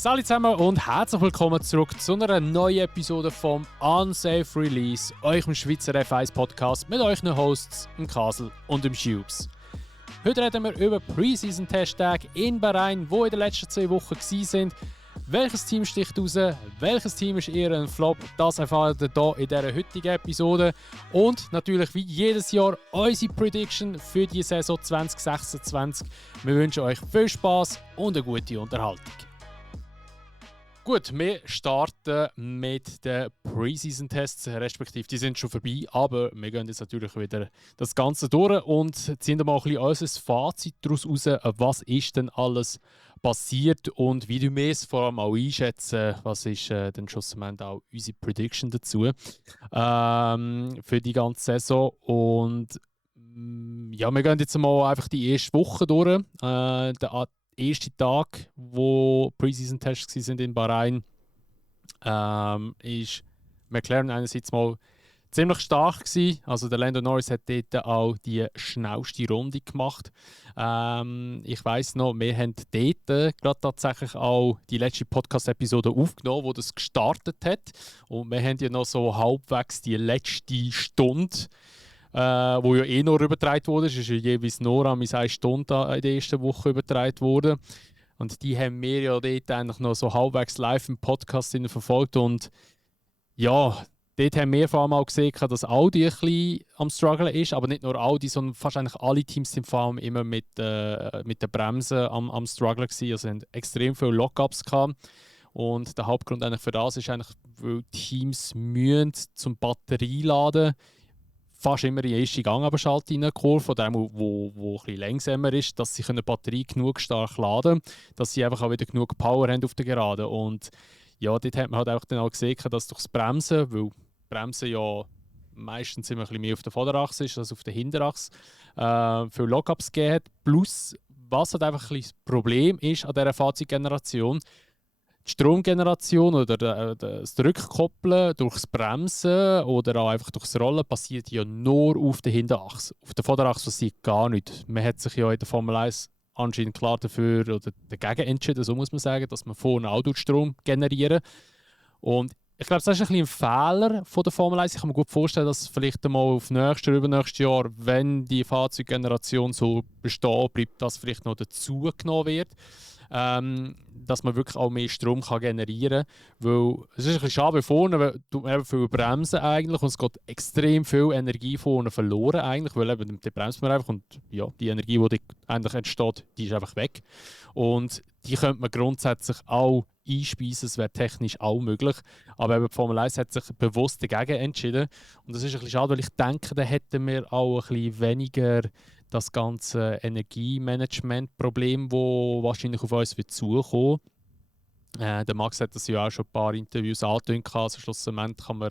Salut zusammen und herzlich willkommen zurück zu einer neuen Episode vom Unsafe Release, eurem Schweizer F1 Podcast mit euren Hosts, im Kasel und im Schubs. Heute reden wir über Preseason-Testtage in Bahrain, die in den letzten 2 Wochen waren. Welches Team sticht raus? Welches Team ist eher ein Flop? Das erfahrt ihr hier in dieser heutigen Episode. Und natürlich wie jedes Jahr unsere Prediction für die Saison 2026. Wir wünschen euch viel Spass und eine gute Unterhaltung. Gut, wir starten mit den Preseason-Tests, respektive die sind schon vorbei, aber wir gehen jetzt natürlich wieder das Ganze durch und ziehen mal ein bisschen unser Fazit daraus raus, was ist denn alles passiert und wie du es vor allem auch einschätzen, was ist dann schlussendlich auch unsere Prediction dazu für die ganze Saison. Und ja, wir gehen jetzt mal einfach die erste Woche durch. Der erste Tag, wo Preseason-Tests waren in Bahrain, ist McLaren einerseits mal ziemlich stark gewesen. Also der Lando Norris hat dort auch die schnellste Runde gemacht. Ich weiss noch, wir haben dort gerade tatsächlich auch die letzte Podcast-Episode aufgenommen, wo das gestartet hat. Und wir haben ja noch so halbwegs die letzte Stunde, wo ja eh noch übertragen wurde. Es ist ja jeweils nur an 1 Stunde in der ersten Woche übertragen worden. Und die haben wir ja dort eigentlich noch so halbwegs live im Podcast verfolgt. Und ja, dort haben wir vor allem auch gesehen, dass Audi ein bisschen am Struggle ist. Aber nicht nur Audi, sondern fast eigentlich alle Teams sind vor allem immer mit den Bremsen am Struggle gewesen. Also haben extrem viele Lockups gehabt. Und der Hauptgrund eigentlich für das ist eigentlich, weil Teams müssen zum Batterieladen fast immer in den ersten Gang schalten in eine Kurve, von dem, wo ein bisschen langsamer ist, dass sie die Batterie genug stark laden können, dass sie einfach auch wieder genug Power haben auf der Geraden. Und ja, dort hat man halt auch dann auch gesehen, dass durch das Bremsen, weil Bremsen ja meistens immer ein bisschen mehr auf der Vorderachse ist als auf der Hinterachse, für Lockups gegeben hat. Plus, was halt einfach ein bisschen das Problem ist an dieser Fahrzeuggeneration, die Stromgeneration oder das Rückkoppeln durchs Bremsen oder auch einfach durchs Rollen passiert ja nur auf der Hinterachse. Auf der Vorderachse passiert gar nichts. Man hat sich ja in der Formel 1 anscheinend klar dafür oder dagegen entschieden, so muss man sagen, dass man vorne auch Strom generieren. Und ich glaube, das ist ein bisschen ein Fehler von der Formel 1. Ich kann mir gut vorstellen, dass vielleicht einmal auf nächstes oder übernächstes Jahr, wenn die Fahrzeuggeneration so bestehen bleibt, dass vielleicht noch dazu genommen wird. Dass man wirklich auch mehr Strom kann generieren kann. Weil es ist ein bisschen schade, weil vorne tut man eben viel bremsen eigentlich und es geht extrem viel Energie vorne verloren eigentlich, weil eben die bremst man einfach und ja, die Energie, die eigentlich entsteht, die ist einfach weg. Und die könnte man grundsätzlich auch einspeisen, das wäre technisch auch möglich. Aber eben die Formel 1 hat sich bewusst dagegen entschieden. Und das ist ein bisschen schade, weil ich denke, da hätten wir auch ein bisschen weniger das ganze Energiemanagement-Problem, das wahrscheinlich auf uns wird zukommen. Der Max hat das ja auch schon ein paar Interviews angetönt. Also schlussendlich kann man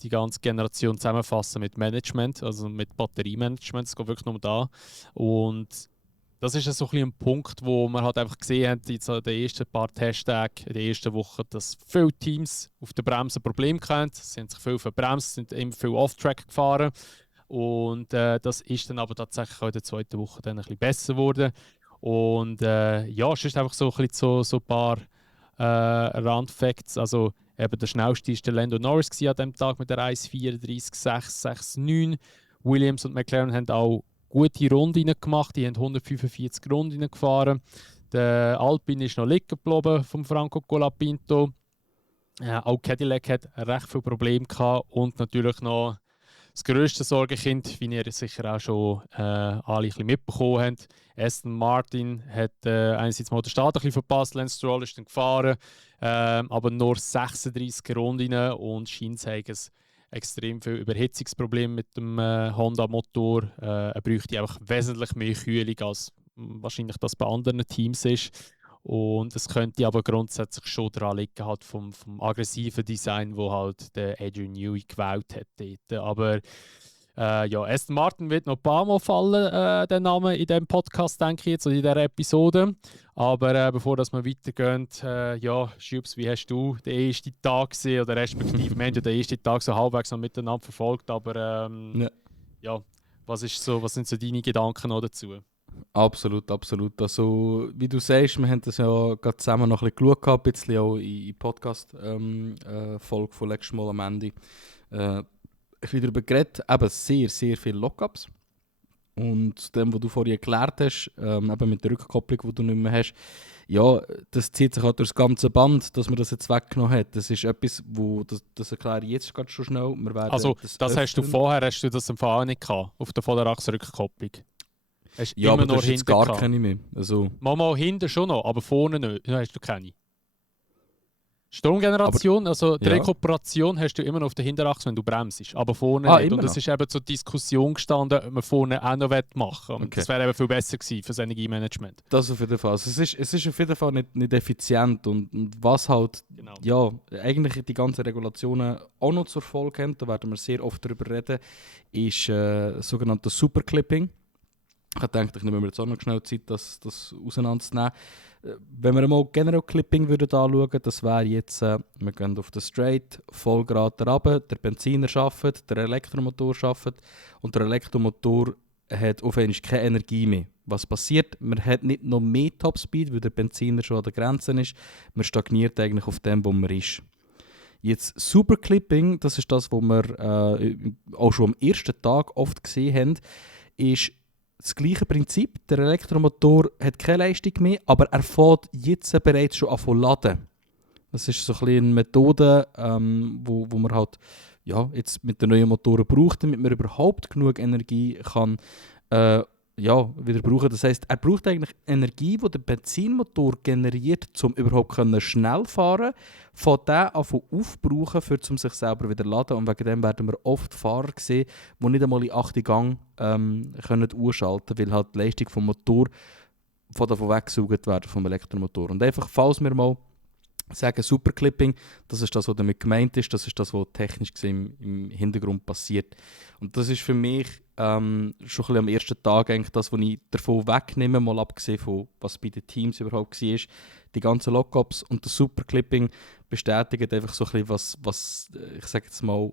die ganze Generation zusammenfassen mit Management, also mit Batteriemanagement. Es geht wirklich nur da. Und das ist so ein bisschen ein Punkt, wo man halt einfach gesehen hat, jetzt an den ersten paar Testtagen, in der ersten Woche, dass viele Teams auf der Bremse Probleme hatten. Sie haben sich viel verbremst, sind immer viel Off-Track gefahren. Und das ist dann aber tatsächlich auch in der zweiten Woche dann ein bisschen besser geworden. Und ja, es ist einfach so ein bisschen so ein paar Randfacts. Also eben der schnellste war der Lando Norris an diesem Tag mit der 1,34,669. Williams und McLaren haben auch gute Runden gemacht. Die haben 145 Runden gefahren. Der Alpine ist noch liegen geblieben vom Franco Colapinto. Auch Cadillac hat recht viele Probleme gehabt und natürlich noch das grösste Sorgenkind, wie ihr sicher auch schon alle ein bisschen mitbekommen habt. Aston Martin hat einerseits mal den Start ein bisschen verpasst, Lance Stroll ist dann gefahren, aber nur 36 Runden und scheint ein extrem viel Überhitzungsproblem mit dem Honda-Motor. Er bräuchte einfach wesentlich mehr Kühlung, als wahrscheinlich das bei anderen Teams ist. Und es könnte aber grundsätzlich schon daran liegen, halt vom aggressiven Design, wo halt der Adrian Newey gewählt hat dort. Aber ja, Aston Martin wird noch ein paar Mal fallen, der Name in diesem Podcast, denke ich jetzt, oder in dieser Episode. Aber bevor wir weitergehen, ja, Schubs, wie hast du den ersten Tag gesehen? Oder respektive, wir haben ja den ersten Tag so halbwegs noch miteinander verfolgt, aber ja, was sind so deine Gedanken noch dazu? Absolut, absolut. Also, wie du sagst, wir haben das ja gerade zusammen noch ein bisschen geschaut, ein bisschen auch in Podcast-Folge von letztes Mal am Ende. Ein bisschen darüber geredet, eben sehr, sehr viele Lockups. Und zu dem, was du vorhin erklärt hast, eben mit der Rückkopplung, die du nicht mehr hast, ja, das zieht sich auch durch das ganze Band, dass man das jetzt weggenommen hat. Das ist etwas, das erkläre ich jetzt gerade schon schnell. Wir werden Also, das hast du Öfteren. vorher, hast du das im Fall auch nicht gehabt, auf der Vorderachsrückkopplung. Hast Ja, immer aber du nur hast jetzt hinten gar gehabt. keine mehr. Also, Mal hinten schon noch, aber vorne nicht. Ja, hast du keine. aber, Stromgeneration, also die ja. Rekuperation hast du immer noch auf der Hinterachse, wenn du bremst, aber vorne nicht. Immer Und es noch. ist eben zur Diskussion gestanden, ob man vorne auch noch machen will. Und Okay. das wäre eben viel besser gewesen für das Energiemanagement. Das auf jeden Fall. Also es ist auf jeden Fall nicht effizient und was halt, Genau. ja, eigentlich die ganzen Regulationen auch noch zur Folge haben, da werden wir sehr oft darüber reden, ist sogenanntes Superclipping. Ich denke, ich nehme mir jetzt auch noch schnell Zeit, das auseinanderzunehmen. Wenn wir mal generell Clipping würden anschauen, das wäre jetzt, wir gehen auf den Straight, Vollgrad runter, der Benziner arbeitet, der Elektromotor arbeitet und der Elektromotor hat auf einmal keine Energie mehr. Was passiert? Man hat nicht noch mehr Topspeed, weil der Benziner schon an der Grenze ist. Man stagniert eigentlich auf dem, wo man ist. Jetzt Superclipping, das ist das, was wir auch schon am ersten Tag oft gesehen haben, ist das gleiche Prinzip. Der Elektromotor hat keine Leistung mehr, aber er fährt jetzt bereits schon an zu laden. Das ist so ein bisschen eine Methode, wo man halt jetzt mit den neuen Motoren braucht, damit man überhaupt genug Energie kann wieder brauchen. Das heisst, er braucht eigentlich Energie, die der Benzinmotor generiert, um überhaupt schnell fahren können, von dem aufbrauchen, um sich selber wieder zu laden. Und wegen dem werden wir oft Fahrer sehen, die nicht einmal in 8 Gang können ausschalten können, weil halt die Leistung vom Motor davon weggesaugt werden vom Elektromotor. Und einfach, falls wir mal sagen Superclipping, das ist das, was damit gemeint ist, das ist das, was technisch gesehen im Hintergrund passiert. Und das ist für mich schon ein bisschen am ersten Tag eigentlich das, was ich davon wegnehme, mal abgesehen von was bei den Teams überhaupt war. Die ganzen Lockups und das Superclipping bestätigen einfach so ein bisschen, was ich sage jetzt mal,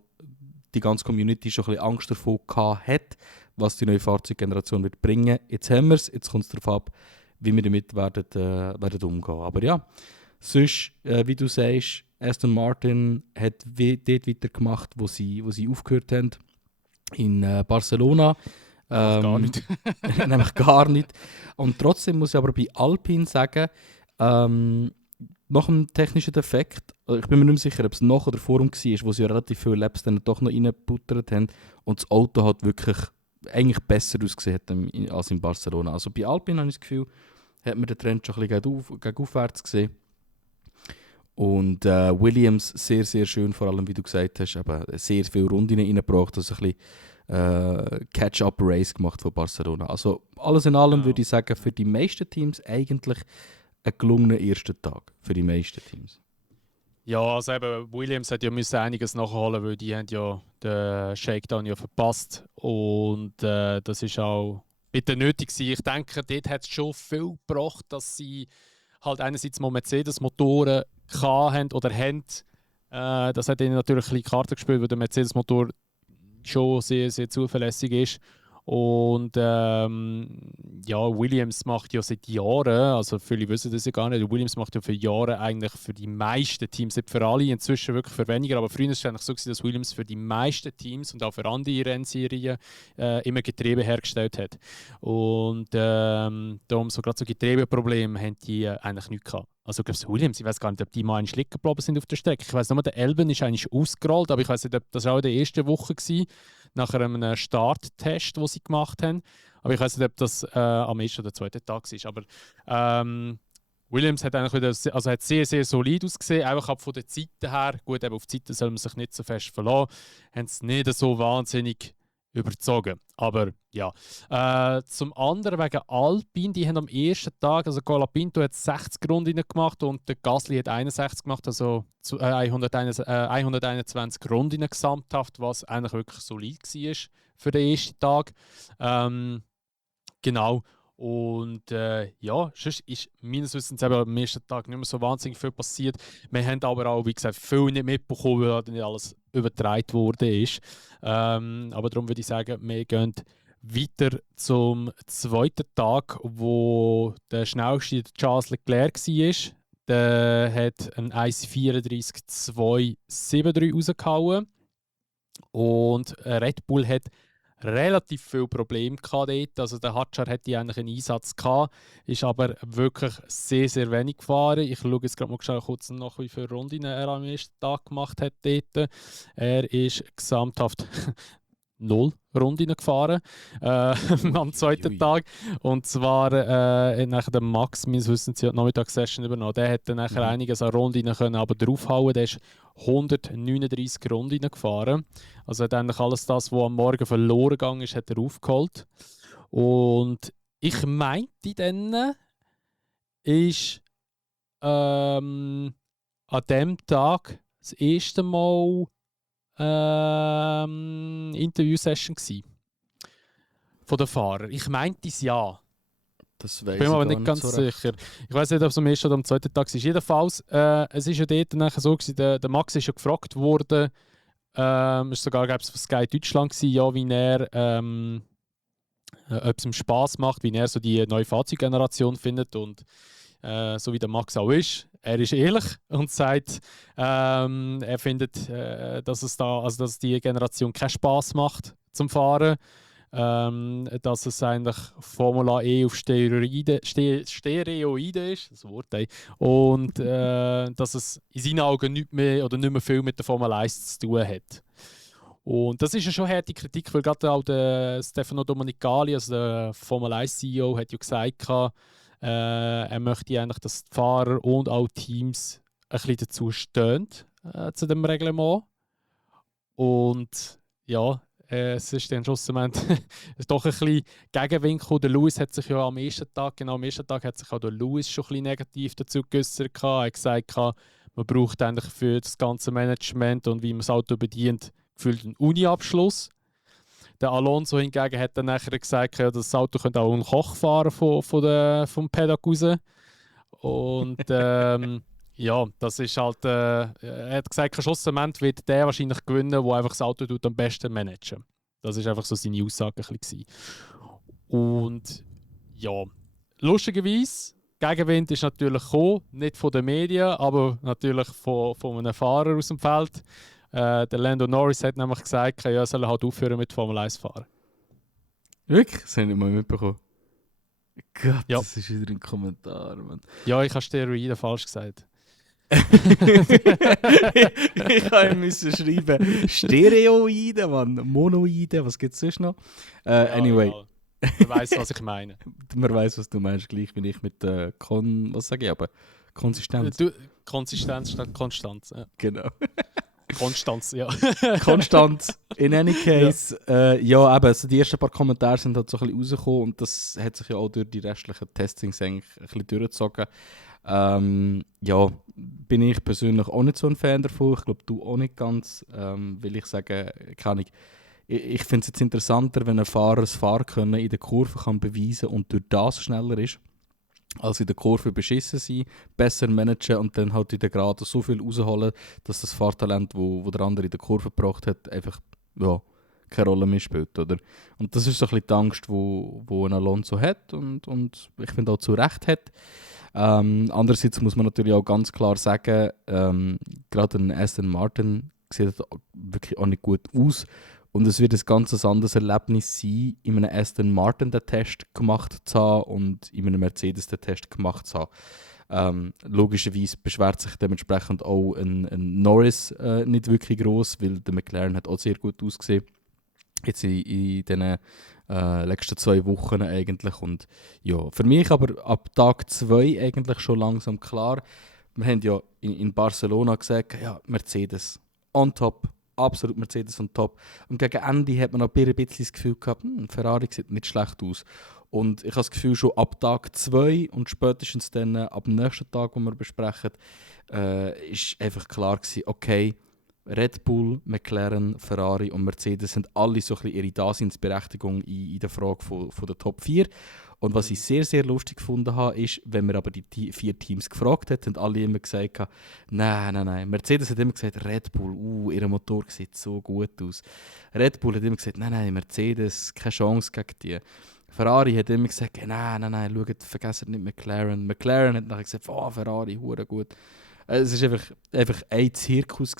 die ganze Community schon ein bisschen Angst davon hat, was die neue Fahrzeuggeneration wird bringen. Jetzt haben wir es, jetzt kommt es darauf ab, wie wir damit werden umgehen. Aber ja, sonst, wie du sagst, Aston Martin hat dort weitergemacht, wo sie aufgehört haben, in Barcelona. Gar nicht. Nämlich gar nicht. Und trotzdem muss ich aber bei Alpine sagen, nach dem technischen Defekt, ich bin mir nicht mehr sicher, ob es nach oder vor dem war, wo sie relativ viele Laps dann doch noch reingebuttert haben und das Auto hat wirklich eigentlich besser ausgesehen hat als in Barcelona. Also bei Alpine habe ich das Gefühl, hat man den Trend schon ein bisschen gegen aufwärts gesehen. Und Williams sehr, sehr schön, vor allem wie du gesagt hast, aber sehr viele Runden reingebracht, also ein bisschen Catch-up-Race gemacht von Barcelona. Also alles in allem würde ich sagen, für die meisten Teams eigentlich ein gelungener erster Tag. Für die meisten Teams. Ja, also eben, Williams hat ja müssen einiges nachholen, weil die haben ja den Shakedown ja verpasst. Und das ist auch bitte nötig gewesen. Ich denke, dort hat es schon viel gebracht, dass sie halt einerseits mal Mercedes-Motoren haben oder haben. Das hat ihnen natürlich ein bisschen Karte gespielt, weil der Mercedes-Motor schon sehr, sehr zuverlässig ist. Und Williams macht ja seit Jahren, also viele wissen das ja gar nicht, Williams macht ja für Jahre eigentlich für die meisten Teams, nicht für alle, inzwischen wirklich für weniger, aber früher war es eigentlich so, dass Williams für die meisten Teams und auch für andere Rennserien immer Getriebe hergestellt hat. Und darum so gerade so Getriebeprobleme haben die eigentlich nicht gehabt. Also ich glaube, Williams, ich weiß gar nicht, ob die mal einen liegen geblieben sind auf der Strecke. Ich weiß nur, der Elben ist eigentlich ausgerollt, aber ich weiß nicht, ob das auch in der ersten Woche war, nach einem Starttest, den sie gemacht haben. Aber ich weiß nicht, ob das am ersten oder zweiten Tag war. Aber Williams hat eigentlich wieder, also hat sehr, sehr solid ausgesehen, einfach ab von der Zeiten her. Gut, eben auf die Zeiten soll man sich nicht so fest verlassen. Haben es nicht so wahnsinnig überzogen. Aber ja. Zum anderen wegen Alpine, die haben am ersten Tag, also Colapinto hat 60 Runden gemacht und der Gasly hat 61 gemacht, also 121 Runden gesamthaft, was eigentlich wirklich solid war für den ersten Tag. Genau. Und sonst ist meines Wissens eben am ersten Tag nicht mehr so wahnsinnig viel passiert. Wir haben aber auch, wie gesagt, viel nicht mitbekommen, weil nicht alles übertragen worden ist. Aber darum würde ich sagen, wir gehen weiter zum zweiten Tag, wo der schnellste Charles Leclerc war. Der hat einen 1,34,273 rausgehauen. Und Red Bull hat relativ viele Probleme dort. Also der Hadjar hatte eigentlich einen Einsatz gehabt, ist aber wirklich sehr, sehr wenig gefahren. Ich schaue jetzt gerade mal kurz nach, wie viele Runden er am ersten Tag gemacht hat dort. Er ist gesamthaft 0 Runden gefahren am zweiten Tag. Und zwar nachher der Max, meines Wissens, die Nachmittagssession übernommen. Der hat dann nachher einiges an Runden können, aber draufhauen. Der ist 139 Runden gefahren. Also hat eigentlich alles das, was am Morgen verloren gegangen ist, hat er aufgeholt. Und ich meinte dann, ist an dem Tag das erste Mal Interview-Session gsi von den Fahrern. Ich meinte es ja. Das Ich bin mir aber nicht ganz sicher. Ich weiß nicht, ob es am ersten oder am zweiten Tag war. Jedenfalls, es ist ja dort nachher so gewesen, der Max ist ja gefragt worden, es war sogar, glaube ich, von Sky Deutschland gewesen, ja, wie er, ob es ihm Spass macht, wie er so die neue Fahrzeuggeneration findet und so wie der Max auch ist. Er ist ehrlich und sagt, er findet, dass die Generation keinen Spass macht zum Fahren. Dass es eigentlich Formula E auf Steroide ist, das Wort, und dass es in seinen Augen nicht mehr viel mit der Formel 1 zu tun hat. Und das ist ja schon harte Kritik, weil gerade auch der Stefano Domenicali, also der Formel 1 CEO, hat ja gesagt, er möchte eigentlich, dass die Fahrer und auch Teams ein bisschen dazu stehen zu dem Reglement. Und ja, es ist dann schlussendlich doch ein bisschen Gegenwind. Der Lewis hat sich ja am ersten Tag hat sich auch der Lewis schon ein bisschen negativ dazu geäußert. Er hat gesagt, man braucht eigentlich für das ganze Management und wie man das Auto bedient, gefühlt einen Uni-Abschluss. Der Alonso hingegen hat dann nachher gesagt, ja, das Auto könnte auch ein Koch fahren vom Paddock raus. Und ja, das ist halt, er hat gesagt, schlussendlich wird der wahrscheinlich gewinnen, der einfach das Auto am besten managen. Das war einfach so seine Aussage ein bisschen. Und ja, lustigerweise, Gegenwind ist natürlich gekommen, nicht von den Medien, aber natürlich von einem Fahrer aus dem Feld. Der Lando Norris hat nämlich gesagt, er soll halt aufhören mit Formel 1 fahren. Wirklich? Das habe ich nicht mal mitbekommen. Gott, ja. Das ist wieder ein Kommentar, Mann. Ja, ich habe Steroide falsch gesagt. Ich musste schreiben, Stereoide, Mann, Monoide, was gibt es sonst noch? Anyway. Ja. Man weiss, was ich meine. Man weiss, was du meinst, gleich bin ich mit was sage ich aber? Konsistenz. Konsistenz statt Konstanz. Ja. Genau. Konstanz, ja. Konstanz, in any case. Ja, eben, also die ersten paar Kommentare sind halt so ein bisschen rausgekommen und das hat sich ja auch durch die restlichen Testings eigentlich ein bisschen durchgezogen. Ja, bin ich persönlich auch nicht so ein Fan davon. Ich glaube, du auch nicht ganz. Will ich sagen, ich finde es jetzt interessanter, wenn ein Fahrer das Fahrkönnen in der Kurve kann beweisen und durch das schneller ist, als in der Kurve beschissen sein, besser managen und dann halt in der Gerade so viel rausholen, dass das Fahrtalent, wo der andere in der Kurve gebracht hat, einfach ja, keine Rolle mehr spielt. Oder? Und das ist so ein bisschen die Angst, wo ein Alonso hat und ich finde auch zu Recht hat. Andererseits muss man natürlich auch ganz klar sagen, gerade ein Aston Martin sieht wirklich auch nicht gut aus. Und es wird ein ganz anderes Erlebnis sein, in einem Aston Martin den Test gemacht zu haben und in einem Mercedes den Test gemacht zu haben. Logischerweise beschwert sich dementsprechend auch ein Norris nicht wirklich gross, weil der McLaren hat auch sehr gut ausgesehen. Jetzt in den letzten 2 Wochen eigentlich. Und ja, für mich aber ab Tag 2 eigentlich schon langsam klar. Wir haben ja in Barcelona gesagt, ja, Mercedes on top. Absolut Mercedes on top. Und gegen Ende hat man auch ein bisschen das Gefühl gehabt, Ferrari sieht nicht schlecht aus. Und ich habe das Gefühl, schon ab Tag 2 und spätestens dann ab dem nächsten Tag, den wir besprechen, ist einfach klar gewesen, okay, Red Bull, McLaren, Ferrari und Mercedes sind alle so ein bisschen ihre Daseinsberechtigung in der Frage von der Top 4. Und was ich sehr, sehr lustig gefunden habe, ist, wenn wir aber die 4 Teams gefragt haben, haben alle immer gesagt, nein. Mercedes hat immer gesagt, Red Bull, ihr Motor sieht so gut aus. Red Bull hat immer gesagt, nein, Mercedes, keine Chance gegen die. Ferrari hat immer gesagt, nein, schaut, vergesst nicht McLaren. McLaren hat nachher gesagt, Ferrari, hure gut. Es war einfach ein Zirkus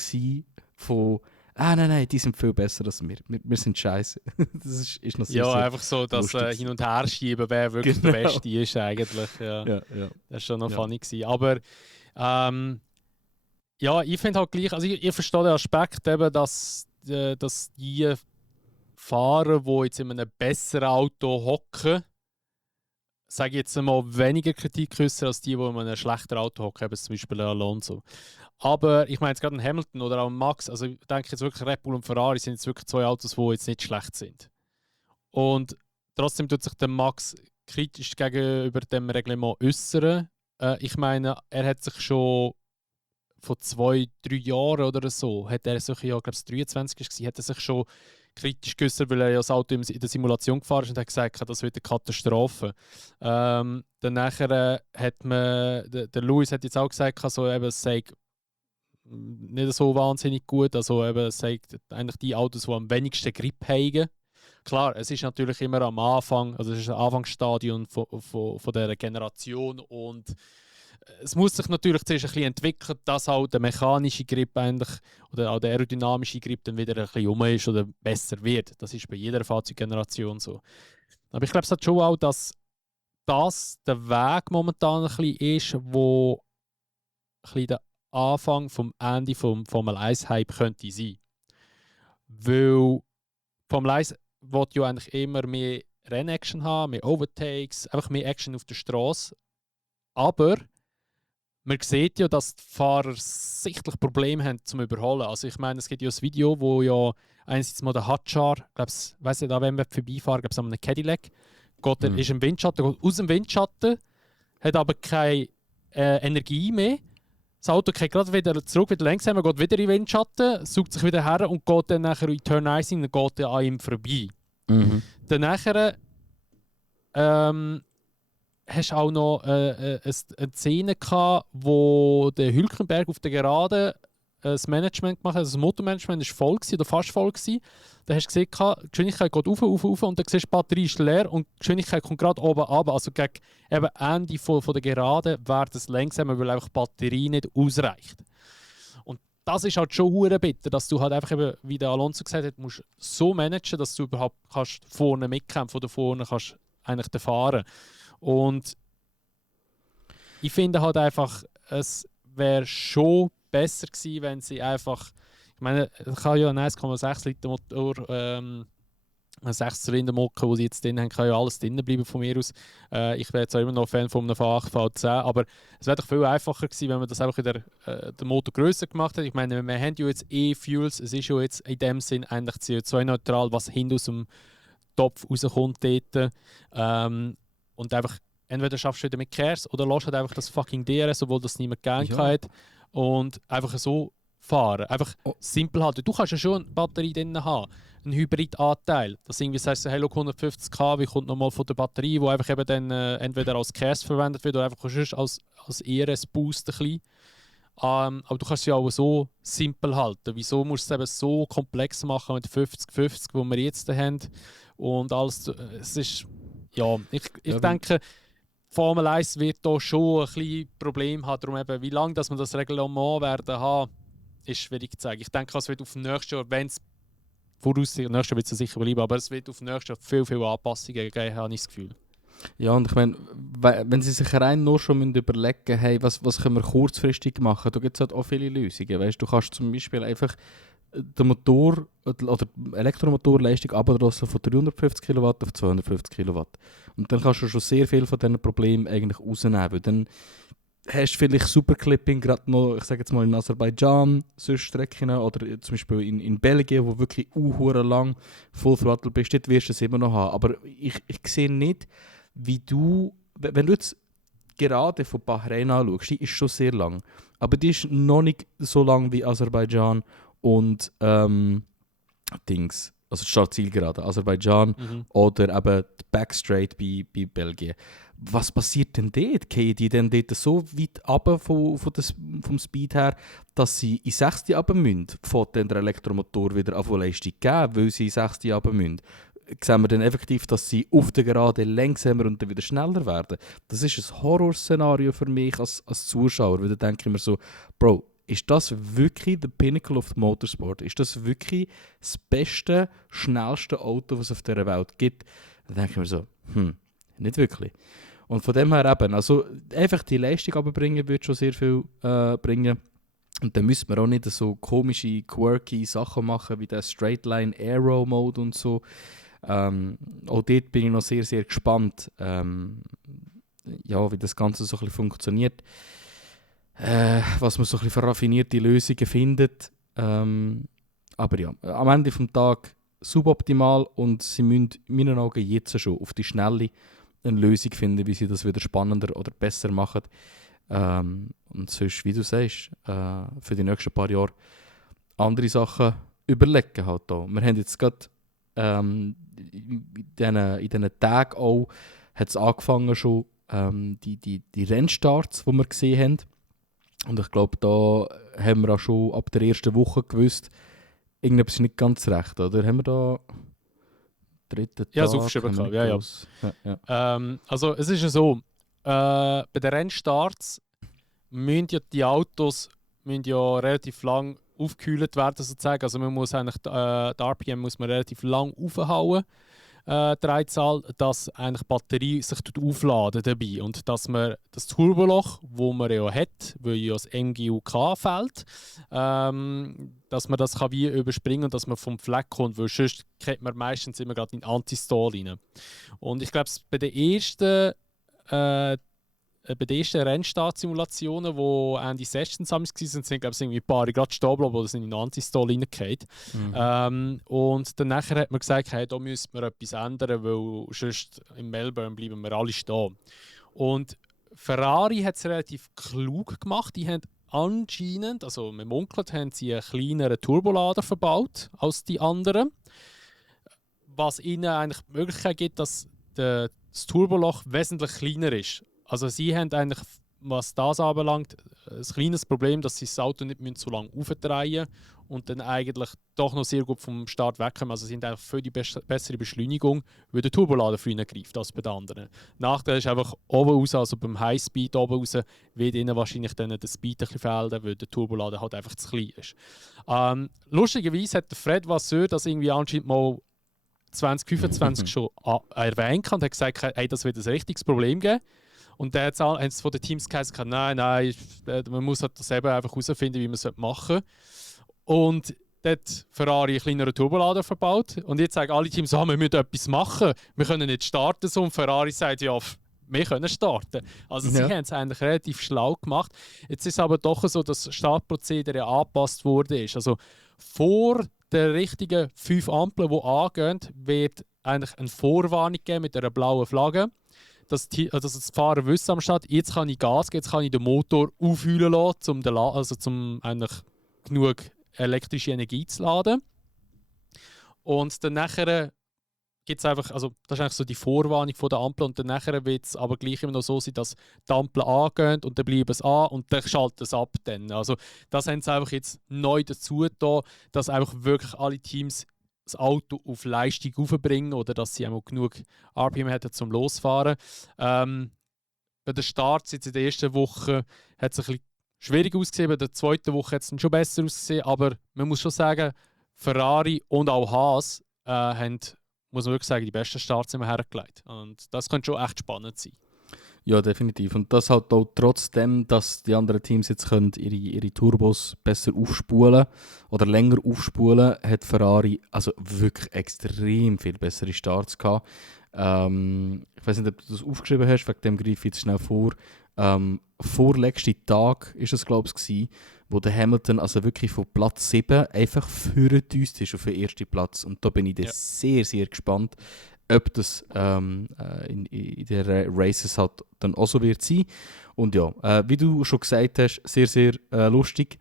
von nein, die sind viel besser als wir. Wir sind scheiße. Das ist noch sehr, Ja, sehr einfach so, dass lustig. hin und her schieben, wer wirklich Genau. der Beste ist eigentlich. Ja. Ja. Das war schon noch Ja. funny gewesen. Aber ja, ich finde halt gleich, also ich verstehe den Aspekt eben, dass die Fahrer, die jetzt in einem besseren Auto hocken, sage ich jetzt mal, weniger Kritik äußern als die in einem schlechteren Auto hocken, eben zum Beispiel Alonso. Aber ich meine jetzt gerade ein Hamilton oder auch ein Max, also ich denke jetzt wirklich Red Bull und Ferrari sind jetzt wirklich 2 Autos, die jetzt nicht schlecht sind. Und trotzdem tut sich der Max kritisch gegenüber dem Reglement äußern. Ich meine, er hat sich schon vor 2-3 Jahren oder so, hat er sich, ja, ich glaube es 23 war, hat er sich schon kritisch geäußert, weil er ja das Auto in der Simulation gefahren ist und hat gesagt, das wird eine Katastrophe. Dann nachher hat man, der Lewis hat jetzt auch gesagt, also eben, es sei nicht so wahnsinnig gut, also eben, es sei eigentlich die Autos, die am wenigsten Grip haben. Klar, es ist natürlich immer am Anfang, also es ist ein Anfangsstadium von dieser Generation und es muss sich natürlich zuerst ein bisschen entwickeln, dass auch der mechanische Grip eigentlich, oder auch der aerodynamische Grip dann wieder ein bisschen um ist oder besser wird. Das ist bei jeder Fahrzeuggeneration so. Aber ich glaube, es hat schon auch, dass das der Weg momentan ein bisschen ist, wo ein bisschen der Anfang vom Ende vom Formel 1 Hype könnte sein. Weil Formel 1 will ja eigentlich immer mehr Rennaction haben, mehr Overtakes, einfach mehr Action auf der Straße. Aber man sieht ja, dass die Fahrer sichtlich Probleme haben zum Überholen. Also ich meine, es gibt ja ein Video, wo ja einerseits mal der Hadjar, ich weiß nicht, an wem wir vorbeifahren, glaube ich, an einem Cadillac, ist im Windschatten, geht aus dem Windschatten, hat aber keine Energie mehr. Das Auto geht gerade wieder zurück, wieder langsam, geht wieder in den Windschatten, sucht sich wieder her und geht dann nachher in Turn 1 und geht dann an ihm vorbei. Dann nachher hast du auch noch eine Szene gehabt, wo der Hülkenberg auf der Gerade das Management gemacht hat. Also das Motormanagement war voll gewesen, oder fast voll gewesen. Da hast du gesehen, die Geschwindigkeit geht rauf und dann siehst du, die Batterie ist leer und die Geschwindigkeit kommt gerade oben runter. Also gegen eben Ende von der Gerade wird es langsamer, weil einfach die Batterie nicht ausreicht. Und das ist halt schon hure bitter, dass du halt einfach eben, wie der Alonso gesagt hat, musst so managen, dass du überhaupt kannst vorne mitkämpfen oder vorne kannst eigentlich fahren. Und ich finde halt einfach, es wäre schon besser gewesen, wenn sie einfach, ich meine, es kann ja ein 1,6 Liter Motor, ein 6-Zylinder-Motor, den sie jetzt drin haben, kann ja alles drin bleiben von mir aus. Ich wäre jetzt auch immer noch Fan von einem V8, V10, aber es wäre doch viel einfacher gewesen, wenn man das einfach wieder den Motor grösser gemacht hat. Ich meine, wir haben ja jetzt E-Fuels, es ist ja jetzt in dem Sinn eigentlich CO2-neutral, was hinten aus dem Topf rauskommt dort. Und einfach, entweder schaffst du wieder mit Kers oder lässt halt einfach das fucking DRS, obwohl das niemand gerne hat. Und einfach so fahren. Einfach simpel halten. Du kannst ja schon eine Batterie drin haben, einen Hybridanteil. Das irgendwie sagst du, hey, 150 kW kommt nochmal von der Batterie, die einfach eben dann entweder als Kers verwendet wird oder einfach als ERS-Boost ein bisschen. Aber du kannst es ja auch so simpel halten. Wieso musst du es eben so komplex machen mit 50-50, wo wir jetzt haben? Und alles, es ist... Ja, ich denke, Formel 1 wird da schon ein bisschen Problem haben. Darum eben, wie lange dass wir das Reglement werden haben, ist schwierig zu sagen. Ich denke, es wird auf nächstes Jahr, wenn es voraussichtlich, nächstes Jahr wird es sicher bleiben, aber es wird auf nächstes Jahr viel, viel Anpassungen geben, habe ich das Gefühl. Ja, und ich meine, wenn sie sich rein nur schon überlegen müssen, hey, was können wir kurzfristig machen, da gibt es halt auch viele Lösungen. Weißt, du kannst zum Beispiel einfach den Motor oder Elektromotorleistung abdrosseln von 350 kW auf 250 kW. Und dann kannst du schon sehr viel von diesen Problemen eigentlich rausnehmen. Weil dann hast du vielleicht Superclipping gerade noch, ich sage jetzt mal in Aserbaidschan, sonst Strecken oder zum Beispiel in Belgien, wo wirklich lang Full Throttle bist, dort wirst du es immer noch haben. Aber ich sehe nicht, wie du, wenn du jetzt gerade von Bahrain anschaust, die ist schon sehr lang. Aber die ist noch nicht so lang wie Aserbaidschan und also die Startzielgerade, Aserbaidschan oder eben die Backstraight bei Belgien. Was passiert denn dort? Gehen die denn dort so weit runter vom Speed her, dass sie in 6. runter müssen? Fährt dann der Elektromotor wieder auf Leistung geben, weil sie in 6. runter müssen? Sehen wir dann effektiv, dass sie auf der Gerade langsamer und dann wieder schneller werden? Das ist ein Horrorszenario für mich als Zuschauer, weil da denke ich mir so, Bro, ist das wirklich the pinnacle of the motorsport? Ist das wirklich das beste, schnellste Auto, was es auf dieser Welt gibt? Da denke ich mir so, nicht wirklich. Und von dem her eben, also einfach die Leistung runterbringen würde schon sehr viel bringen. Und dann müssen wir auch nicht so komische, quirky Sachen machen wie der Straightline Aero Mode und so. Auch dort bin ich noch sehr, sehr gespannt, wie das Ganze so ein bisschen funktioniert. Was man so ein bisschen für raffinierte Lösungen findet. Aber ja, am Ende des Tages suboptimal und sie müssen in meinen Augen jetzt schon auf die Schnelle eine Lösung finden, wie sie das wieder spannender oder besser machen. Und sonst, wie du sagst, für die nächsten paar Jahre andere Sachen überlegen halt auch. Wir haben jetzt gerade in diesen Tagen auch hat es angefangen schon die Rennstarts, die wir gesehen haben. Und ich glaube, da haben wir auch schon ab der ersten Woche gewusst, irgendetwas ist nicht ganz recht, oder? Haben wir da dritten Tag? Ja, so aufgeschrieben. Ja. Also es ist ja so, bei den Rennstarts müssen ja die Autos relativ lang aufgekühlt werden, sozusagen. Also man muss eigentlich die RPM muss man relativ lang aufhauen, die Drehzahl, dass eigentlich die Batterie sich aufladen dabei und dass man das Turboloch, wo man ja hat, weil ja das MGUK fällt, dass man das kann wie überspringen und dass man vom Fleck kommt, weil sonst kriegt man meistens immer gerade in Anti-Stall rein. Und ich glaube, bei den ersten Rennstartsimulationen, die Andy Sessions waren, sind glaube ich irgendwie ein paar gerade stehen geblieben oder sind in den Anti-Stall reingefallen. Und dann nachher hat man gesagt, hey, da müssen wir etwas ändern, weil sonst in Melbourne bleiben wir alle stehen. Und Ferrari hat es relativ klug gemacht. Die haben anscheinend, also mit munkelt, haben sie einen kleineren Turbolader verbaut als die anderen. Was ihnen eigentlich die Möglichkeit gibt, dass das Turboloch wesentlich kleiner ist. Also sie haben eigentlich, was das anbelangt, ein kleines Problem, dass sie das Auto nicht so lange aufdrehen und dann eigentlich doch noch sehr gut vom Start wegkommen. Also sie haben einfach für die bessere Beschleunigung, weil der Turbolader früher greift als bei den anderen. Nachteil ist einfach oben raus, also beim Highspeed oben raus, wird ihnen wahrscheinlich dann der Speed ein bisschen fehlen, weil der Turbolader halt einfach zu klein ist. Lustigerweise hat der Fred Vasseur das irgendwie anscheinend mal 2025 schon erwähnt und hat gesagt, hey, das wird ein richtiges Problem geben. Und dann haben es von den Teams gesagt, nein, man muss halt das selber einfach herausfinden, wie man es machen soll. Und dann hat Ferrari einen kleineren Turbolader verbaut. Und jetzt sagen alle Teams, wir müssen etwas machen. Wir können nicht starten. So. Und Ferrari sagt, ja, wir können starten. Also sie haben es eigentlich relativ schlau gemacht. Jetzt ist es aber doch so, dass das Startprozedere angepasst wurde. Also vor den richtigen 5 Ampeln, die angehen, wird eigentlich eine Vorwarnung geben mit einer blauen Flagge. Dass die Fahrer wissen am Start, jetzt kann ich Gas geben, jetzt kann ich den Motor aufheulen lassen, um eigentlich genug elektrische Energie zu laden. Und dann nachher gibt es einfach, also das ist eigentlich so die Vorwarnung von der Ampel und dann nachher wird es aber gleich immer noch so sein, dass die Ampeln angehen und dann bleiben es an und dann schalten es ab. Also das haben sie einfach jetzt neu dazu getan, dass einfach wirklich alle Teams das Auto auf Leistung aufbringen oder dass sie auch genug RPM hätten zum Losfahren. Bei den Starts jetzt in der ersten Woche hat es ein bisschen schwierig ausgesehen, bei der zweiten Woche hat es schon besser ausgesehen, aber man muss schon sagen, Ferrari und auch Haas haben, muss man wirklich sagen, die besten Starts immer hergelegt. Und das könnte schon echt spannend sein. Ja, definitiv. Und das halt auch trotzdem, dass die anderen Teams jetzt können ihre Turbos besser aufspulen oder länger aufspulen, hat Ferrari also wirklich extrem viel bessere Starts gehabt. Ich weiß nicht, ob du das aufgeschrieben hast, wegen dem greife ich jetzt schnell vor. Vorletzten Tag war es, glaube ich, wo der Hamilton also wirklich von Platz 7 einfach vorgedüst ist auf den ersten Platz. Und da bin ich sehr, sehr gespannt, ob das in den Races halt dann auch so wird sein. Und ja, wie du schon gesagt hast, sehr, sehr lustig.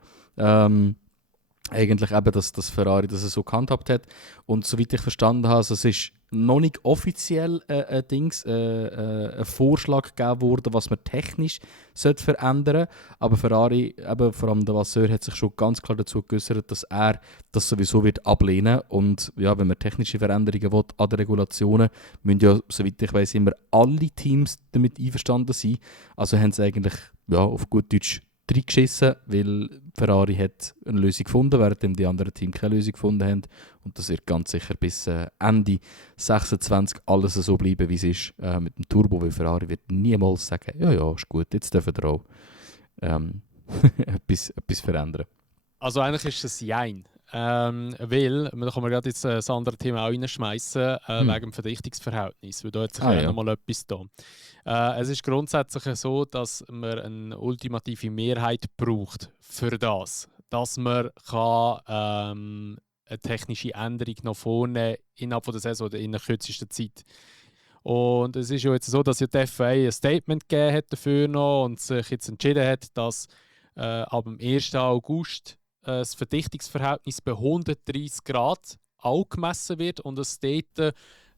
eigentlich eben, dass Ferrari das so gehandhabt hat. Und soweit ich verstanden habe, also es ist noch nicht offiziell ein Vorschlag gegeben worden, was man technisch verändern sollte. Aber Ferrari, eben vor allem der Vasseur, hat sich schon ganz klar dazu geäußert, dass er das sowieso wird ablehnen. Und ja, wenn man technische Veränderungen will an den Regulationen, müssen ja, soweit ich weiß, immer alle Teams damit einverstanden sein. Also haben sie eigentlich ja, auf gut Deutsch reingeschissen, weil Ferrari hat eine Lösung gefunden, während die anderen Teams keine Lösung gefunden haben. Und das wird ganz sicher bis Ende 26 alles so bleiben, wie es ist mit dem Turbo, weil Ferrari wird niemals sagen, ja, ist gut, jetzt dürfen wir auch etwas verändern. Also eigentlich ist es Jein. Weil, da kann man gerade jetzt das andere Thema auch reinschmeißen, wegen dem Verdichtungsverhältnis, weil da hat sich noch mal etwas da. Es ist grundsätzlich so, dass man eine ultimative Mehrheit braucht für das, dass man kann, eine technische Änderung nach vorne innerhalb von der Saison oder in der kürzesten Zeit. Und es ist ja jetzt so, dass ja die FIA ein Statement gegeben hat dafür noch und sich jetzt entschieden hat, dass ab dem 1. August das Verdichtungsverhältnis bei 130 Grad auch gemessen wird und es dort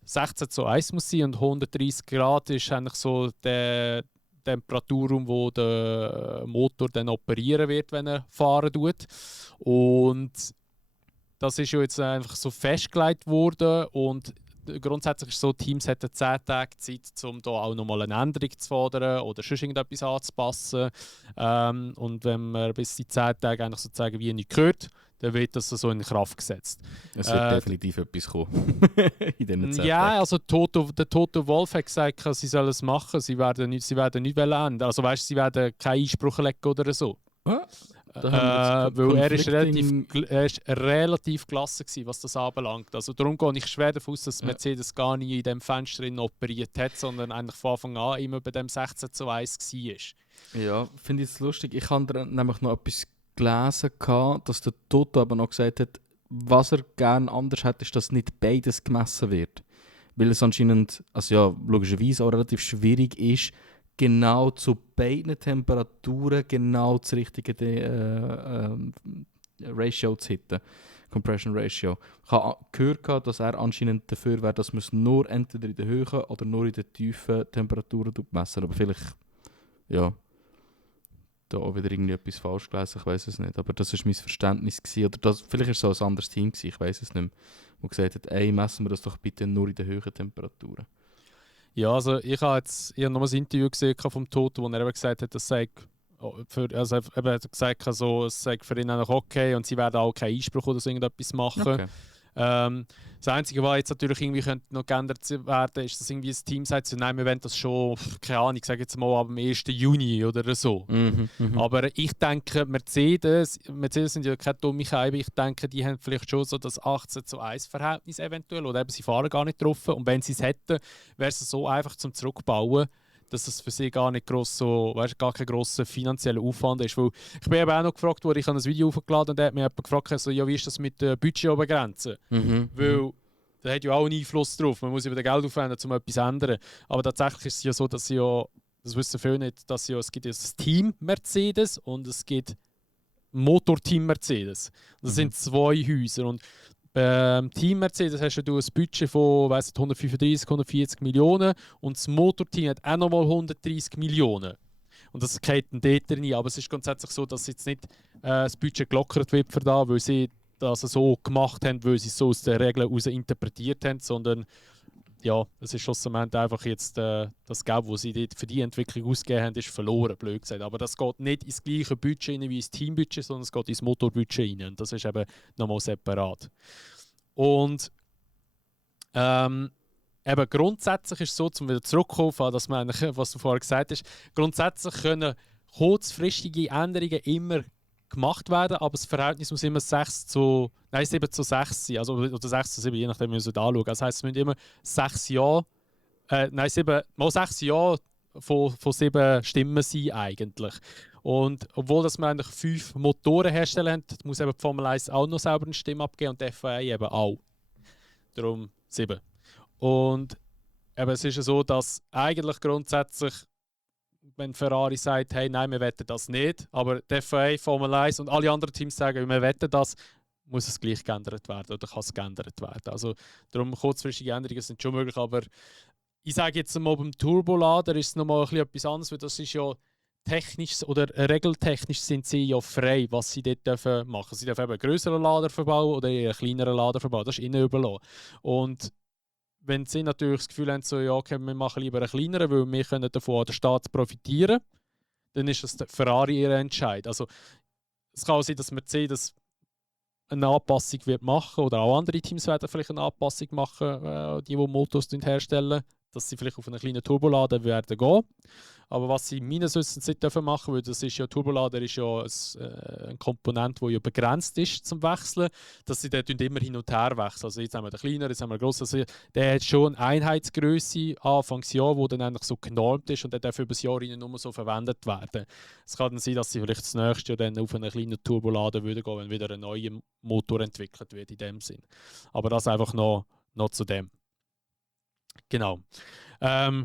16:1 muss sein und 130 Grad ist eigentlich so der Temperaturraum, wo der Motor dann operieren wird, wenn er fahren tut. Und das ist ja jetzt einfach so festgelegt worden und grundsätzlich ist es so, Teams hätten 10 Tage Zeit, um da auch nochmal eine Änderung zu fordern oder sonst irgendetwas anzupassen. Und wenn man bis die 10 Tage eigentlich sozusagen wie nicht hört, dann wird das so in Kraft gesetzt. Es wird definitiv etwas kommen in diesen 10 Tagen. Ja, also der Toto Wolff hat gesagt, sie sollen es machen, sie werden nicht ändern. Also weißt, sie werden keinen Einspruch legen oder so. Weil er ist relativ gelassen gewesen, was das anbelangt. Also darum gehe ich schwer davon aus, dass Mercedes gar nie in diesem Fenster operiert hat, sondern eigentlich von Anfang an immer bei dem 16:1 war. Ja, finde ich es lustig. Ich habe nämlich noch etwas gelesen, dass der Toto aber noch gesagt hat, was er gerne anders hat, ist, dass nicht beides gemessen wird. Weil es anscheinend, also ja, logischerweise auch relativ schwierig ist, genau zu beiden Temperaturen genau das richtige Ratio zu hitten. Compression Ratio. Ich habe gehört, dass er anscheinend dafür wäre, dass man es nur entweder in den hohen oder nur in den tiefen Temperaturen messen. Aber vielleicht, ja, da auch wieder irgendwie etwas falsch gelesen, ich weiß es nicht. Aber das war mein Verständnis gewesen. Oder das, vielleicht war es so ein anderes Team gewesen, ich weiß es nicht mehr. Wo gesagt hat, messen wir das doch bitte nur in den hohen Temperaturen. Ja, also ich habe noch ein Interview gesehen vom Toto, wo er eben gesagt hat, das sei es sei für ihn auch okay und sie werden auch keinen Einspruch oder so irgendetwas machen. Okay. Das Einzige, was jetzt natürlich irgendwie könnte noch geändert werden, ist, dass irgendwie das Team sagt, so, nein, wir wollen das schon, keine Ahnung, ich sage jetzt mal ab dem 1. Juni oder so. Aber ich denke, Mercedes sind ja keine dumme Scheibe, ich denke, die haben vielleicht schon so das 18:1 Verhältnis eventuell oder eben sie fahren gar nicht drauf und wenn sie es hätten, wäre es so einfach zum Zurückbauen, dass es für sie gar nicht gar kein grosser finanzieller Aufwand ist. Weil ich bin eben auch noch gefragt worden, ich habe ein Video aufgeladen und da hat mich jemand gefragt, also, ja, wie ist das mit der Budgetobergrenze? Weil da hat ja auch einen Einfluss drauf. Man muss über das Geld aufwenden, um etwas zu ändern. Aber tatsächlich ist es ja so, dass das wissen viele nicht, dass es gibt das Team Mercedes und es gibt Motorteam Mercedes. Das sind zwei Häuser. Und beim Team Mercedes hast du ein Budget von 135, 140 Millionen und das Motorteam hat auch nochmal 130 Millionen. Und das geht dann dort rein. Aber es ist grundsätzlich so, dass jetzt nicht das Budget gelockert wird für da, weil sie das so gemacht haben, weil sie es so aus den Regeln heraus interpretiert haben, sondern ja, es ist schlussendlich einfach jetzt das Geld, das sie dort für die Entwicklung ausgegeben haben, ist verloren, blöd gesagt. Aber das geht nicht ins gleiche Budget rein wie ins Teambudget, sondern es geht ins Motorbudget rein. Und das ist eben nochmal separat. Und eben grundsätzlich ist es so, um wieder zurückzukommen, dass man eigentlich, was du vorher gesagt hast, grundsätzlich können kurzfristige Änderungen immer gemacht werden, aber das Verhältnis muss immer 7:6 sein, also, oder 6:7, je nachdem, wie man es anschaut. Das heisst, es müssen immer 6 Ja, 6 Ja von 7 Stimmen sein eigentlich. Und obwohl dass wir eigentlich 5 Motoren herstellen haben, muss eben die Formel 1 auch noch selber eine Stimme abgeben und die FIA eben auch. Darum 7. Und eben, es ist ja so, dass eigentlich grundsätzlich, wenn Ferrari sagt, hey, nein, wir wetten das nicht, aber die FIA, Formel 1 und alle anderen Teams sagen, wir wetten das, muss es gleich geändert werden oder kann es geändert werden. Also darum kurzfristige Änderungen sind schon möglich, aber ich sage jetzt mal, beim Turbolader ist es nochmal etwas anderes, weil das ist ja technisch oder regeltechnisch sind sie ja frei, was sie dort dürfen machen. Sie dürfen eben einen grösseren Lader verbauen oder einen kleineren Lader verbauen. Das ist ihnen überlassen. Und wenn sie natürlich das Gefühl haben, so, ja, okay, wir machen lieber einen kleineren, weil wir können davon an der Staat profitieren, dann ist das Ferrari ihr Entscheid. Also es kann auch sein, dass Mercedes eine Anpassung wird machen oder auch andere Teams werden vielleicht eine Anpassung machen, die Motors herstellen, dass sie vielleicht auf einen kleinen Turbolader werden gehen. Aber was sie meines Wissens nicht machen dürfen, weil das ist ja, Turbolader ist ja ein Komponent, der ja begrenzt ist zum Wechseln, dass sie dort immer hin und her wechseln. Also jetzt haben wir den kleineren, jetzt haben wir den grossen. Also der hat schon eine Einheitsgröße Anfangsjahr, die dann eigentlich so genormt ist und der darf über das Jahr nur so verwendet werden. Es kann dann sein, dass sie vielleicht das nächste Jahr dann auf einen kleinen Turbolader würden gehen, wenn wieder ein neuer Motor entwickelt wird in dem Sinn. Aber das einfach noch zu dem. Genau.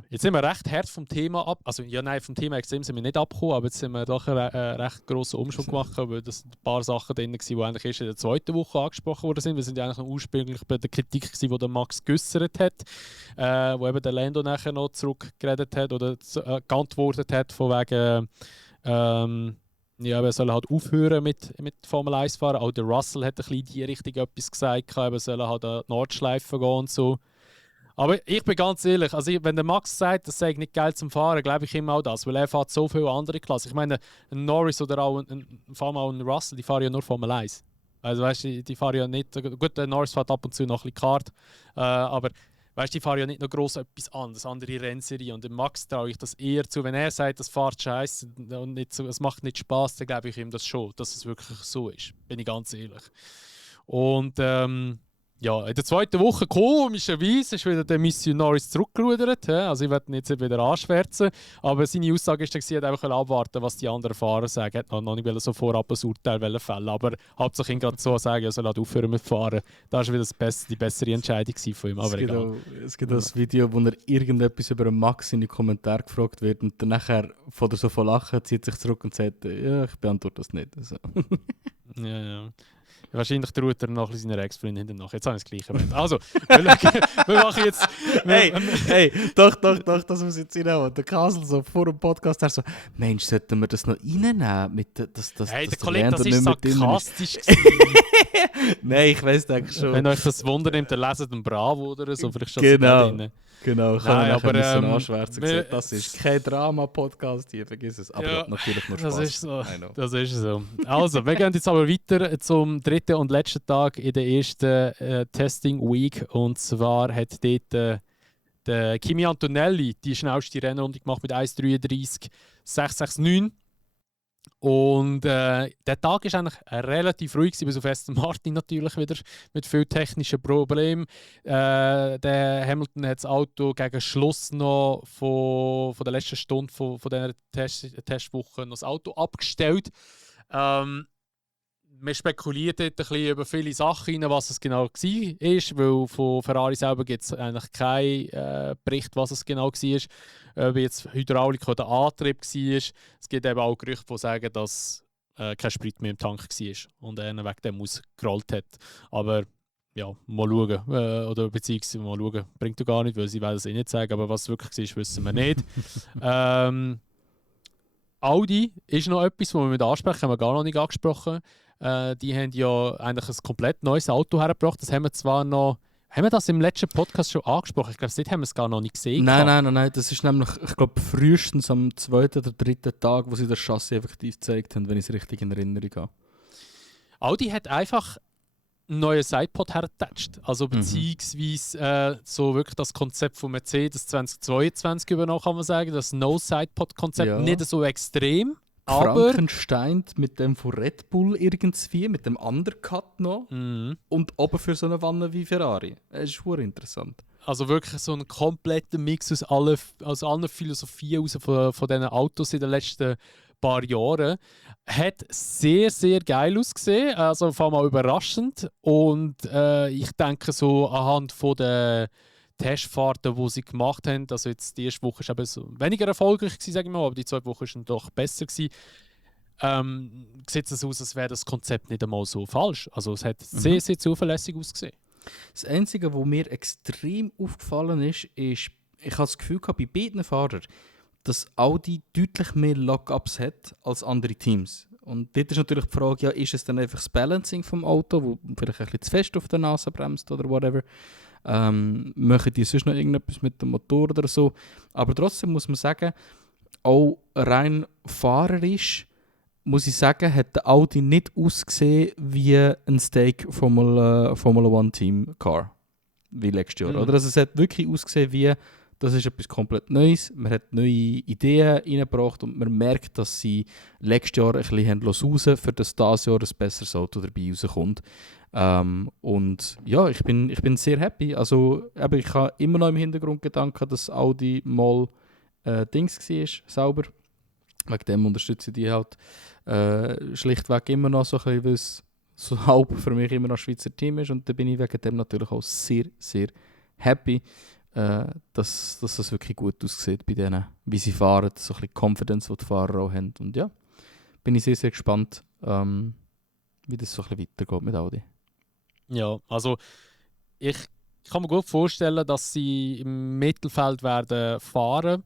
Jetzt sind wir recht hart vom Thema ab. Also, ja, nein, vom Thema extrem sind wir nicht abgekommen, aber jetzt sind wir doch einen recht grossen Umschwung gemacht, weil das ein paar Sachen drin waren, die eigentlich erst in der zweiten Woche angesprochen worden sind. Wir sind ja eigentlich noch ursprünglich bei der Kritik, die der Max geäussert hat, wo eben der Lando nachher noch zurückgeredet hat oder geantwortet hat, von wegen, ja, er soll halt aufhören mit Formel 1 fahren. Auch der Russell hat ein bisschen in die Richtung etwas gesagt, er soll halt an die Nordschleife gehen und so. Aber ich bin ganz ehrlich, also wenn der Max sagt, das sei nicht geil zum Fahren, glaube ich ihm auch das, weil er fährt so viele andere Klassen. Ich meine, ein Norris oder auch vor allem auch ein Russell, die fahren ja nur Formel 1. Also weißt du, die fahren ja nicht, gut, der Norris fährt ab und zu noch ein bisschen Kart, aber weißt, die fahren ja nicht noch gross etwas anderes, andere Rennserie. Und dem Max traue ich das eher zu, wenn er sagt, das fährt scheiße und nicht so, es macht nicht Spaß, dann glaube ich ihm das schon, dass es wirklich so ist, bin ich ganz ehrlich. Und ja, in der zweiten Woche, komischerweise, ist wieder der Mission Norris zurückgerudert. Also ich werde ihn jetzt wieder anschwärzen. Aber seine Aussage war, er wollte einfach abwarten, was die anderen Fahrer sagen. Er hat noch nicht so vorab ein Urteil fällen. Aber hauptsächlich ihn gerade so sagen, er soll halt aufhören mit Fahren. Das war wieder die bessere Entscheidung von ihm. Aber es gibt auch ein Video, wo er irgendetwas über Max in die Kommentare gefragt wird und dann nachher von der so von Lachen zieht sich zurück und sagt, ja, ich beantworte das nicht. Also. Ja. Wahrscheinlich traut er noch seiner Ex-Freundin danach. Jetzt habe ich das Gleiche erwähnt. Also, wir machen jetzt... Hey, doch, das muss ich jetzt reinhauen. Der Kasel so vor dem Podcast, der so, Mensch, sollten wir das noch reinnehmen? Hey, der Kollege, das ist sarkastisch. Nein, ich weiss eigentlich schon. Wenn euch das Wunder nimmt, dann leset ein Bravo oder so. Vielleicht schon Genau, ich kann nachher ein bisschen anschwärzen. Das ist kein Drama-Podcast hier, vergiss es. Aber ja, natürlich nur Spaß. Das ist so. Also, wir gehen jetzt aber weiter zum dritten und letzten Tag in der ersten Testing Week. Und zwar hat dort der Kimi Antonelli die schnellste Rennrunde gemacht mit 1,33,669. Und der Tag war eigentlich relativ ruhig, bis auf Aston Martin natürlich wieder mit vielen technischen Problemen. Der Hamilton hat das Auto gegen Schluss noch von der letzten Stunde von dieser Testwoche noch das Auto abgestellt. Man spekuliert dort ein bisschen über viele Sachen rein, was es genau war, weil von Ferrari selber gibt es eigentlich keinen Bericht, was es genau war. Ob jetzt Hydraulik oder Antrieb war. Es gibt eben auch Gerüchte, die sagen, dass kein Sprit mehr im Tank war und er wegen dem ausgerollt hat. Aber ja, mal schauen. Oder beziehungsweise mal schauen, bringt ja gar nicht, weil sie werden es eh nicht sagen, aber was es wirklich war, wissen wir nicht. Audi ist noch etwas, was wir mit ansprechen, haben wir gar noch nicht angesprochen. Die haben ja eigentlich ein komplett neues Auto hergebracht. Das haben wir zwar noch... Haben wir das im letzten Podcast schon angesprochen? Ich glaube, dort haben wir es gar noch nicht gesehen. Nein. Das ist nämlich, ich glaube, frühestens am 2. oder 3. Tag, wo sie das Chassis effektiv gezeigt haben, wenn ich es richtig in Erinnerung habe. Audi hat einfach einen neuen Sidepod hergetatscht. Also beziehungsweise so wirklich das Konzept von Mercedes 2022 übernommen, kann man sagen. Das No-Sidepod-Konzept, ja. Nicht so extrem. Frankenstein mit dem von Red Bull irgendwie, mit dem Undercut noch und oben für so eine Wanne wie Ferrari. Das ist sehr interessant. Also wirklich so ein kompletter Mix aus allen Philosophien von diesen Autos in den letzten paar Jahren. Hat sehr, sehr geil ausgesehen, also vor allem auch überraschend. Und ich denke so anhand von der Testfahrten, die sie gemacht haben. Also jetzt die erste Woche war eben so weniger erfolgreich, sage ich mal, aber die zweite Woche war dann doch besser. sieht es aus, als wäre das Konzept nicht einmal so falsch. Also es hat sehr, sehr zuverlässig ausgesehen. Das Einzige, was mir extrem aufgefallen ist, ich habe das Gefühl gehabt, bei beiden Fahrern, dass Audi deutlich mehr Lockups hat als andere Teams. Und dort ist natürlich die Frage, ja, ist es dann einfach das Balancing vom Auto, wo vielleicht ein bisschen zu fest auf der Nase bremst oder whatever. Machen die sonst noch irgendetwas mit dem Motor oder so. Aber trotzdem muss man sagen, auch rein fahrerisch, muss ich sagen, hat der Audi nicht ausgesehen wie ein Steak Formula One Team Car. Wie letztes Jahr. Oder? Also es hat wirklich ausgesehen wie, das ist etwas komplett Neues. Man hat neue Ideen reingebracht und man merkt, dass sie letztes Jahr ein bisschen loslaufen, für das dieses Jahr ein besseres Auto dabei rauskommt. Und ja, ich bin sehr happy. Also, ich habe immer noch im Hintergrund Gedanken, dass Audi mal Dings war, sauber. Wegen dem unterstütze ich die halt schlichtweg immer noch so ein bisschen, weil es so halb für mich immer noch ein Schweizer Team ist. Und da bin ich wegen dem natürlich auch sehr, sehr happy, dass das wirklich gut aussieht bei denen, wie sie fahren, so ein bisschen Confidence, die die Fahrer auch haben. Und ja, bin ich sehr, sehr gespannt, wie das so ein bisschen weitergeht mit Audi. Ja, also ich kann mir gut vorstellen, dass sie im Mittelfeld werden fahren.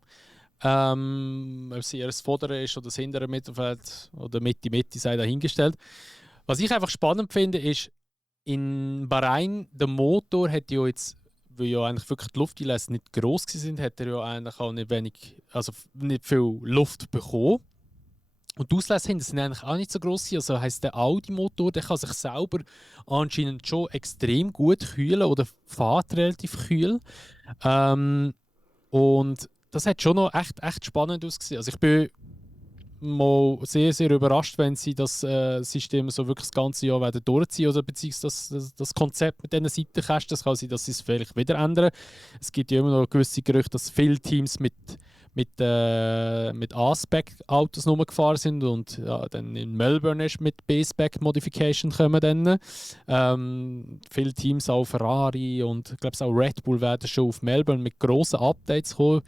Ob sie erst das Vordere ist oder das hintere Mittelfeld oder Mitte sei dahingestellt. Was ich einfach spannend finde, ist, in Bahrain, der Motor hat ja jetzt, weil ja eigentlich wirklich die Lufteinlässe nicht gross sind, hat er ja eigentlich auch nicht viel Luft bekommen. Und die Auslässe hinten sind eigentlich auch nicht so gross. Also heisst, der Audi-Motor, der kann sich selber anscheinend schon extrem gut kühlen oder fährt relativ kühl. Und das hat schon noch echt spannend ausgesehen. Also ich bin mal sehr, sehr überrascht, wenn sie das System so wirklich das ganze Jahr werden durchziehen oder beziehungsweise das Konzept mit diesen Seitenkästen. Das kann sein, dass sie es vielleicht wieder ändern. Es gibt ja immer noch gewisse Gerüchte, dass viele Teams mit A-Spec-Autos gefahren sind und ja, dann in Melbourne ist mit B-Spec-Modification kommen dann. Viele Teams, auch Ferrari und ich glaube auch Red Bull, werden schon auf Melbourne mit grossen Updates kommen.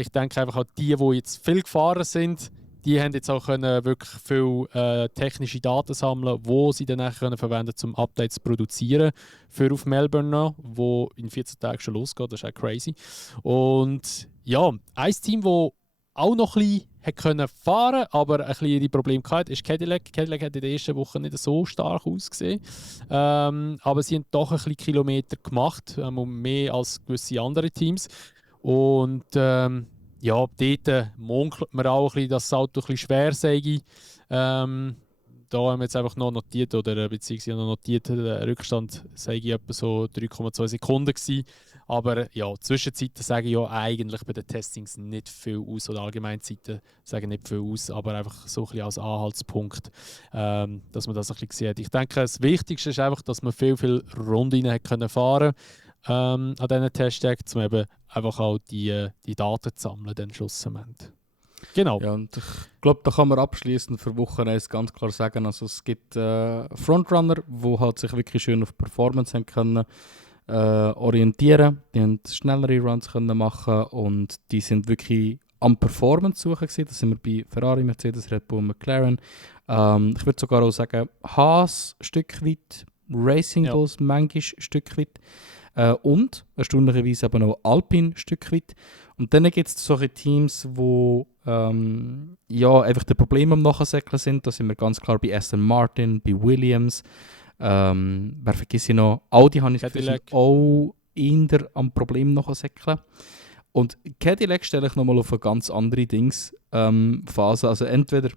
Ich denke einfach auch die jetzt viel gefahren sind, die haben jetzt auch können wirklich viel technische Daten sammeln, wo sie dann können verwenden, um Updates zu produzieren für auf Melbourne noch, wo in 14 Tagen schon losgeht. Das ist auch crazy. Und ja, ein Team, das auch noch ein bisschen können fahren, aber ein bisschen ihre Probleme hatte, ist Cadillac. Cadillac hat in der ersten Woche nicht so stark ausgesehen, aber sie haben doch ein bisschen Kilometer gemacht, mehr als gewisse andere Teams. Und ja, dort munkelt man auch ein bisschen, dass das Auto ein bisschen schwer sei. Da haben wir jetzt einfach noch notiert, oder beziehungsweise noch notiert, der Rückstand sei etwa so 3,2 Sekunden gewesen. Aber ja, Zwischenzeiten sagen ja eigentlich bei den Testings nicht viel aus, oder Allgemeinzeiten sagen nicht viel aus, aber einfach so ein bisschen als Anhaltspunkt, dass man das ein bisschen sieht. Ich denke, das Wichtigste ist einfach, dass man viel Runden fahren können an diesen Testtagen, um eben einfach auch die Daten zu sammeln, dann schlussendlich. Genau. Ja, und ich glaube, da kann man abschließend für Wochen 1 ganz klar sagen, also es gibt Frontrunner, die halt sich wirklich schön auf Performance haben können orientieren. Die haben schnellere Runs können machen und die sind wirklich am Performance suchen gewesen. Das sind wir bei Ferrari, Mercedes, Red Bull, McLaren. Ich würde sogar auch sagen, Haas ein Stück weit, Racing Bulls manchmal ein Stück weit. Und erstaunlicherweise eben auch Alpine ein Stück weit. Und dann gibt es solche Teams, die einfach die Probleme am Nachsäckeln sind. Da sind wir ganz klar bei Aston Martin, bei Williams. Wer vergisst ich noch? Audi habe ich das Gefühl, auch eher am Problem nachsäckeln. Und Cadillac stelle ich nochmal auf eine ganz andere Phase. Also entweder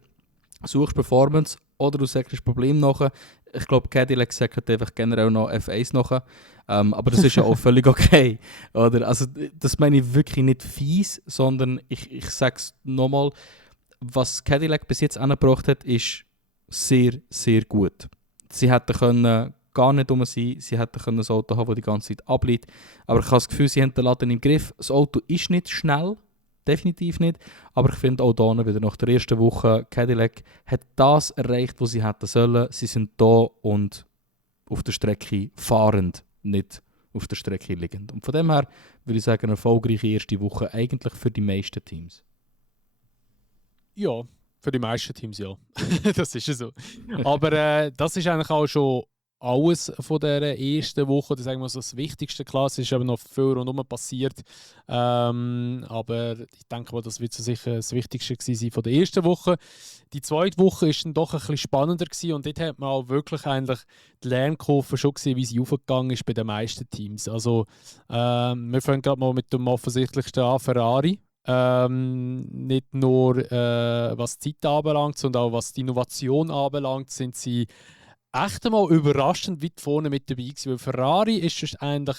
suchst Performance oder du säckelst Problem nach. Ich glaube, Cadillac säckelt einfach generell noch F1 nach. Aber das ist ja auch völlig okay. Oder? Also, das meine ich wirklich nicht fies, sondern ich sage es nochmal, was Cadillac bis jetzt angebracht hat, ist sehr, sehr gut. Sie hätten können gar nicht dumm sein, sie hätten können ein Auto haben, das die ganze Zeit ableitet. Aber ich habe das Gefühl, sie haben den Laden im Griff. Das Auto ist nicht schnell, definitiv nicht. Aber ich finde auch hier wieder nach der ersten Woche, Cadillac hat das erreicht, was sie hätten sollen. Sie sind da und auf der Strecke fahrend, nicht auf der Strecke liegend. Und von dem her würde ich sagen, eine erfolgreiche erste Woche eigentlich für die meisten Teams. Ja, Für die meisten Teams ja. Das ist ja so. Aber das ist eigentlich auch schon alles von dieser ersten Woche, oder sagen wir so das Wichtigste. Klar, es ist eben noch viel rundherum passiert. Aber ich denke mal, das wird so sicher das Wichtigste gewesen sein von der ersten Woche. Die zweite Woche war dann doch ein bisschen spannender gewesen, und dort hat man auch wirklich eigentlich die Lernkurve schon gesehen, wie sie aufgegangen ist bei den meisten Teams. Also wir fangen gerade mal mit dem offensichtlichsten an, Ferrari. Nicht nur was die Zeit anbelangt, sondern auch was die Innovation anbelangt, sind sie echt einmal überraschend weit vorne mit dabei gewesen. Weil Ferrari ist sonst eigentlich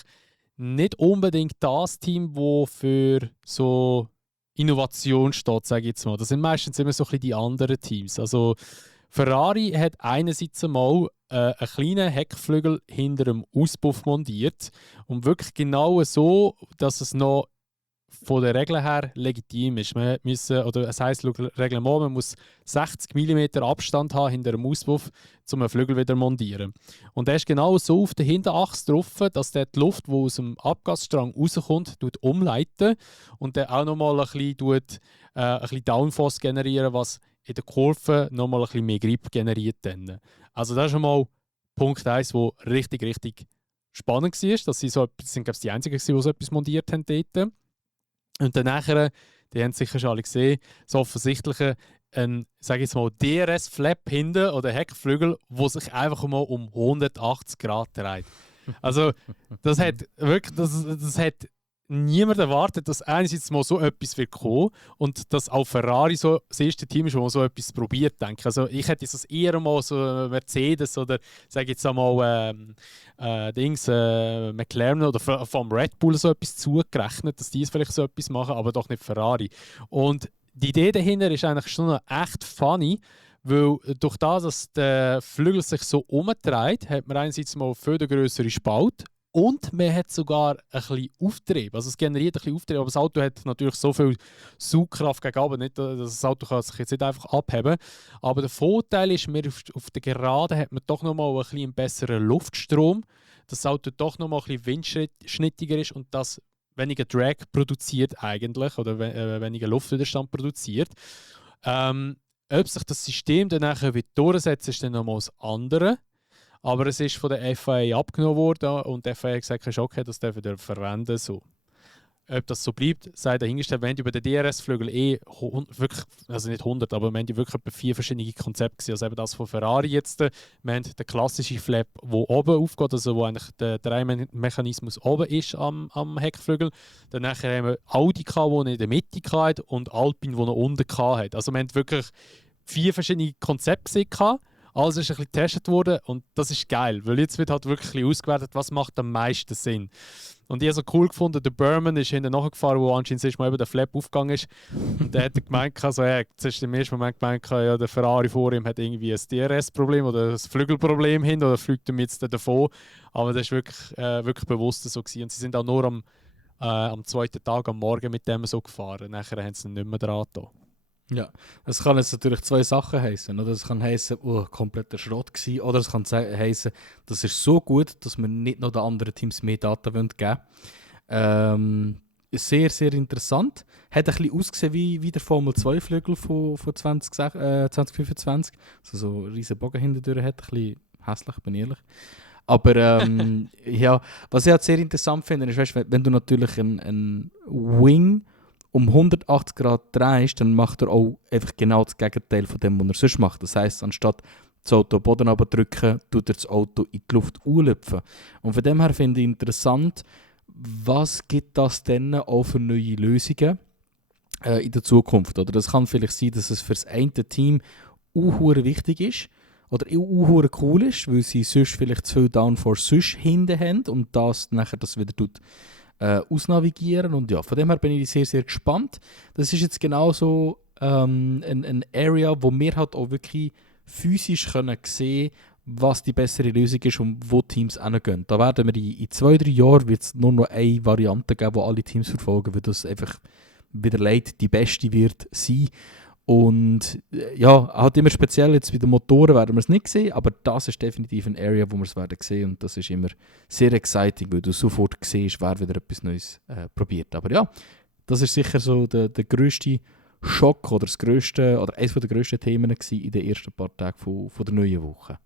nicht unbedingt das Team, das für so Innovation steht, sage ich jetzt mal. Das sind meistens immer so ein bisschen die anderen Teams. Also Ferrari hat einerseits einmal einen kleinen Heckflügel hinter dem Auspuff montiert und wirklich genau so, dass es noch von der Regel her legitim ist. Es heisst Reglement, man muss 60 mm Abstand haben hinter dem Auspuff, um einen Flügel wieder zu montieren. Und der ist genau so auf der Hinterachse drauf, dass der die Luft, die aus dem Abgasstrang rauskommt, umleitet und dann auch nochmal ein bisschen Downforce generieren, was in der Kurve nochmal ein bisschen mehr Grip generiert. Also das ist schon mal Punkt 1, der richtig, richtig spannend war. Dass sie sind, glaube ich, die Einzigen, die so etwas montiert haben dort. Und dann nachher, die haben es sicher schon alle gesehen, so offensichtlich ein, sage ich jetzt mal, DRS-Flap hinten oder Heckflügel, der sich einfach mal um 180 Grad dreht. Also das hat wirklich, das hat niemand erwartet, dass einerseits mal so etwas wird kommen und dass auch Ferrari so das erste Team ist, wo man so etwas probiert, denke ich. Also ich hätte es eher mal so Mercedes oder sage jetzt einmal McLaren oder vom Red Bull so etwas zugerechnet, dass die vielleicht so etwas machen, aber doch nicht Ferrari. Und die Idee dahinter ist eigentlich schon noch echt funny, weil durch das, dass der Flügel sich so umdreht, hat man einerseits mal viel größere Spalt. Und man hat sogar ein bisschen Auftrieb. Also es generiert ein bisschen Auftrieb, aber das Auto hat natürlich so viel Saugkraft gegenüber, nicht, das Auto kann sich jetzt nicht einfach abheben. Aber der Vorteil ist, auf der Geraden hat man doch nochmal ein bisschen besseren Luftstrom, dass das Auto doch nochmal ein bisschen windschnittiger ist und das weniger Drag produziert eigentlich, oder weniger Luftwiderstand produziert. Ob sich das System dann nachher wieder durchsetzt, ist dann nochmal das andere. Aber es ist von der FIA abgenommen worden und die FIA hat gesagt, es ist okay, das dürfen wir verwenden. So. Ob das so bleibt, sei dahingestellt. Wir haben über den DRS-Flügel wirklich, also nicht 100, aber wir haben wirklich etwa 4 verschiedene Konzepte gesehen. Also eben das von Ferrari jetzt. Wir haben den klassischen Flap, der oben aufgeht, also wo eigentlich der Drehmechanismus oben ist am Heckflügel. Dann haben wir Audi, der in der Mitte hatte und Alpine, der noch unten hatte. Also wir haben wirklich 4 verschiedene Konzepte gesehen. Alles ist ein bisschen getestet worden und das ist geil, weil jetzt wird halt wirklich ausgewertet, was macht am meisten Sinn. Und ich habe so cool gefunden, der Berman ist hinten nachgefahren, wo anscheinend erst mal eben der Flap aufgegangen ist. Und der hat gemeint, also, zuerst im ersten Moment gemeint, ja, der Ferrari vor ihm hat irgendwie ein DRS-Problem oder ein Flügelproblem hin oder fliegt ihm jetzt davon. Aber das war wirklich bewusst so gewesen. Und sie sind auch nur am zweiten Tag, am Morgen mit dem so gefahren. Nachher haben sie ihn nicht mehr dran getan. Ja, es kann jetzt natürlich 2 Sachen heißen. Oder es kann heißen, kompletter Schrott gewesen. Oder es kann heißen, das ist so gut, dass wir nicht noch den anderen Teams mehr Daten geben wollen. Sehr, sehr interessant. Hat ein bisschen ausgesehen wie der Formel 2 Flügel von 2025. Also so einen riesen Bogen hintendurch hat. Ein bisschen hässlich, bin ehrlich. Aber ja, was ich halt sehr interessant finde, ist, weißt, wenn du natürlich einen Wing um 180 Grad drehst, dann macht er auch einfach genau das Gegenteil von dem, was er sonst macht. Das heisst, anstatt das Auto am Boden drücken, tut er das Auto in die Luft anlüpfen. Und von dem her finde ich interessant, was gibt das denn auch für neue Lösungen in der Zukunft? Oder das kann vielleicht sein, dass es für das eine Team auch wichtig ist oder auch cool ist, weil sie sonst vielleicht zu viel Downforce sonst hinten haben und das nachher das wieder tut ausnavigieren. Und ja, von dem her bin ich sehr, sehr gespannt. Das ist jetzt genau so ein Area, wo wir halt auch wirklich physisch können sehen, was die bessere Lösung ist und wo Teams hingehen. Da werden wir in 2-3 Jahren wird's nur noch eine Variante geben, die alle Teams verfolgen, weil das einfach wieder leid die beste wird sein. Und ja, halt immer speziell jetzt bei den Motoren werden wir es nicht sehen, aber das ist definitiv ein Area, wo wir es werden sehen und das ist immer sehr exciting, weil du sofort siehst, wer wieder etwas Neues probiert. Aber ja, das ist sicher so der grösste Schock oder eines der grössten Themen gewesen in den ersten paar Tagen von der neuen Woche.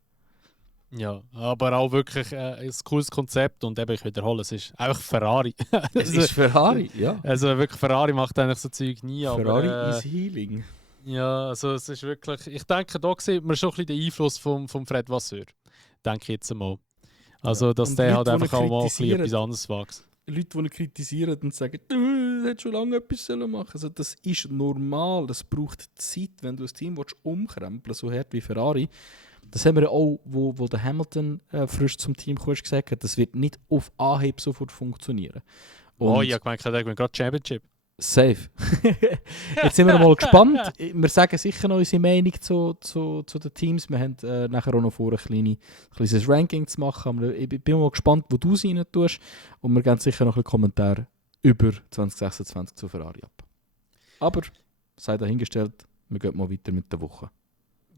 Ja, aber auch wirklich ein cooles Konzept und eben, ich wiederhole, es ist einfach Ferrari. Es ist Ferrari, ja. Also wirklich, Ferrari macht eigentlich so Zeug nie, Ferrari aber... is healing. Ja, also es ist wirklich... Ich denke, da sieht man schon ein bisschen den Einfluss vom Fred Vasseur. Denke ich jetzt einmal. Also, dass Und der Leute, halt einfach die auch mal ein bisschen kritisieren, etwas anderes wächst. Leute, die ihn kritisieren und sagen, du hättest schon lange etwas machen sollen. Also das ist normal, das braucht Zeit, wenn du ein Team umkrempeln willst, so hart wie Ferrari. Das haben wir ja auch, wo der Hamilton frisch zum Team kam, gesagt, das wird nicht auf Anhieb sofort funktionieren. Und ich habe gemeint, ich bin gerade Championship. Safe. Jetzt sind wir mal gespannt. Wir sagen sicher noch unsere Meinung zu den Teams. Wir haben nachher auch noch vor, ein kleines Ranking zu machen. Aber ich bin mal gespannt, wo du sie rein tust. Und wir geben sicher noch ein Kommentar über 2026 zu Ferrari ab. Aber, sei dahingestellt, wir gehen mal weiter mit der Woche.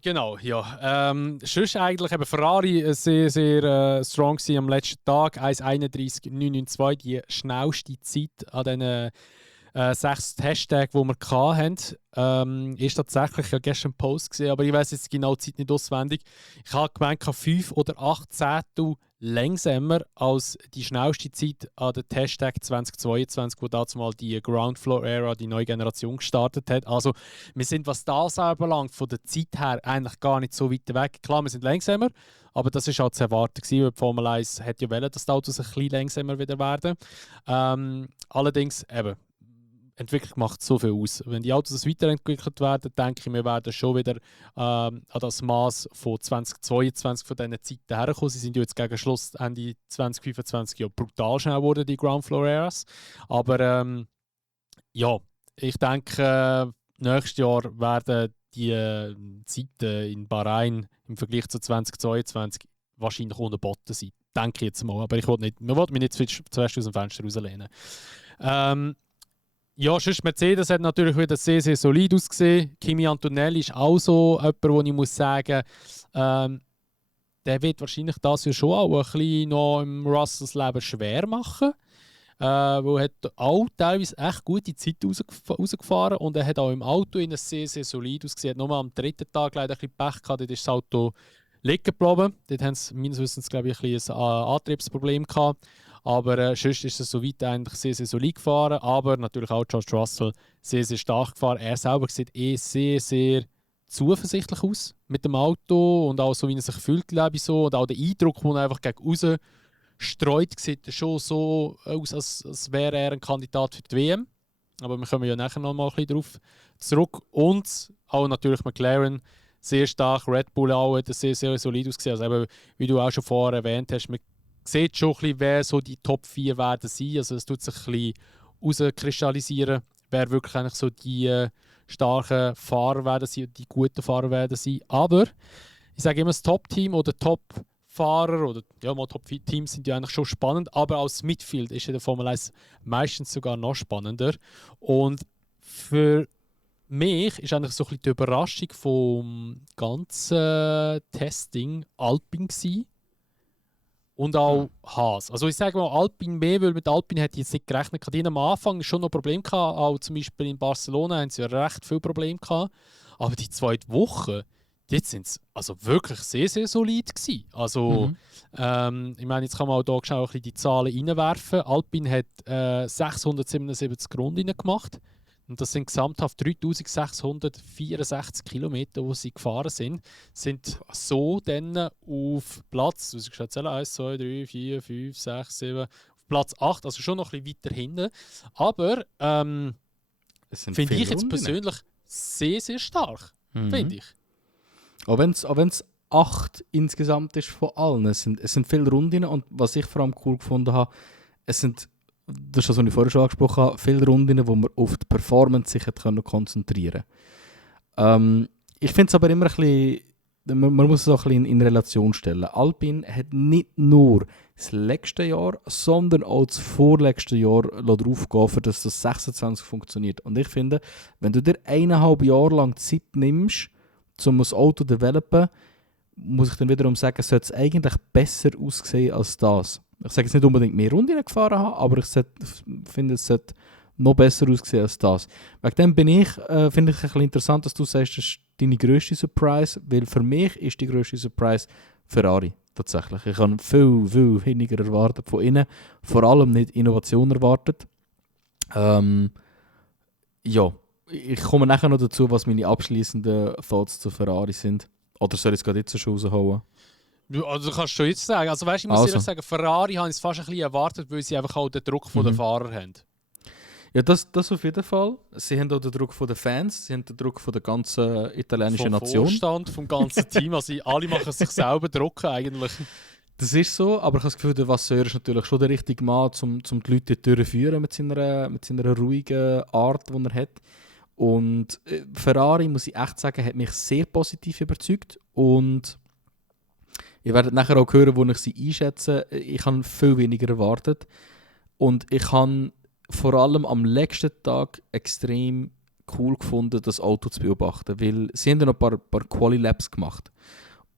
Genau, ja. Sonst eigentlich eben Ferrari sehr, sehr strong war am letzten Tag. 1:31,992, die schnellste Zeit an diesen 6 Hashtags, die wir hatten. Ist tatsächlich ja gestern ein Post gesehen, aber ich weiß jetzt genau die Zeit nicht auswendig. Ich habe gemeint, 5 oder 8 Zehntel langsamer als die schnellste Zeit an den Hashtag 2022, wo dazu mal die Ground Floor Era, die neue Generation, gestartet hat. Also wir sind, was das anbelangt, von der Zeit her eigentlich gar nicht so weit weg. Klar, wir sind langsamer, aber das war halt zu erwarten gewesen, weil die Formel 1 hat ja wollen, dass die Autos ein bisschen langsamer wieder werden. Allerdings eben, Entwicklung macht so viel aus. Wenn die Autos weiterentwickelt werden, denke ich, wir werden schon wieder an das Maß von 2022 von diesen Zeiten herkommen. Sie sind ja jetzt gegen Schluss Ende 2025 ja brutal schnell geworden, die Ground Floor Eras. Aber ja, ich denke, nächstes Jahr werden die Zeiten in Bahrain im Vergleich zu 2022 wahrscheinlich unterboten sein. Denke ich jetzt mal. Aber wir wollen mich nicht zuerst aus dem Fenster rauslehnen. Ja, sonst Mercedes hat natürlich wieder sehr, sehr solid ausgesehen. Kimi Antonelli ist auch so jemand, wo ich muss sagen, der wird wahrscheinlich das ja schon auch ein bisschen noch im Russells Leben schwer machen. Weil er hat auch teilweise echt gute Zeit rausgefahren und er hat auch im Auto sehr, sehr solid ausgesehen. Nur am dritten Tag leider ein bisschen Pech gehabt, dort ist das Auto liegen geblieben. Dort haben sie meines Wissens, glaube ich, ein bisschen ein Antriebsproblem gehabt. Aber sonst ist es soweit eigentlich sehr, sehr solid gefahren. Aber natürlich auch George Russell sehr, sehr stark gefahren. Er selber sieht sehr, sehr zuversichtlich aus mit dem Auto und auch so, wie er sich fühlt, glaube ich so. Und auch der Eindruck, den er einfach gegen raus streut, sieht schon so aus, als wäre er ein Kandidat für die WM. Aber wir kommen ja nachher noch mal ein bisschen darauf zurück. Und auch natürlich McLaren sehr stark. Red Bull auch hat sehr, sehr solid ausgesehen. Also eben, wie du auch schon vorher erwähnt hast, sieht schon ein bisschen, wer so die Top 4 werden sein. Also es tut sich ein bisschen rauskristallisieren, wer wirklich eigentlich so die starken Fahrer werden sein, die guten Fahrer werden sein. Aber ich sage immer, das Top-Team oder Top-Fahrer oder ja, mal Top-Teams sind ja eigentlich schon spannend, aber als Midfield ist in der Formel 1 meistens sogar noch spannender. Und für mich ist eigentlich so ein bisschen die Überraschung vom ganzen Testing Alpine gewesen. Und auch Haas. Also ich sage mal Alpine mehr, weil mit Alpine hätte ich jetzt nicht gerechnet. Die hatten am Anfang schon noch Probleme gehabt. Auch zum Beispiel in Barcelona haben sie ja recht viele Probleme gehabt. Aber die 2 Wochen, jetzt sind sie also wirklich sehr, sehr solid gewesen. Also, ich meine, jetzt kann man auch hier schnell ein bisschen die Zahlen reinwerfen. Alpine hat 677 Runden gemacht. Und das sind gesamthaft 3664 Kilometer, die sie gefahren sind. Sind so dann auf Platz, was ich schon erzähle, 1, 2, 3, 4, 5, 6, 7, auf Platz 8, also schon noch ein bisschen weiter hinten. Aber finde ich jetzt persönlich sehr, sehr stark. Finde ich. Auch wenn es 8 insgesamt ist von allen. Es sind viele Runden und was ich vor allem cool gefunden habe, es sind, das ist das, was ich vorher schon angesprochen habe, viele Runden, wo man auf die Performance sich konzentrieren können. Ich finde es aber immer ein bisschen, man muss es auch ein bisschen in Relation stellen. Alpine hat nicht nur das letzte Jahr, sondern auch das vorletzte Jahr darauf gehen, dass das 26 funktioniert. Und ich finde, wenn du dir 1,5 Jahre lang Zeit nimmst, um ein Auto zu developen, muss ich dann wiederum sagen, sollte es eigentlich besser aussehen als das. Ich sage jetzt nicht unbedingt mehr Runden gefahren haben, aber ich finde, es sollte noch besser ausgesehen als das. Wegen dem finde ich ein bisschen interessant, dass du sagst, das ist deine grösste Surprise, weil für mich ist die grösste Surprise Ferrari. Tatsächlich. Ich habe viel, viel weniger erwartet von ihnen. Vor allem nicht Innovation erwartet. Ja, ich komme nachher noch dazu, was meine abschließenden Thoughts zu Ferrari sind. Oder soll ich es gerade jetzt schon raushauen? Also kannst du jetzt sagen. Also weißt, ich muss ehrlich sagen, Ferrari habe ich es fast ein bisschen erwartet, weil sie einfach auch den Druck von den Fahrern haben. Ja, das auf jeden Fall. Sie haben auch den Druck von den Fans, sie haben den Druck von der ganzen italienischen Nation. Vom Vorstand, vom ganzen Team. Also alle machen sich selber Druck eigentlich. Das ist so, aber ich habe das Gefühl, der Vasseur ist natürlich schon der richtige Mann, um die Leute durchzuführen mit seiner ruhigen Art, die er hat. Und Ferrari, muss ich echt sagen, hat mich sehr positiv überzeugt. Und ihr werdet nachher auch hören, wo ich sie einschätze. Ich habe viel weniger erwartet. Und ich habe vor allem am letzten Tag extrem cool gefunden, das Auto zu beobachten. Weil sie haben ja noch ein paar Quali-Laps gemacht.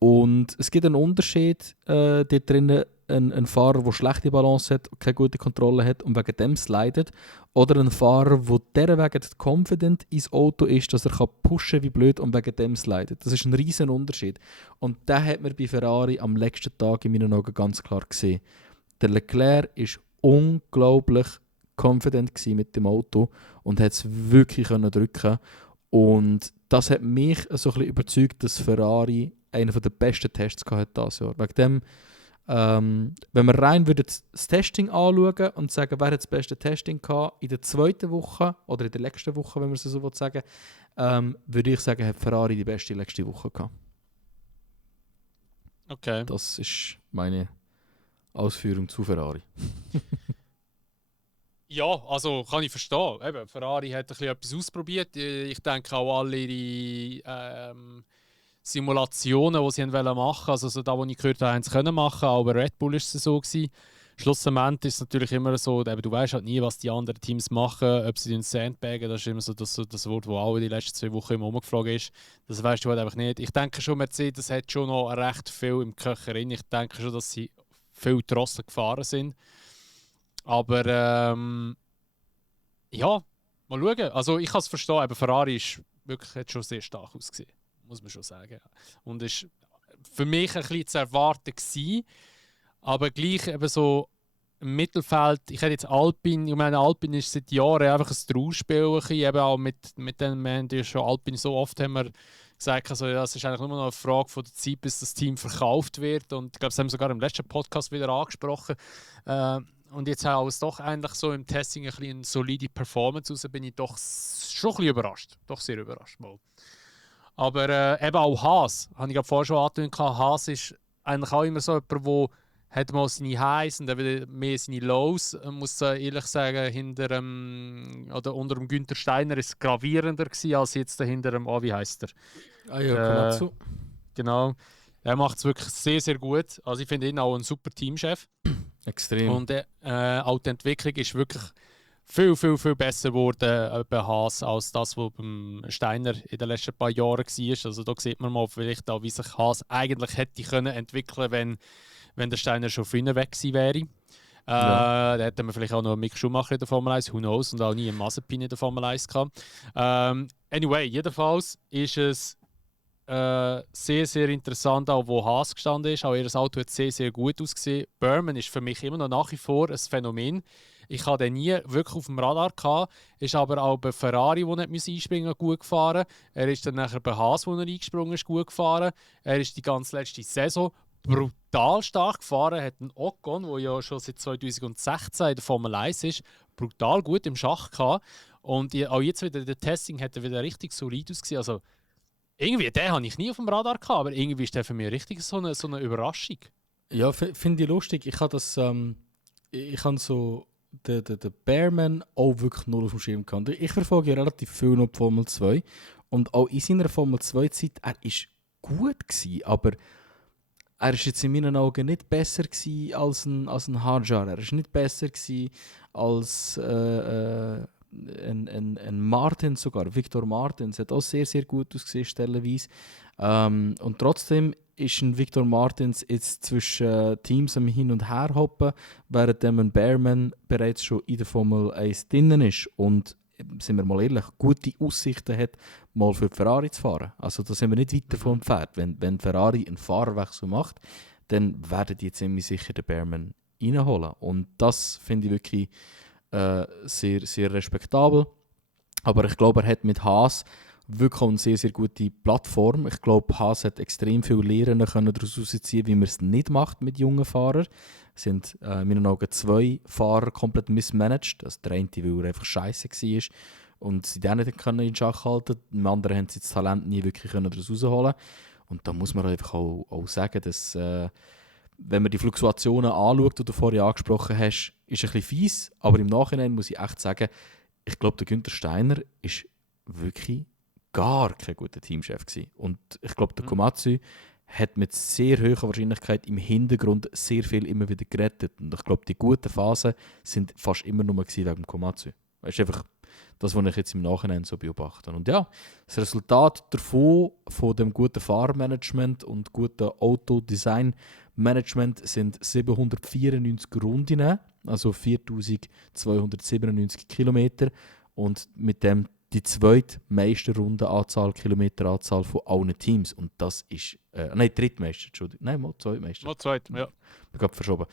Und es gibt einen Unterschied dort drinnen, ein Fahrer, der schlechte Balance hat, keine gute Kontrolle hat und wegen dem slidet. Oder ein Fahrer, der deswegen confident ins Auto ist, dass er pushen kann wie blöd und wegen dem slidet. Das ist ein riesen Unterschied. Und den hat man bei Ferrari am letzten Tag in meinen Augen ganz klar gesehen. Der Leclerc war unglaublich confident mit dem Auto und hat es wirklich drücken. Und das hat mich so ein bisschen überzeugt, dass Ferrari einen der besten Tests hatte dieses Jahr. Wegen dem, wenn wir rein das Testing anschauen und sagen, wer hat das beste Testing gehabt in der zweiten Woche oder in der letzten Woche, wenn wir es so sagen, würde ich sagen, hat Ferrari die beste letzte Woche gehabt. Okay. Das ist meine Ausführung zu Ferrari. Ja, also kann ich verstehen. Eben, Ferrari hat ein bisschen etwas ausprobiert. Ich denke auch alle ihre Simulationen, die sie machen wollten, also so da, wo ich gehört habe, haben sie können machen, aber Red Bull war es so gewesen. Schlussendlich ist es natürlich immer so, eben, du weißt halt nie, was die anderen Teams machen, ob sie den Sandbagen, das ist immer so das Wort, das auch in den letzten 2 Wochen immer rumgeflogen ist. Das weißt du halt einfach nicht. Ich denke schon, Mercedes hat schon noch recht viel im Köcher drin. Ich denke schon, dass sie viel Drossen gefahren sind. Aber ja, mal schauen. Also ich kann es verstehen, aber Ferrari ist wirklich, hat schon sehr stark ausgesehen. Muss man schon sagen. Und ist für mich ein bisschen zu erwarten gewesen, aber gleich eben so im Mittelfeld, ich hätte jetzt Alpine, ich meine Alpine ist seit Jahren einfach ein Trauerspiel, eben auch mit den, wir haben ja schon Alpine so oft haben wir gesagt, also, ja, es ist eigentlich nur noch eine Frage von der Zeit, bis das Team verkauft wird und ich glaube, das haben wir sogar im letzten Podcast wieder angesprochen. Und jetzt auch es doch eigentlich so im Testing ein bisschen eine solide Performance raus, bin ich doch schon ein bisschen überrascht. Doch sehr überrascht mal. Aber eben auch Haas, habe ich gerade vorher schon angedeutet, Haas ist eigentlich auch immer so jemand, der hat mal seine Highs und dann wieder mehr seine Lows. Ich muss ehrlich sagen, unter dem Günther Steiner war es gravierender gewesen, als jetzt hinter dem, wie heisst er? Ah ja, Komatsu. Genau. Er macht es wirklich sehr, sehr gut. Also ich finde ihn auch ein super Teamchef. Extrem. Und auch die Entwicklung ist wirklich viel, viel, viel besser geworden bei Haas als das, was beim Steiner in den letzten paar Jahren war. Also da sieht man mal vielleicht auch, wie sich Haas eigentlich hätte können entwickeln, wenn der Steiner schon früher weg gewesen wäre. Da hätten wir vielleicht auch noch Mick Schumacher in der Formel 1, who knows, und auch nie einen Mazepin in der Formel 1 gehabt. Anyway, jedenfalls ist es sehr, sehr interessant, auch wo Haas gestanden ist. Auch ihr Auto hat sehr, sehr gut ausgesehen. Burman ist für mich immer noch nach wie vor ein Phänomen. Ich hatte den nie wirklich auf dem Radar gehabt, ist aber auch bei Ferrari, wo nicht einspringen musste, gut gefahren. Er ist dann nachher bei Haas, wo er eingesprungen ist, gut gefahren. Er ist die ganze letzte Saison brutal stark gefahren, hat einen Ocon, der ja schon seit 2016 in der Formel 1 ist, brutal gut im Schach gehabt. Und auch jetzt wieder der Testing hat er wieder richtig solid ausgesehen. Also irgendwie, den habe ich nie auf dem Radar gehabt, aber irgendwie ist der für mich richtig so eine Überraschung. Ja, finde ich lustig. Ich habe das, ich habe so den Bearman auch wirklich null auf dem Schirm gehabt. Ich verfolge ja relativ viel noch die Formel 2 und auch in seiner Formel 2-Zeit, er war gut gewesen, aber er war jetzt in meinen Augen nicht besser gewesen als ein Hadjar. Er war nicht besser gewesen als ein Martins sogar, Victor Martins, hat auch sehr, sehr gut ausgesehen, stellenweise. Und trotzdem ist ein Victor Martins jetzt zwischen Teams am Hin- und Her hoppen, während ein Bearman bereits schon in der Formel 1 drinnen ist und, sind wir mal ehrlich, gute Aussichten hat, mal für die Ferrari zu fahren. Also da sind wir nicht weit davon entfernt. Wenn Ferrari einen Fahrerwechsel macht, dann werden die ziemlich sicher den Bearman reinholen. Und das finde ich wirklich sehr, sehr respektabel. Aber ich glaube, er hat mit Haas wirklich eine sehr, sehr gute Plattform. Ich glaube, Haas hat extrem viel lernen können daraus herausziehen, wie man es nicht macht mit jungen Fahrern. Es sind in meinen Augen 2 Fahrer komplett mismanaged. Also der eine, weil er einfach scheiße war und sie den nicht in Schach halten konnten. Im anderen haben sie das Talent nie wirklich daraus herausholen. Und da muss man einfach auch sagen, dass wenn man die Fluktuationen anschaut, die du vorher angesprochen hast, ist ein bisschen fies. Aber im Nachhinein muss ich echt sagen, ich glaube, der Günther Steiner ist wirklich gar kein guter Teamchef gewesen. Und ich glaube, der Komatsu hat mit sehr hoher Wahrscheinlichkeit im Hintergrund sehr viel immer wieder gerettet. Und ich glaube, die guten Phasen sind fast immer nur wegen dem Komatsu. Das ist einfach das, was ich jetzt im Nachhinein so beobachte. Und ja, das Resultat davon, von dem guten Fahrmanagement und guten Autodesign-Management sind 794 Runden, also 4297 Kilometer. Und mit dem die zweitmeiste Kilometeranzahl von allen Teams. Und das ist, drittmeiste, Entschuldigung. Nein, mal zweitmeiste. Mal zweit, ja. Ich bin gerade verschoben.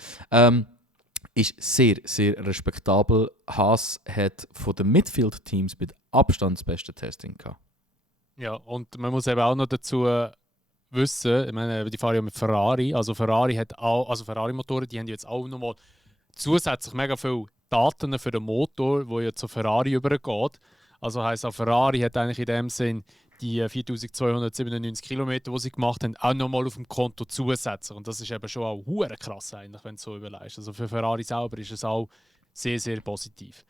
Ist sehr, sehr respektabel. Haas hat von den Midfield-Teams mit Abstand das beste Testing gehabt. Ja, und man muss eben auch noch dazu wissen, ich meine, die fahren ja mit Ferrari, also Ferrari hat auch, also Ferrari-Motoren, die haben jetzt auch nochmal zusätzlich mega viele Daten für den Motor, der ja zu Ferrari übergeht. Also heisst auch, Ferrari hat eigentlich in dem Sinn die 4297 Kilometer, die sie gemacht haben, auch nochmal auf dem Konto zusätzlich. Und das ist eben schon auch hure krass eigentlich, wenn du so überlegst. Also für Ferrari selber ist es auch sehr, sehr positiv.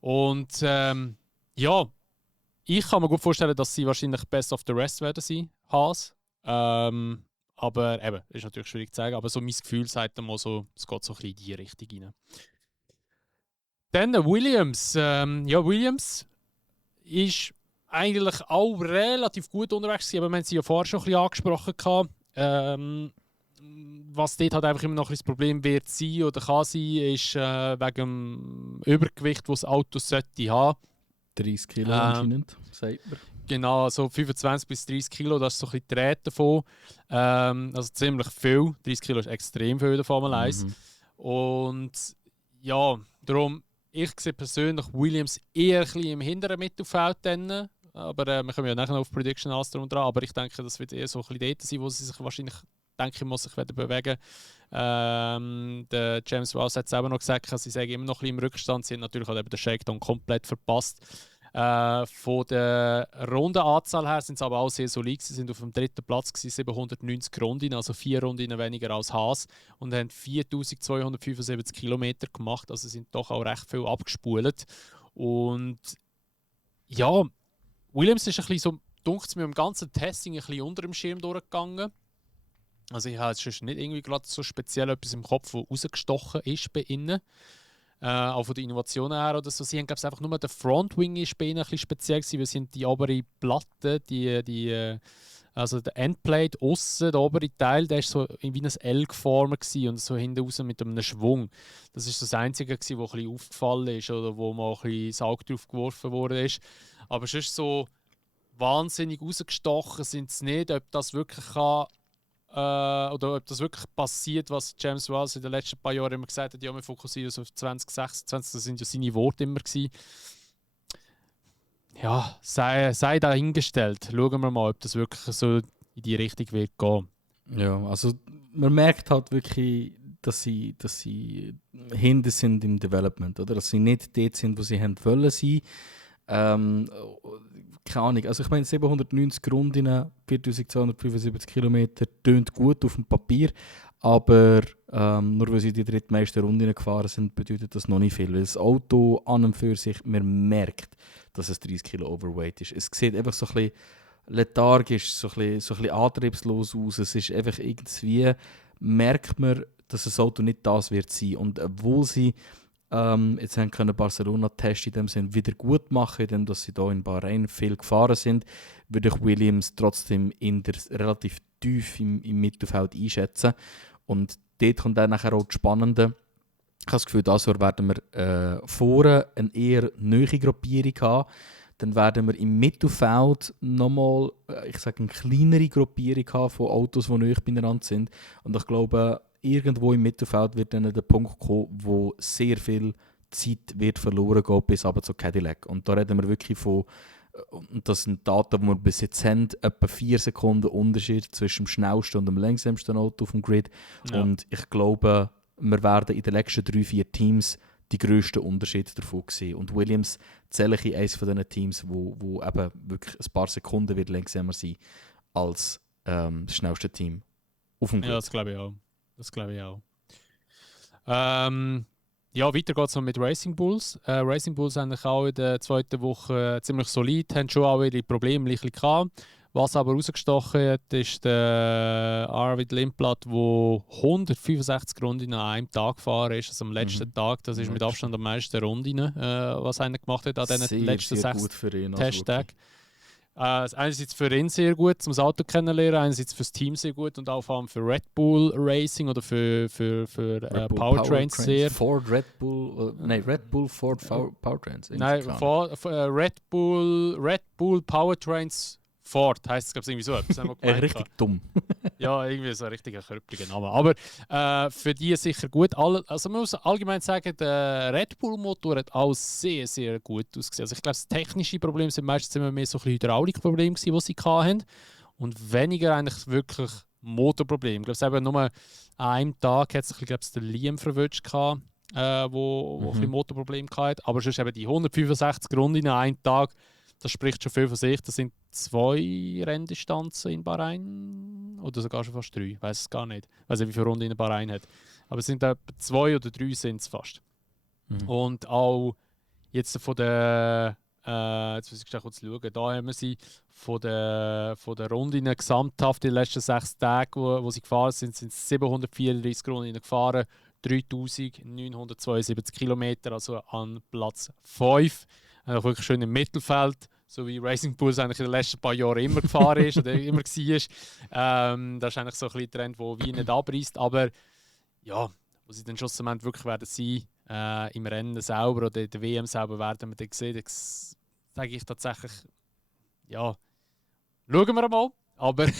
Und ja, ich kann mir gut vorstellen, dass sie wahrscheinlich Best of the Rest werden sein, Haas. Aber eben, ist natürlich schwierig zu sagen, aber so mein Gefühl sagt dann mal so, es geht so ein bisschen in die Richtung rein. Dann Williams. Ja, Williams ist eigentlich auch relativ gut unterwegs gewesen, aber wir haben sie ja vorher schon ein bisschen angesprochen. Was dort halt einfach immer noch ein das Problem wird sein oder kann sein, ist wegen dem Übergewicht, das das Auto sollte haben. 30 Kilo anscheinend, sagt man. Genau, so 25 bis 30 Kilo, das ist so ein bisschen die Rede davon. Also ziemlich viel. 30 Kilo ist extrem viel in der Formel 1. Und ja, darum, ich sehe persönlich Williams eher ein bisschen im hinteren Mittelfeld. Aber wir kommen ja nachher auf Prediction alles drum dran. Aber ich denke, das wird eher so ein bisschen dort sein, wo sie sich wahrscheinlich, denke ich, muss sich wieder bewegen. Der James Vowles hat es selber noch gesagt, sie sagen immer noch ein bisschen im Rückstand. Sie haben natürlich auch den Shakedown komplett verpasst. Von der Rundenanzahl her sind sie aber auch sehr solid. Sie sind auf dem 3. Platz, 790 Runden, also 4 Runden weniger als Haas und haben 4275 Kilometer gemacht. Also sind doch auch recht viel abgespult. Und ja, Williams ist ein bisschen so, dunkt es mir im ganzen Testing ein bisschen unter dem Schirm durchgegangen. Also ich habe jetzt nicht irgendwie gerade so speziell etwas im Kopf, das rausgestochen ist bei ihnen. Auch von den Innovationen her oder so. Sie haben, glaube ich, einfach nur der Frontwing ist bei ihnen ein bisschen speziell gewesen, weil sie haben die obere Platte, also der Endplate aussen, der obere Teil, der ist so wie ein L geformt gewesen und so hinten raus mit einem Schwung. Das ist das Einzige gewesen, was ein bisschen aufgefallen ist oder wo mal ein bisschen Salz drauf geworfen worden ist. Aber es ist so wahnsinnig rausgestochen sind es nicht, ob das wirklich kann oder ob das wirklich passiert, was James Vowles in den letzten paar Jahren immer gesagt hat, ja, wir fokussieren uns auf 2026, das sind ja seine Worte immer gewesen. Ja, sei dahingestellt. Schauen wir mal, ob das wirklich so in die Richtung wird gehen. Ja, also man merkt halt wirklich, dass sie hinten sind im Development, oder? Dass sie nicht dort sind, wo sie haben wollen sein. Keine Ahnung, also ich meine 790 Runden, 4275 Kilometer, tönt gut auf dem Papier, aber nur weil sie die drittmeisten Runden gefahren sind, bedeutet das noch nicht viel. Weil das Auto an und für sich, man merkt, dass es 30 Kilo Overweight ist. Es sieht einfach so ein bisschen lethargisch, so ein bisschen antriebslos aus. Es ist einfach irgendwie, merkt man, dass das Auto nicht das wird sein. Und obwohl sie jetzt können Barcelona-Test in dem Sinne wieder gut machen, indem dass sie hier in Bahrain viel gefahren sind, würde ich Williams trotzdem relativ tief im Mittelfeld einschätzen. Und dort kommt dann nachher auch das Spannende. Ich habe das Gefühl, dieses Jahr werden wir vorne eine eher neue Gruppierung haben. Dann werden wir im Mittelfeld nochmal, ich sage, eine kleinere Gruppierung haben von Autos, die neu beieinander sind. Und ich glaube, irgendwo im Mittelfeld wird dann der Punkt kommen, wo sehr viel Zeit wird verloren gehen bis aber zu Cadillac. Und da reden wir wirklich von, und das sind Daten, die wir bis jetzt haben, etwa 4 Sekunden Unterschied zwischen dem schnellsten und dem langsamsten Auto auf dem Grid. Ja. Und ich glaube, wir werden in den nächsten 3-4 Teams die grössten Unterschiede davon sehen. Und Williams zähle ich in eines von diesen Teams, wo eben wirklich ein paar Sekunden wird langsamer sein als das schnellste Team auf dem Grid. Ja, das glaube ich auch. Ja, weiter geht es noch mit Racing Bulls. Racing Bulls haben auch in der zweiten Woche ziemlich solid, haben schon auch ihre Probleme ein bisschen gehabt. Was aber rausgestochen hat, ist der Arvid Lindblad, der 165 Runden an einem Tag gefahren ist, also am letzten Tag. Das ist mit Abstand am meisten Runden, was einer gemacht hat an diesen letzten 6 Testtagen. Einerseits für ihn sehr gut, um das Auto kennenzulernen, einerseits für das Team sehr gut und auch vor allem für Red Bull Racing oder für Powertrains sehr. Red Bull, Ford Powertrains. Nein, Red Bull Powertrains Ford heisst es, glaube ich, irgendwie so etwas. Richtig dumm. Ja, irgendwie so ein richtiger körperlicher Name. Aber für die sicher gut. Also man muss allgemein sagen, der Red Bull-Motor hat auch sehr, sehr gut ausgesehen. Also ich glaube, das technische Problem sind meistens immer mehr so ein Hydraulikprobleme, die sie hatten. Und weniger eigentlich wirklich Motorprobleme. Ich glaube, nur an einem Tag hat sich, der Liam verwünscht, wo ein bisschen Motorprobleme hatte. Aber sonst eben die 165 Runden an einem Tag, das spricht schon viel von sich. Das sind 2 Renndistanzen in Bahrain. Oder sogar schon fast 3. Ich weiß es gar nicht. Ich weiß nicht, wie viele Runden in Bahrain hat. Aber es sind etwa 2 oder 3 sind es fast. Und auch jetzt von der. Jetzt muss ich kurz schauen. Da haben wir sie von der Runden gesamthaft in den letzten 6 Tagen, wo sie gefahren sind, sind 734 Runden gefahren. 3972 Kilometer, also an Platz 5. Auch wirklich schön im Mittelfeld, so wie Racing Bulls eigentlich in den letzten paar Jahren immer gefahren ist oder immer war. Das ist eigentlich so ein bisschen Trend, der wie nicht abreißt. Aber ja, wo sie dann schlussendlich wirklich werden sein, im Rennen selber oder in der WM selber werden wir dann sehen, das sage ich tatsächlich, ja, schauen wir mal. Aber ich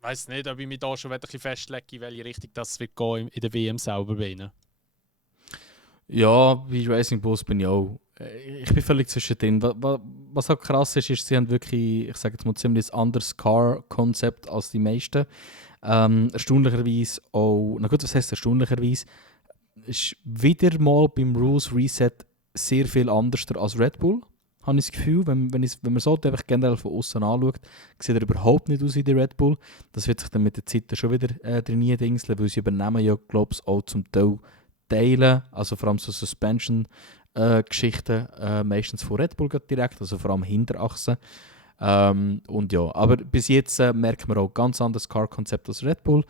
weiss nicht, ob ich mich da schon ein bisschen festlege, in welche Richtung das wird gehen in der WM selber bei ihnen. Ja, bei Racing Bulls bin ich auch. Ich bin völlig zwischendrin. Was auch krass ist, sie haben wirklich, ich sage jetzt mal, ziemlich anderes Car-Konzept als die meisten. Erstaunlicherweise auch, na gut, was heisst erstaunlicherweise? Ist wieder mal beim Rules Reset sehr viel anders als Red Bull, habe ich das Gefühl. Wenn man so einfach generell von außen anschaut, sieht er überhaupt nicht aus wie der Red Bull. Das wird sich dann mit der Zeit schon wieder trainieren, weil sie übernehmen ja, glaube ich, auch zum Teil teilen, also vor allem so Suspension-Geschichten, meistens von Red Bull direkt, also vor allem Hinterachsen. Und ja, aber bis jetzt merkt man auch ganz anderes Car-Konzept als Red Bull.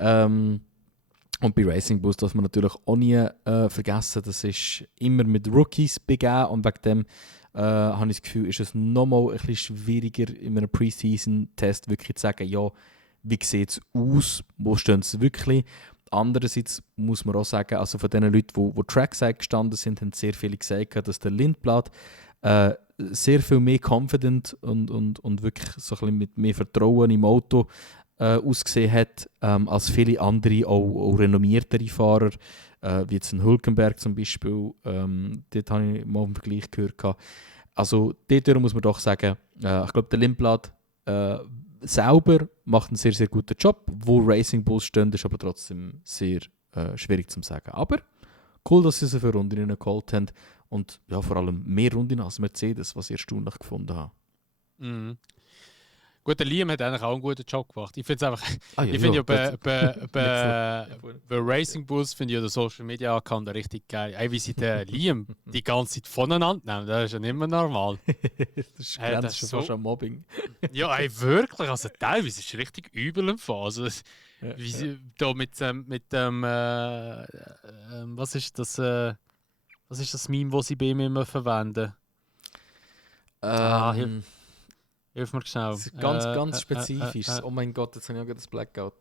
Und bei Racing Bulls darf man natürlich auch nie vergessen, das ist immer mit Rookies begeben und wegen dem habe ich das Gefühl, ist es nochmal ein bisschen schwieriger in einem Preseason-Test wirklich zu sagen, ja, wie sieht es aus, wo stehen sie wirklich. Andererseits muss man auch sagen, also von den Leuten, die Trackside gestanden sind, haben sehr viele gesagt, dass der Lindblad sehr viel mehr confident und wirklich so ein bisschen mit mehr Vertrauen im Auto ausgesehen hat, als viele andere, auch renommiertere Fahrer, wie jetzt ein Hülkenberg zum Beispiel. Dort habe ich mal einen Vergleich gehört. Also dort muss man doch sagen, ich glaube, der Lindblad selber macht einen sehr, sehr guten Job. Wo Racing Bulls stehen, ist aber trotzdem sehr schwierig zu sagen. Aber cool, dass sie so viele Runden geholt haben. Und ja, vor allem mehr Runden als Mercedes, was ich erstaunlich gefunden habe. Mhm. Gut, der Liam hat eigentlich auch einen guten Job gemacht. Ich finde es einfach, ich finde ja bei Racing Bulls finde ich ja den Social Media Account richtig geil. Ey, wie sie den Liam die ganze Zeit voneinander nehmen, das ist ja nicht mehr normal. Das ist schon fast ein Mobbing. Ja, ey, wirklich. Also teilweise ist es richtig übel im Fall. Also, wie sie da mit dem was ist das Meme, das sie bei ihm immer verwenden? Hilf mir schnell. Das ist ganz spezifisch. Oh mein Gott, jetzt habe ich auch das Blackout.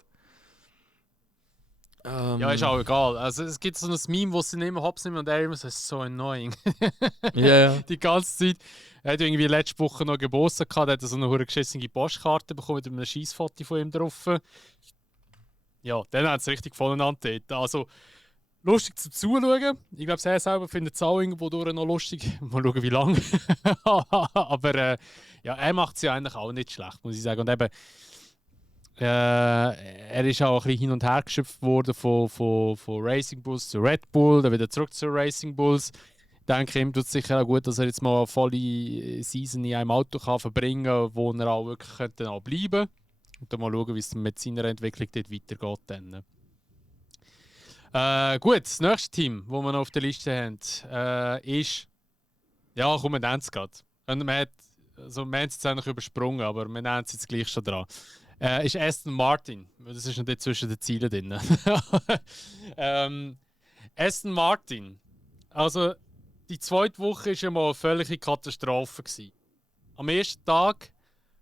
Ja, ist auch egal. Also es gibt so ein Meme, wo sie nicht mehr hops nehmen und er immer so, ist so annoying. Ja. Die ganze Zeit. Er hat irgendwie letzte Woche noch Geburtstag gehabt, hat so eine hure geschissene Postkarte bekommen mit einem Scheissfoto von ihm drauf. Ja, dann hat es richtig voneinander dort. Also lustig zum Zuschauen. Ich glaube, er selber findet es auch irgendwo durch noch lustig. Mal schauen, wie lange. Aber ja, er macht es ja eigentlich auch nicht schlecht, muss ich sagen. Und eben, er ist auch ein bisschen hin und her geschöpft worden von Racing Bulls zu Red Bull, dann wieder zurück zu Racing Bulls. Ich denke, ihm tut es sicher auch gut, dass er jetzt mal eine volle Season in einem Auto kann verbringen kann, wo er auch wirklich könnte auch bleiben. Und dann mal schauen, wie es mit seiner Entwicklung dort weitergeht. Dann. Gut, das nächste Team, das wir noch auf der Liste haben, ist. Ja, komm, wir nennen es gerade. Wir haben es jetzt eigentlich übersprungen, aber wir nennen es jetzt gleich schon dran. Ist Aston Martin. Das ist noch dort zwischen den Zielen drin. Aston Martin. Also, die zweite Woche war ja mal eine völlige Katastrophe. Am ersten Tag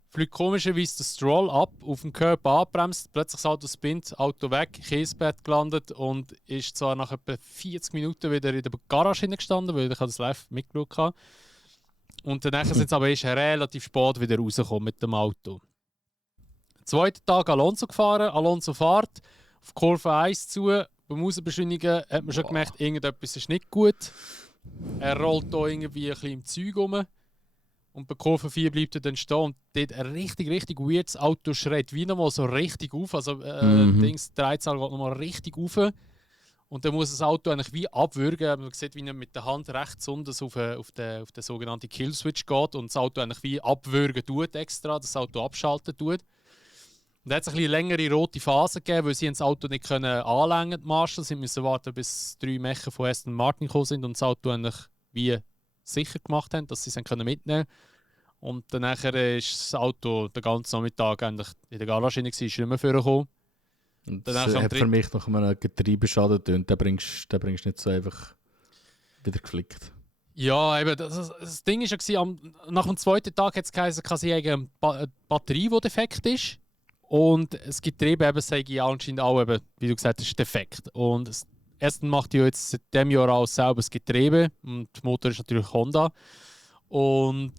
fliegt komischerweise der Stroll ab, auf dem Curb angebremst, plötzlich das Auto spinnt, Auto weg, Kiesbett gelandet und ist zwar nach etwa 40 Minuten wieder in der Garage hingestanden, weil ich das live mitgeschaut habe. Und dann sind sie aber erst relativ spät wieder rausgekommen mit dem Auto. Zweiten Tag Alonso gefahren, Alonso fährt auf Kurve 1 zu. Beim Rausbeschleunigen hat man schon gemerkt, irgendetwas ist nicht gut. Er rollt hier irgendwie ein bisschen im Zeug rum. Und bei Kurve 4 bleibt er dann stehen und dort ein richtig weirdes Auto schreit wie nochmal so richtig auf. Also die Dreizahl geht nochmal richtig auf. Und dann muss das Auto eigentlich wie abwürgen. Man sieht, wie er mit der Hand rechts unten auf den sogenannten Killswitch geht und das Auto eigentlich wie abwürgen tut extra, das Auto abschalten tut. Und dann hat es eine längere rote Phase gegeben, weil sie das Auto nicht anlängen konnten, die Marshall. Sie mussten warten, bis 3 Mecher von Aston Martin gekommen sind und das Auto eigentlich wie sicher gemacht haben, dass sie es mitnehmen können. Und dann ist das Auto den ganzen Nachmittag eigentlich in der Garage ist nicht mehr vorgekommen. Und das hat für mich nach einem Getriebeschaden getönt. Den bringst du nicht so einfach wieder geflickt. Ja, eben, das Ding war ja, nach dem zweiten Tag hat es geheißen, dass sie eine Batterie, die defekt ist. Und das Getriebe eben, sage ich anscheinend auch, eben, wie du gesagt hast, defekt. Und Aston macht ja jetzt seit diesem Jahr auch selber das Getriebe. Und der Motor ist natürlich Honda. Und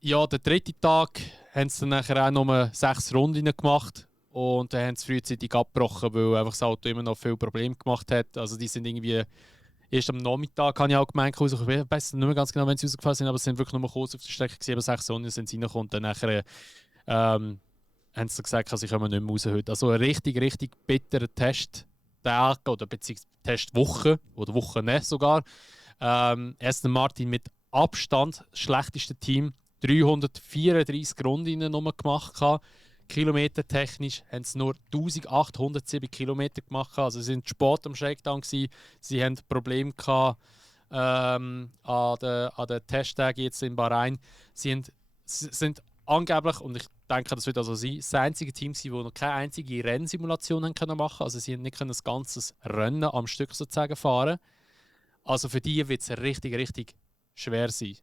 ja, den dritten Tag haben sie dann nachher auch noch 6 Runden gemacht. Und dann haben sie frühzeitig abgebrochen, weil einfach das Auto immer noch viele Probleme gemacht hat. Also die sind irgendwie erst am Nachmittag, habe ich auch gemeint, ich weiß nicht mehr ganz genau, wenn sie rausgefahren sind, aber es sind wirklich nur kurz auf der Strecke gewesen, aber 6 Runden sind sie reingekommen. Und dann nachher haben sie gesagt, sie kommen nicht mehr raus heute. Also ein richtig bitterer Testtag oder beziehungsweise Testwoche oder Wochen sogar. Aston Martin mit Abstand das schlechteste Team. 334 Runden gemacht. Kilometertechnisch haben sie nur 1807 Kilometer gemacht. Also sie sind spät am Shakedown gewesen. Sie hatten Probleme gehabt, an den Testtagen jetzt in Bahrain. Sie sind angeblich, und ich denke, das wird also sein, das einzige Team sein, das noch keine einzige Rennsimulation machen können. Also sie haben nicht ein ganzes Rennen am Stück sozusagen fahren. Also für die wird es richtig schwer sein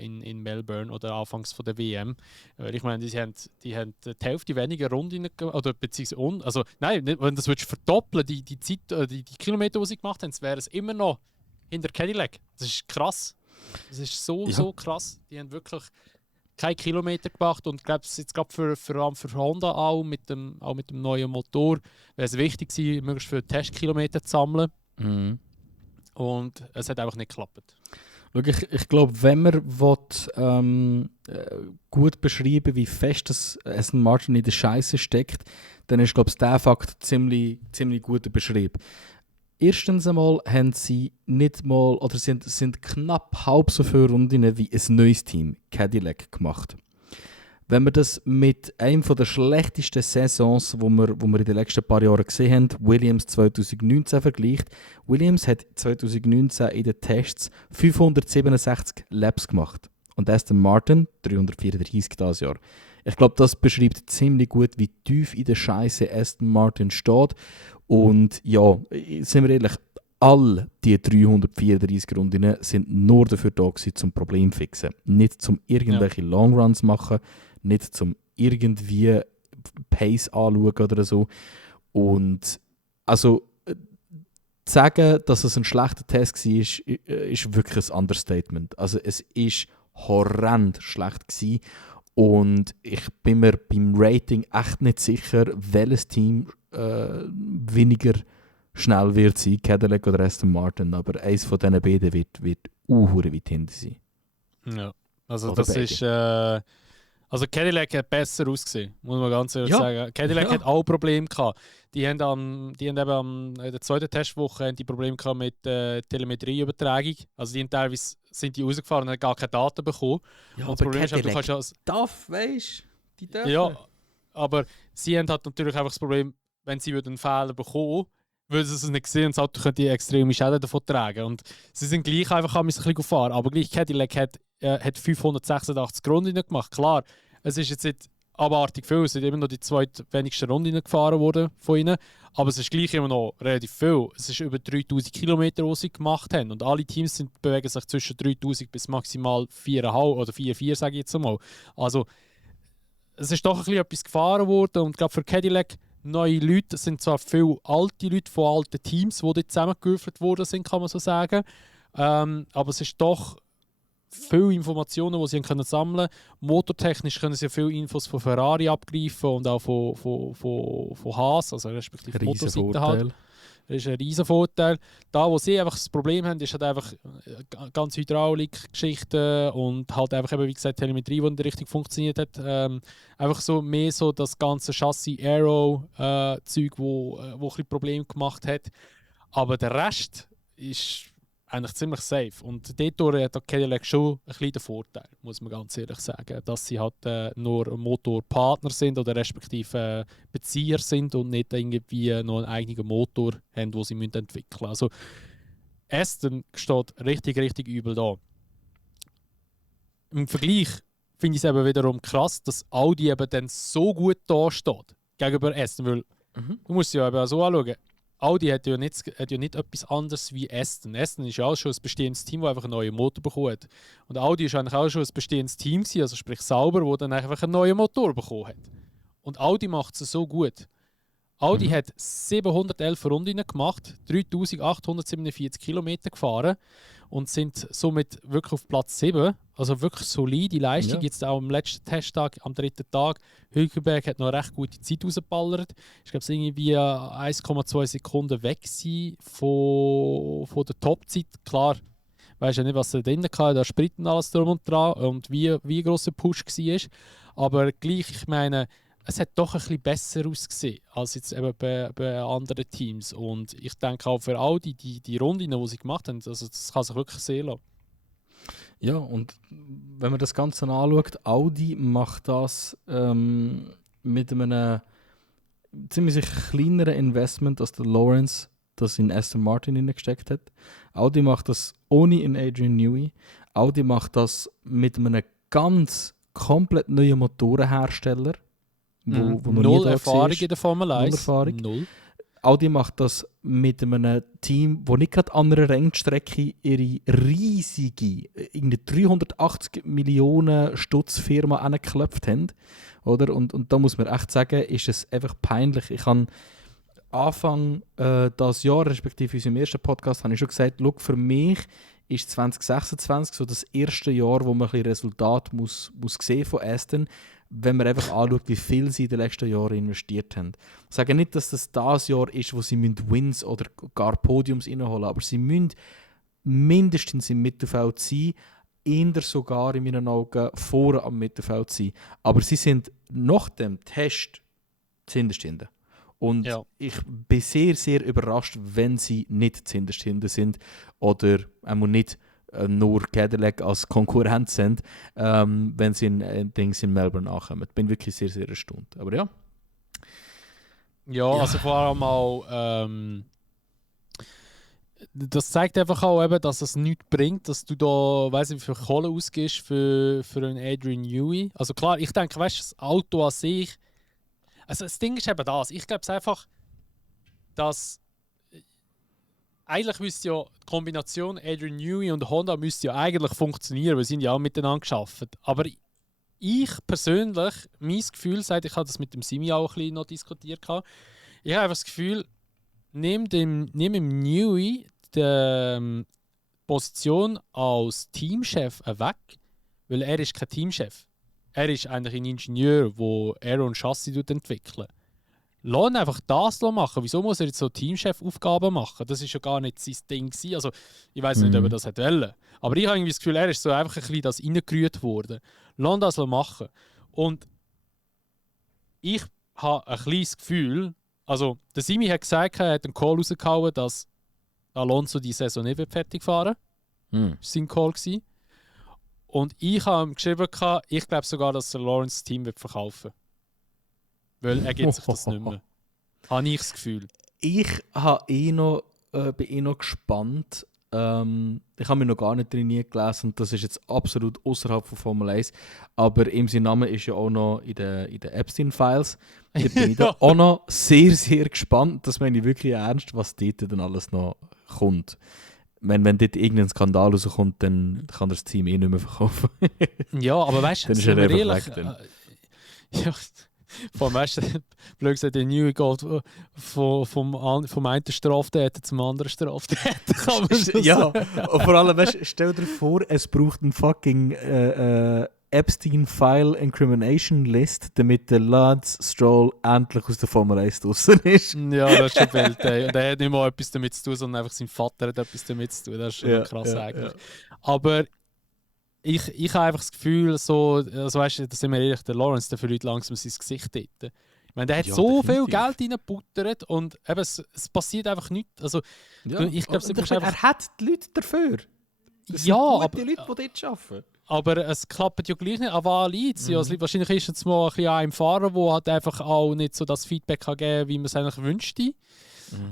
in Melbourne oder anfangs von der WM. Ich meine, die haben die Hälfte weniger Runden oder beziehungsweise also nein, wenn das verdoppeln, die Zeit, die Kilometer, die sie gemacht haben, wäre es immer noch hinter Cadillac. Das ist krass. Das ist so krass. Die haben wirklich keine Kilometer gemacht und ich glaube, jetzt gerade für Honda auch mit dem neuen Motor wäre es wichtig gewesen, möglichst viele Testkilometer zu sammeln. Mhm. Und es hat einfach nicht geklappt. Schau, ich glaube, wenn man gut beschreiben wie fest das Aston Martin in der Scheiße steckt, dann ist, glaube ich, der Fakt ziemlich guter beschrieben. Erstens einmal haben sie nicht mal, oder sind knapp halb so viele Runden wie ein neues Team, Cadillac, gemacht. Wenn man das mit einem der schlechtesten Saisons, wo wir in den letzten paar Jahren gesehen haben, Williams 2019 vergleicht, Williams hat 2019 in den Tests 567 Laps gemacht und Aston Martin 334 dieses Jahr. Ich glaube, das beschreibt ziemlich gut, wie tief in der Scheiße Aston Martin steht. Und ja, sind wir ehrlich, all die 334 Runden sind nur dafür da gewesen, zum Problem zu fixen. Nicht zum irgendwelche Longruns machen, nicht zum irgendwie Pace anschauen oder so. Und also zu sagen, dass es ein schlechter Test war, ist wirklich ein Understatement. Also es ist horrend schlecht gewesen. Und ich bin mir beim Rating echt nicht sicher, welches Team weniger schnell wird sein, Cadillac oder Aston Martin. Aber eins von diesen beiden wird weit hinten sein. Ja, also Oder das beide. ist... also Cadillac hat besser ausgesehen, muss man ganz ehrlich Ja. sagen. Cadillac hat auch Probleme gehabt. Die haben eben in der zweiten Testwoche die Probleme gehabt mit Telemetrieübertragung. Also die haben teilweise sind die rausgefahren und haben gar keine Daten bekommen. Ja, Und das Problem ist, halt, du kannst ja... darf, weisst die dürfen. Ja, aber sie haben halt natürlich einfach das Problem, wenn sie einen Fehler bekommen, würden sie es nicht sehen und das Auto könnte extreme Schäden davon tragen. Und sie sind gleich einfach ein bisschen gefahren. Aber gleich Cadillac hat 586 Runden gemacht. Klar, es ist jetzt nicht abartig viel, es sind immer noch die zweitwenigsten Runden gefahren worden von ihnen. Aber es ist gleich immer noch relativ viel. Es ist über 3000 Kilometer, die sie gemacht haben. Und alle Teams bewegen sich zwischen 3000 bis maximal 4,5 oder 4,4, sage ich jetzt einmal. Also, es ist doch ein bisschen etwas gefahren worden. Und gerade für Cadillac, neue Leute, es sind zwar viele alte Leute von alten Teams, die dort zusammengewürfelt worden sind, kann man so sagen. Aber es ist doch viele Informationen, die sie können sammeln können. Motortechnisch können sie viele Infos von Ferrari abgreifen und auch von Haas, also respektive Motorseite halt. Das ist ein riesen Vorteil. Da, wo sie einfach das Problem haben, ist halt einfach ganz Hydraulik-Geschichten und halt einfach eben, wie gesagt, Telemetrie, die nicht richtig funktioniert hat. Einfach so mehr so das ganze Chassis-Aero-Zeug, wo ein bisschen Probleme gemacht hat. Aber der Rest ist eigentlich ziemlich safe. Und dort hat Cadillac schon ein bisschen den Vorteil, muss man ganz ehrlich sagen, dass sie halt nur Motorpartner sind oder respektive Bezieher sind und nicht irgendwie noch einen eigenen Motor haben, den sie entwickeln müssen. Also Aston steht richtig, richtig übel da. Im Vergleich finde ich es eben wiederum krass, dass Audi eben dann so gut da steht gegenüber Aston, weil du musst ja eben so anschauen. Audi hat ja nicht etwas anderes wie Aston. Aston ist ja auch schon ein bestehendes Team, das einfach einen neuen Motor bekommen hat. Und Audi ist eigentlich auch schon ein bestehendes Team, also sprich sauber, das dann einfach einen neuen Motor bekommen hat. Und Audi macht es so gut. Audi hat 711 Runden gemacht, 3847 Kilometer gefahren und sind somit wirklich auf Platz 7. Also wirklich solide Leistung. Ja. Jetzt auch am letzten Testtag, am dritten Tag. Hülkenberg hat noch eine recht gute Zeit rausgeballert. Ich glaube, es war irgendwie 1,2 Sekunden weg von der Topzeit. Klar, weiß ja nicht, was da drin hatte, da Sprit und alles drum und dran und wie gross der Push war. Aber gleich, ich meine, es hat doch ein bisschen besser ausgesehen als jetzt eben bei anderen Teams. Und ich denke auch für Audi, die Runden, die sie gemacht haben, also das kann sich wirklich sehen lassen. Ja, und wenn man das Ganze anschaut, Audi macht das mit einem ziemlich sicher kleineren Investment, als der Lawrence das in Aston Martin hineingesteckt hat. Audi macht das ohne in Adrian Newey. Audi macht das mit einem ganz komplett neuen Motorenhersteller, wo null Erfahrung in der Formel 1. Null. Audi macht das mit einem Team, das nicht gerade an einer Rennstrecke ihre riesige, 380 Millionen Stutz Firma angeklopft haben. Oder? Und da muss man echt sagen, ist es einfach peinlich. Ich habe Anfang das Jahr, respektive in unserem ersten Podcast, habe ich schon gesagt, schau, für mich ist 2026 so das erste Jahr, wo man ein bisschen Resultat muss sehen von Aston, wenn man einfach anschaut, wie viel sie in den letzten Jahren investiert haben. Ich sage nicht, dass das Jahr ist, wo sie Wins oder gar Podiums reinholen, aber sie müssen mindestens im Mittelfeld sein, eher sogar in meinen Augen vorne am Mittelfeld sein. Aber sie sind nach dem Test zuhinterst hinten. Und ich bin sehr, sehr überrascht, wenn sie nicht zuhinterst hinten sind oder nicht nur Cadillac als Konkurrent sind, wenn sie in Melbourne ankommen. Ich bin wirklich sehr, sehr erstaunt. Aber ja. Ja, also vor allem auch das zeigt einfach auch, eben, dass es nichts bringt, dass du da, weiss nicht, wie viel Kohle ausgibst für einen Adrian Newey. Also klar, ich denke, weißt du, das Auto an sich. Also das Ding ist eben das. Ich glaube es einfach, dass eigentlich müsste ja die Kombination Adrian Newey und Honda müsste ja eigentlich funktionieren, weil sie sind ja auch miteinander gearbeitet. Aber ich persönlich, mein Gefühl sagt, ich habe das mit dem Simi auch ein bisschen noch diskutiert. Ich habe einfach das Gefühl, nimm dem Newey die Position als Teamchef weg, weil er ist kein Teamchef. Er ist eigentlich ein Ingenieur, der Aero und Chassis entwickelt. Lass ihn einfach das machen. Wieso muss er jetzt so Teamchef-Aufgaben machen? Das ist ja gar nicht sein Ding gewesen. Also, ich weiß nicht, ob er das wollte. Aber ich habe irgendwie das Gefühl, er ist so einfach ein bisschen das reingerührt worden. Lass ihn das machen. Und ich habe ein kleines Gefühl, also der Simi hat gesagt, er hat einen Call rausgehauen, dass Alonso die Saison nicht fertig fahren wird. Das war sein Call gewesen. Und ich habe ihm geschrieben, ich glaube sogar, dass der Lawrence das Team verkaufen wird. Weil er gibt sich das nicht mehr. Habe ich das Gefühl. Ich bin noch gespannt. Ich habe mich noch gar nicht drin gelesen und das ist jetzt absolut außerhalb von Formel 1. Aber sein Name ist ja auch noch in den Epstein-Files. Da bin ich da auch noch sehr, sehr gespannt. Das meine ich wirklich ernst, was dort dann alles noch kommt. Wenn dort irgendein Skandal rauskommt, dann kann das Team nicht mehr verkaufen. Ja, aber weißt du, sind wir ehrlich. Ja, vom ersten, blöd gesagt, der New geht vom einen Straftäter zum anderen Straftäter. Kann man so sagen. Und vor allem, weißt, stell dir vor, es braucht einen fucking Epstein-File Incrimination List, damit der Lance Stroll endlich aus der Formel 1 draussen ist. Ja, das ist schon wild. Und er hat nicht mal etwas damit zu tun, sondern einfach sein Vater hat etwas damit zu tun. Das ist schon krass eigentlich. Ja. Aber ich habe einfach das Gefühl, so, also weißt du, da sind wir ehrlich, der Lawrence, der verliert langsam sein Gesicht dort. Ich meine, der hat so definitiv viel Geld reingebuttert und eben, es passiert einfach nichts. Also, ich glaube, er hat die Leute dafür. Das sind gute Leute, die dort arbeiten. Aber es klappt ja gleich nicht an Liz. Ja, wahrscheinlich ist es mal ein bisschen an einem Fahrer, der halt einfach auch nicht so das Feedback kann geben kann, wie man es eigentlich wünschte.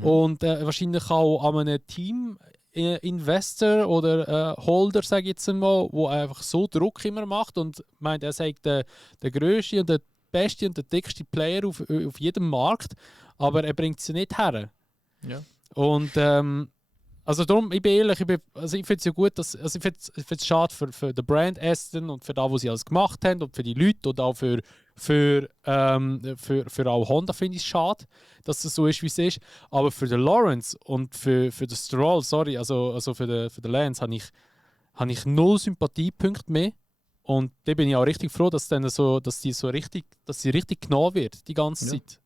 Und wahrscheinlich auch an einem Team Investor oder Holder, sage ich jetzt mal, der einfach so Druck immer macht und meint, er sagt der grösste und der beste und der dickste Player auf jedem Markt, aber er bringt sie nicht her. Ja. Und also darum, ich bin ehrlich, ich finde es ja gut, ich finde es schade für den Brand Aston und für das, was sie alles gemacht haben und für die Leute und auch für auch Honda finde ich es schade, dass es so ist, wie es ist. Aber für den Lawrence und für den Stroll, sorry, also für den Lance habe ich 0 Sympathiepunkte mehr. Und da bin ich auch richtig froh, dass sie richtig genommen wird, die ganze Zeit.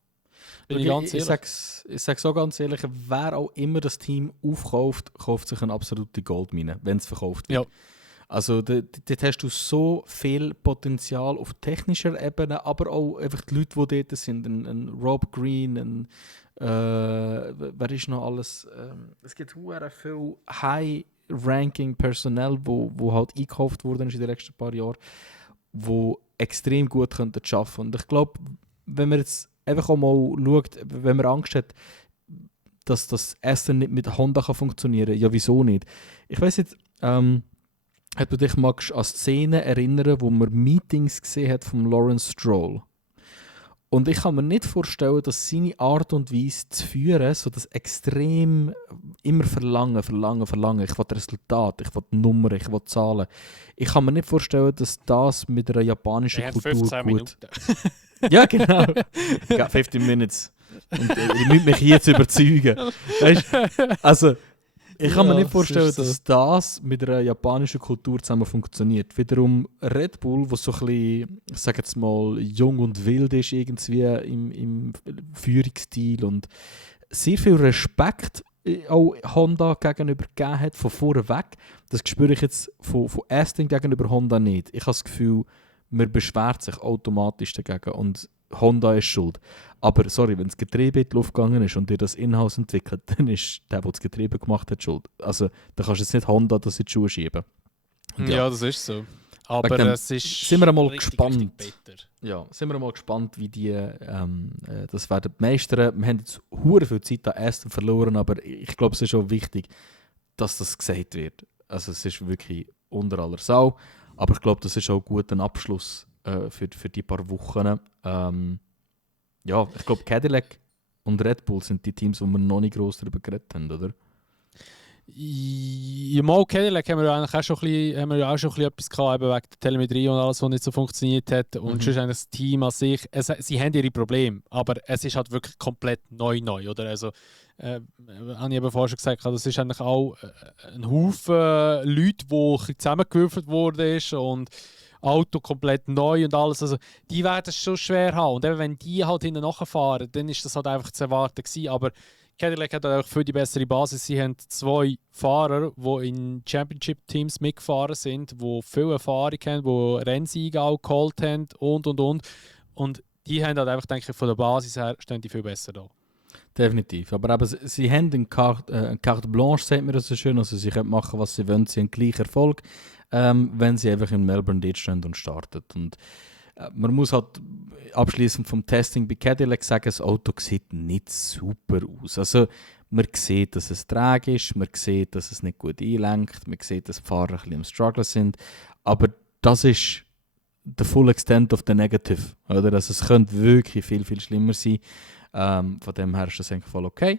Ich sage so ganz ehrlich, wer auch immer das Team aufkauft, kauft sich eine absolute Goldmine, wenn es verkauft wird. Ja. Also dort hast du so viel Potenzial auf technischer Ebene, aber auch einfach die Leute, die dort sind. Ein Rob Green, wer ist noch alles? Es gibt sehr viel High-Ranking-Personal, wo halt eingekauft worden ist in den letzten paar Jahren, wo extrem gut arbeiten könnten. Und ich glaube, wenn man jetzt einfach auch mal schaut, wenn man Angst hat, dass das Aston nicht mit Honda kann funktionieren, ja wieso nicht? Ich weiss jetzt, ob du dich magst an Szenen erinnern, wo man Meetings gesehen hat von Lawrence Stroll. Und ich kann mir nicht vorstellen, dass seine Art und Weise zu führen, so das extrem immer verlangen. Ich will Resultat, ich will Nummern, ich will Zahlen. Ich kann mir nicht vorstellen, dass das mit einer japanischen Kultur 15 gut... Ja, genau. 15 Minutes. Und ich muss mich jetzt überzeugen. Weißt? Also, ich kann mir nicht vorstellen, dass das mit einer japanischen Kultur zusammen funktioniert. Wiederum Red Bull, was so ein bisschen, ich sage jetzt mal, jung und wild ist irgendwie im Führungsstil und sehr viel Respekt auch Honda gegenüber gegeben hat, von vorne weg. Das spüre ich jetzt von Aston gegenüber Honda nicht. Ich habe das Gefühl, man beschwert sich automatisch dagegen und Honda ist schuld. Aber sorry, wenn das Getriebe in die Luft gegangen ist und ihr das Inhouse entwickelt, dann ist der das Getriebe gemacht hat, schuld. Also da kannst du jetzt nicht Honda das in die Schuhe schieben. Und ja, das ist so. Aber es ist sind wir einmal gespannt. Ja, sind wir mal gespannt, wie die das werden meistern. Wir haben jetzt hure viel Zeit an Aston verloren, aber ich glaube, es ist auch wichtig, dass das gesagt wird. Also es ist wirklich unter aller Sau. Aber ich glaube, das ist auch ein guter Abschluss für die paar Wochen. Ja, ich glaube, Cadillac und Red Bull sind die Teams, wo wir noch nicht gross darüber geredet haben, oder? Im Cadillac haben wir ja eigentlich auch schon ein bisschen etwas gehabt, eben wegen der Telemetrie und alles, was nicht so funktioniert hat. Und schon eigentlich das Team an sich, sie haben ihre Probleme, aber es ist halt wirklich komplett neu, oder? Also, habe ich eben vorher schon gesagt, das ist eigentlich auch ein Haufen Leute, die ein bisschen zusammengewürfelt worden ist und Auto komplett neu und alles. Also, die werden es schon schwer haben. Und eben, wenn die halt hinten nachfahren, dann ist das halt einfach zu erwarten gewesen. Aber Cadillac hat auch für die bessere Basis. Sie haben 2 Fahrer, die in Championship-Teams mitgefahren sind, die viel Erfahrung haben, die Rennsiege auch geholt haben und. Und die haben halt einfach, denke ich, von der Basis her stehen die viel besser da. Definitiv. Aber eben, sie haben eine Carte Blanche, sagt man das so schön. Also sie können machen, was sie wollen. Sie haben gleich Erfolg, wenn sie einfach in Melbourne dort stehen und starten. Und man muss halt abschließend vom Testing bei Cadillac sagen, das Auto sieht nicht super aus. Also man sieht, dass es träge ist, man sieht, dass es nicht gut einlenkt, man sieht, dass die Fahrer ein bisschen am Struggle sind. Aber das ist der full extent of the negative. Oder? Also es könnte wirklich viel, viel schlimmer sein. Von dem her ist das eigentlich voll okay.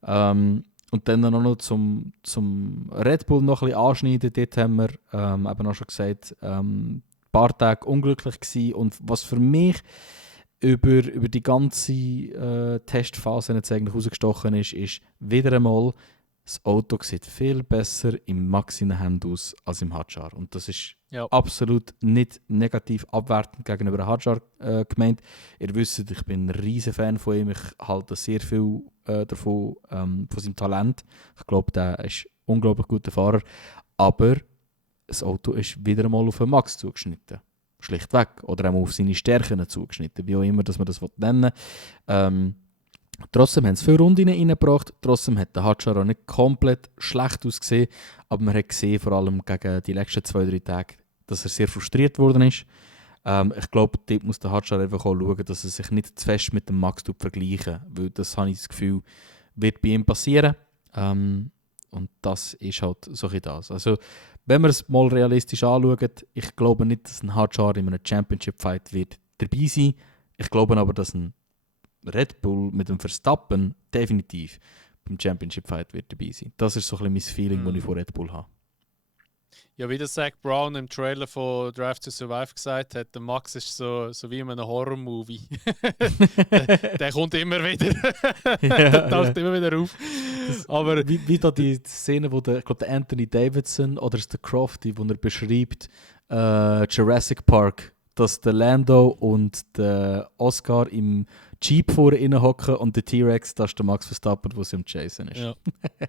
Und dann noch zum Red Bull noch ein bisschen anschneiden. Dort haben wir eben auch schon gesagt, ein paar Tage unglücklich gewesen. Und was für mich über die ganze Testphase jetzt eigentlich rausgestochen ist wieder einmal, das Auto sieht viel besser im Max in der Hand aus als im Hadjar. Und das ist absolut nicht negativ abwertend gegenüber Hadjar gemeint. Ihr wisst, ich bin ein riesen Fan von ihm. Ich halte sehr viel davon, von seinem Talent. Ich glaube, der ist ein unglaublich guter Fahrer. Aber das Auto ist wieder einmal auf den Max zugeschnitten. Schlichtweg. Oder auch auf seine Stärken zugeschnitten. Wie auch immer, dass man das nennen will. Trotzdem haben sie viele Runden reingebracht. Trotzdem hat der Hadjar auch nicht komplett schlecht ausgesehen. Aber man hat gesehen, vor allem gegen die letzten 2-3 Tage, dass er sehr frustriert worden ist. Ich glaube, dort muss der Hadjar einfach auch schauen, dass er sich nicht zu fest mit dem Max vergleichen. Weil das, habe ich das Gefühl, wird bei ihm passieren. Und das ist halt so ein das. Also, wenn man es mal realistisch anschaut, ich glaube nicht, dass ein Hadjar in einem Championship-Fight wird dabei sein. Ich glaube aber, dass ein Red Bull mit dem Verstappen definitiv beim Championship-Fight wird dabei sein. Das ist so ein bisschen mein Feeling, das ich von Red Bull habe. Ja, wie das Zach Brown im Trailer von Drive to Survive gesagt hat, der Max ist so wie in einem Horror-Movie. der kommt immer wieder. Der taucht immer wieder auf. Aber wie da die Szene, wo der Anthony Davidson oder ist der Crofty, wo er beschreibt, Jurassic Park, dass der Lando und der Oscar im Jeep vor ihnen hocken und der T-Rex, das ist der Max Verstappen, der sie am Chasen ist. Ja.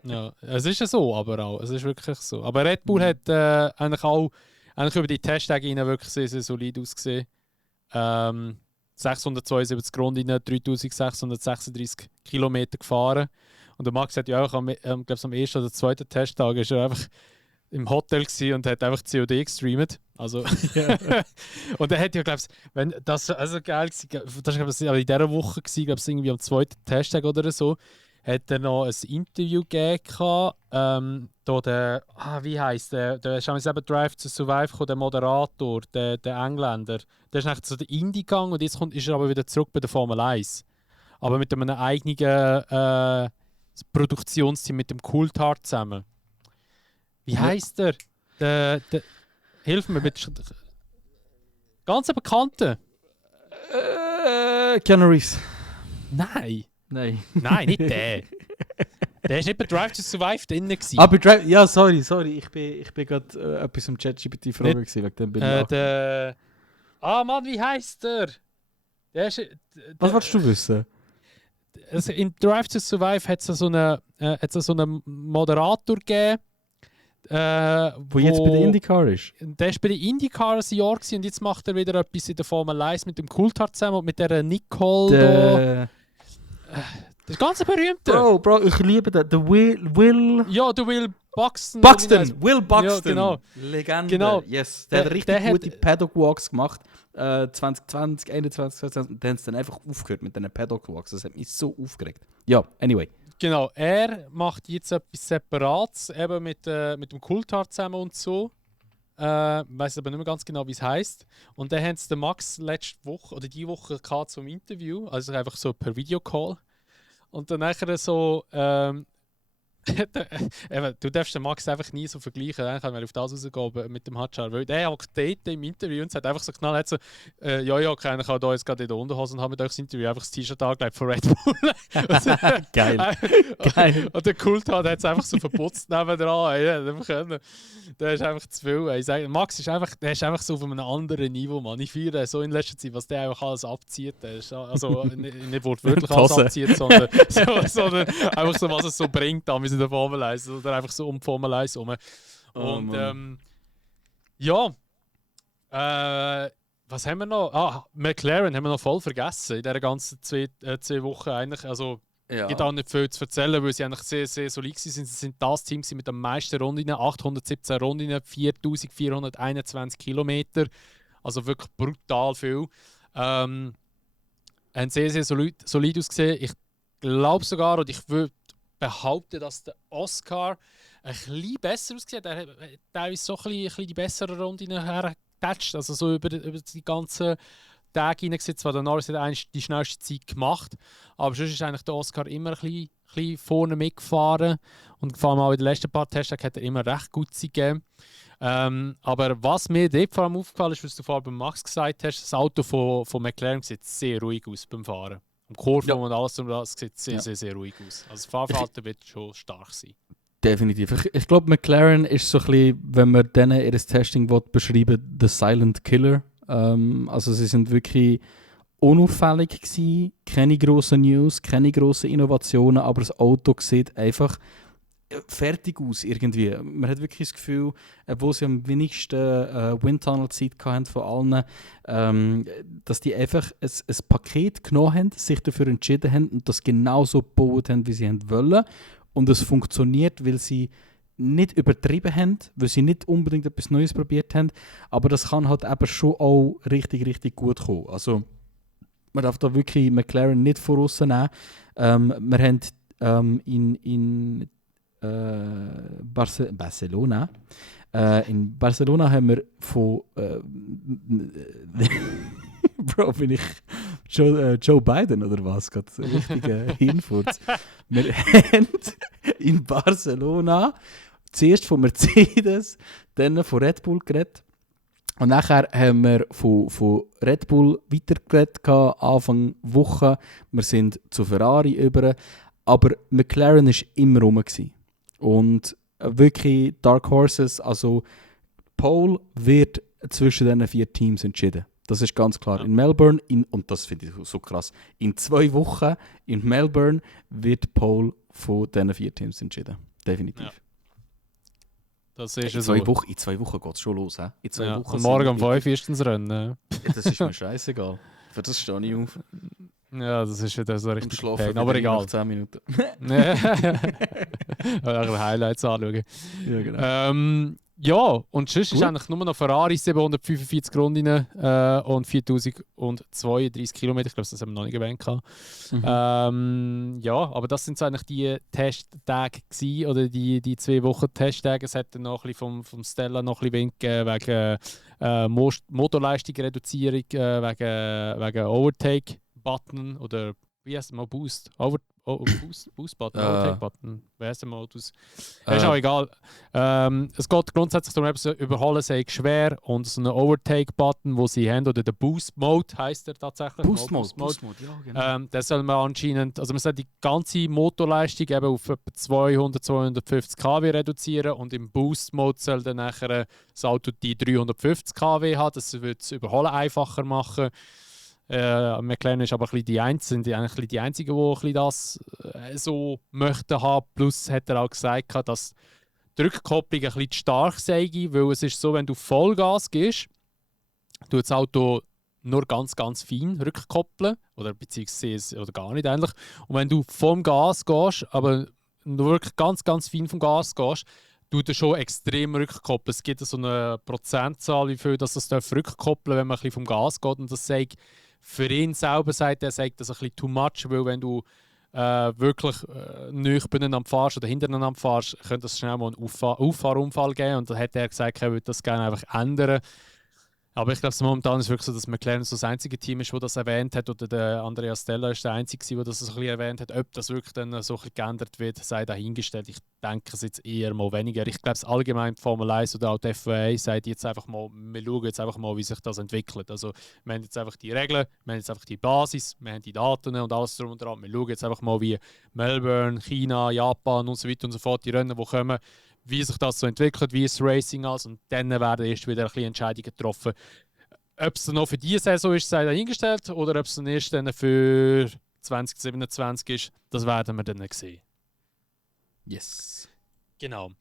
Ja, es ist ja so, aber auch. Es ist wirklich so. Aber Red Bull hat eigentlich über die Testtage wirklich sehr, sehr solid ausgesehen. 672 Runden, 3636 Kilometer gefahren. Und der Max hat ja auch am ersten oder zweiten Testtag ist er einfach im Hotel gsi und hat einfach COD gestreamt. Also und er hat ja, glaube ich, wenn das also geil war, das war in dieser Woche gsi, glaube ich, irgendwie am zweiten Testtag oder so, hat er noch ein Interview gegeben. Da der, wie heisst der ist eben Drive to Survive gekommen, der Moderator, der Engländer. Der ist nachher zu der Indy gegangen und jetzt ist er aber wieder zurück bei der Formel 1. Aber mit einem eigenen Produktionsteam, mit dem Coulthard zusammen. Wie heisst der? Hilf mir bitte. Ganz ein Bekannter. Keanu Reeves. Nein. Nein. Nein, nicht der. Der war nicht bei Drive to Survive drin. Aber Drive... Ja, sorry. Ich bin gerade etwas im ChatGPT-Frage gewesen, wegen dem bin ich Mann, wie heisst der? Was wolltest du wissen? Also in Drive to Survive hat es so einen Moderator gegeben, wo jetzt bei der IndyCar ist? Der war bei der IndyCar ein Jahr gewesen, und jetzt macht er wieder etwas in der Formel 1 mit dem Coulthard zusammen und mit der Nicole. Das ist ganz berühmte. Bro, ich liebe den. Der Will... Ja, der Will Buxton. Will Buxton. Ja, genau. Legende. Genau. Yes. Der hat richtig gute Paddock-Walks gemacht. 2020, 2021, 2022. Und dann haben sie dann einfach aufgehört mit diesen Paddock-Walks. Das hat mich so aufgeregt. Ja, anyway. Genau, er macht jetzt etwas Separates, eben mit dem Coulthard zusammen und so. Weiß aber nicht mehr ganz genau, wie es heisst. Und dann haben sie den Max letzte Woche oder die Woche gehabt zum Interview, also einfach so per Videocall. Und dann nachher so, eben, du darfst den Max einfach nie so vergleichen, dann kann man auf das rausgehen mit dem Hatschar, weil der hockt dort im Interview und sagt einfach so knallhart so, ja, okay, ich habe da jetzt gerade in der Unterhose und habe mit euch das Interview einfach das T-Shirt angelegt von Red Bull. Geil. Geil. Und der Coulthard hat es einfach so verputzt nebendran, der ist einfach zu viel. Ich sage, Max ist einfach, der ist einfach so auf einem anderen Niveau, Mann. Ich feiere so in letzter Zeit, was der einfach alles abzieht. Der ist, also nicht wortwörtlich alles abzieht, sondern einfach so, was es so bringt, da in der Formel 1 oder einfach so um die Formel 1 herum. Und was haben wir noch? McLaren haben wir noch voll vergessen in dieser ganzen zwei Wochen eigentlich. Also, Ja. gibt auch nicht viel zu erzählen, weil sie eigentlich sehr, sehr solid sind. Sie sind das Team mit den meisten Runden, 817 Runden, 4421 Kilometer. Also wirklich brutal viel. Haben sehr, sehr solid ausgesehen. Ich glaube sogar, und ich würde behaupten, dass der Oscar ein bisschen besser aussieht. Er hat teilweise so ein bisschen die besseren Runden hergetatscht. Also so über die ganzen Tage hinein gesehen. Zwar der Norris hat eigentlich die schnellste Zeit gemacht, aber sonst ist eigentlich der Oscar immer ein bisschen vorne mitgefahren. Und vor allem auch in den letzten paar Tests hat er immer recht gut Zeit gegeben. Aber was mir dort vor allem aufgefallen ist, was du vorhin bei Max gesagt hast, das Auto von McLaren sieht sehr ruhig aus beim Fahren. Im Kurven und alles sieht sehr, sehr, sehr ruhig aus. Also das Fahrverhalten wird schon stark sein. Definitiv. Ich glaube, McLaren ist so ein bisschen, wenn man denen ihr Testing beschreiben, the silent killer. Also sie sind wirklich unauffällig gewesen, keine grossen News, keine grossen Innovationen, aber das Auto sieht einfach fertig aus irgendwie. Man hat wirklich das Gefühl, obwohl sie am wenigsten Windtunnel-Zeit hatten von allen, dass die einfach ein Paket genommen haben, sich dafür entschieden haben und das genauso gebaut haben, wie sie wollen. Und es funktioniert, weil sie nicht übertrieben haben, weil sie nicht unbedingt etwas Neues probiert haben, aber das kann halt eben schon auch richtig, richtig gut kommen. Also man darf da wirklich McLaren nicht vorausnehmen. Wir haben in Barcelona. In Barcelona haben wir von Bro, bin ich Joe Biden oder was? Gerade richtiger Hinfurz. Wir haben in Barcelona zuerst von Mercedes, dann von Red Bull geredet. Und nachher haben wir von Red Bull weitergeredet, Anfang Woche. Wir sind zu Ferrari über. Aber McLaren war immer rum. Und wirklich Dark Horses, also Pole wird zwischen diesen 4 Teams entschieden. Das ist ganz klar. Ja. In Melbourne, und das finde ich so krass, in 2 Wochen in Melbourne wird Pole von diesen 4 Teams entschieden. Definitiv. Ja. Das ist in 2 Wochen geht es schon los. He? In 2 Wochen und morgen um 5 ist das Rennen. Das ist mir scheißegal. Für das stehe ich auf. Ja, das ist wieder so richtig Pain, aber egal. Nach 10 Minuten. Highlights anschauen. Ja, genau. Ja, und sonst ist eigentlich nur noch Ferrari 745 Runden und 4032 Kilometer. Ich glaube, das haben wir noch nicht erwähnt. Ja, aber das sind so eigentlich die Testtage gewesen, oder die 2 Wochen Testtage. Es hat dann noch ein bisschen vom Stella noch ein bisschen Wind gegeben wegen Motorleistungsreduzierung, wegen Overtake-Button oder wie heißt es mal? Boost? Boost-Button, Overtake-Button. Wie heißt der Modus? Ist auch egal. Es geht grundsätzlich darum, so überholen sei schwer und so einen Overtake-Button, den sie haben, oder der Boost-Mode heisst der tatsächlich. Boost-Mode, ja genau. Das soll man anscheinend, also man soll die ganze Motorleistung eben auf etwa 200-250 kW reduzieren und im Boost-Mode soll dann nachher das Auto die 350 kW haben, das wird das Überholen einfacher machen. McLaren ist aber sind eigentlich die Einzigen, die das so möchten haben. Plus hat er auch gesagt, dass die Rückkopplung ein bisschen zu stark sei, weil es ist so, wenn du Vollgas gehst, tut das Auto nur ganz, ganz fein rückkoppeln oder beziehungsweise oder gar nicht eigentlich. Und wenn du vom Gas gehst, aber nur wirklich ganz, ganz fein vom Gas gehst, tut er schon extrem rückkoppeln. Es gibt so eine Prozentzahl, wie viel das rückkoppeln, wenn man ein bisschen vom Gas geht. Und das sagt für ihn selber, sagt das ein bisschen too much, weil wenn du wirklich nicht beieinander fahrst oder hintereinander fahrst, könnte es schnell mal einen Auffahrunfall geben. Und da hat er gesagt, er würde das gerne einfach ändern. Aber ich glaube, momentan ist es wirklich so, dass McLaren so das einzige Team ist, das das erwähnt hat. Oder der Andrea Stella ist der einzige, der das so ein bisschen erwähnt hat. Ob das wirklich dann so ein bisschen geändert wird, sei dahingestellt. Ich denke es jetzt eher mal weniger. Ich glaube, es allgemein die Formel 1 oder auch die FIA sagt jetzt einfach mal, wir schauen jetzt einfach mal, wie sich das entwickelt. Also wir haben jetzt einfach die Regeln, wir haben jetzt einfach die Basis, wir haben die Daten und alles drum und dran. Wir schauen jetzt einfach mal, wie Melbourne, China, Japan und so weiter und so fort, die Rennen, die kommen, wie sich das so entwickelt, wie ist das Racing als, und dann werden erst wieder ein bisschen Entscheidungen getroffen. Ob es dann noch für diese Saison ist, sei dahingestellt, oder ob es dann erst dann für 2027 ist, das werden wir dann sehen. Yes. Genau.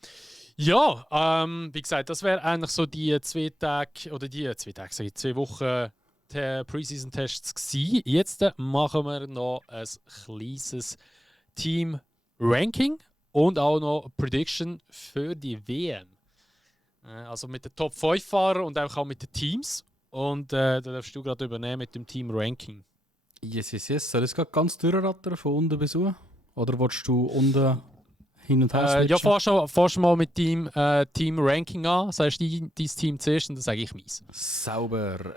Ja, wie gesagt, das wäre eigentlich so die 2 Tage, oder die 2 Tage, 2 Wochen Preseason-Tests gewesen. Jetzt machen wir noch ein kleines Team-Ranking. Und auch noch Prediction für die WM. Also mit den Top 5 Fahrern und auch mit den Teams. Und da darfst du gerade übernehmen mit dem Team Ranking. Yes. Soll ich es ganz durchrattern, von unten bis hoch? Oder willst du unten hin und her switchen? Ja, fahr schon mal mit Team Ranking an. Sagst du dein Team zuerst und dann sage ich meins. Sauber.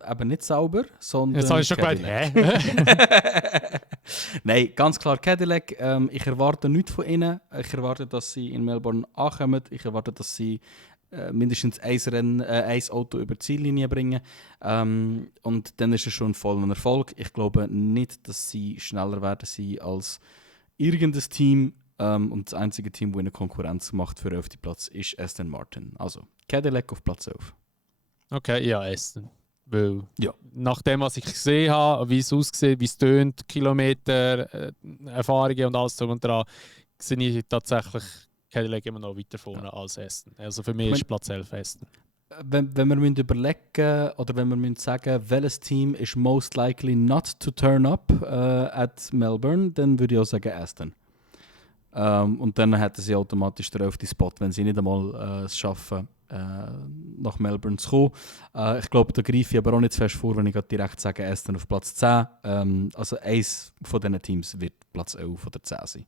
Aber nicht sauber, sondern Jetzt habe ich schon gemeint, hä? Nein, ganz klar Cadillac. Ich erwarte nichts von ihnen. Ich erwarte, dass sie in Melbourne ankommen. Ich erwarte, dass sie mindestens ein Auto über die Ziellinie bringen. Und dann ist es schon voll ein Erfolg. Ich glaube nicht, dass sie schneller werden sein als irgendein Team. Und das einzige Team, das eine Konkurrenz macht für den 11. Platz, ist Aston Martin. Also Cadillac auf Platz 11. Okay, ja, Aston. Weil ja. Nach dem, was ich gesehen habe, wie es aussieht, wie es tönt, Kilometer, Erfahrungen und alles drum und dran, sehe ich tatsächlich Cadillac immer noch weiter vorne als Aston. Also für mich ist Platz 11 Aston. Wenn wir überlegen oder wenn wir sagen, welches Team ist most likely not to turn up at Melbourne, dann würde ich auch sagen Aston. Und dann hätten sie automatisch den 11. Spot, wenn sie nicht einmal es schaffen, nach Melbourne zu kommen. Ich glaube, da greife ich aber auch nicht zu fest vor, wenn ich direkt sage, Aston auf Platz 10. Also eins von diesen Teams wird Platz 11 oder 10 sein.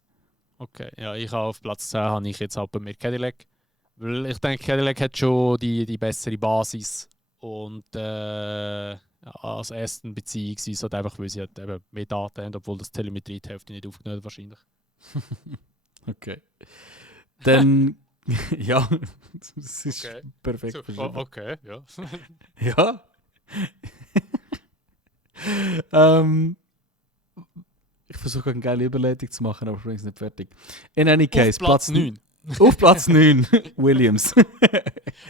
Okay, ja, ich habe auf Platz 10 habe ich jetzt halt bei mir Cadillac. Weil ich denke, Cadillac hat schon die bessere Basis. Und als Aston beziehungsweise halt einfach, weil sie halt eben mehr Daten haben, obwohl das Telemetrie die Hälfte nicht aufgenommen hat wahrscheinlich. Okay. Dann, ja, das ist okay. Perfekt. So, okay, ja. Ja. Ich versuche eine geile Überleitung zu machen, aber ich bin nicht fertig. In any case, auf Platz 9. Auf Platz 9, Williams.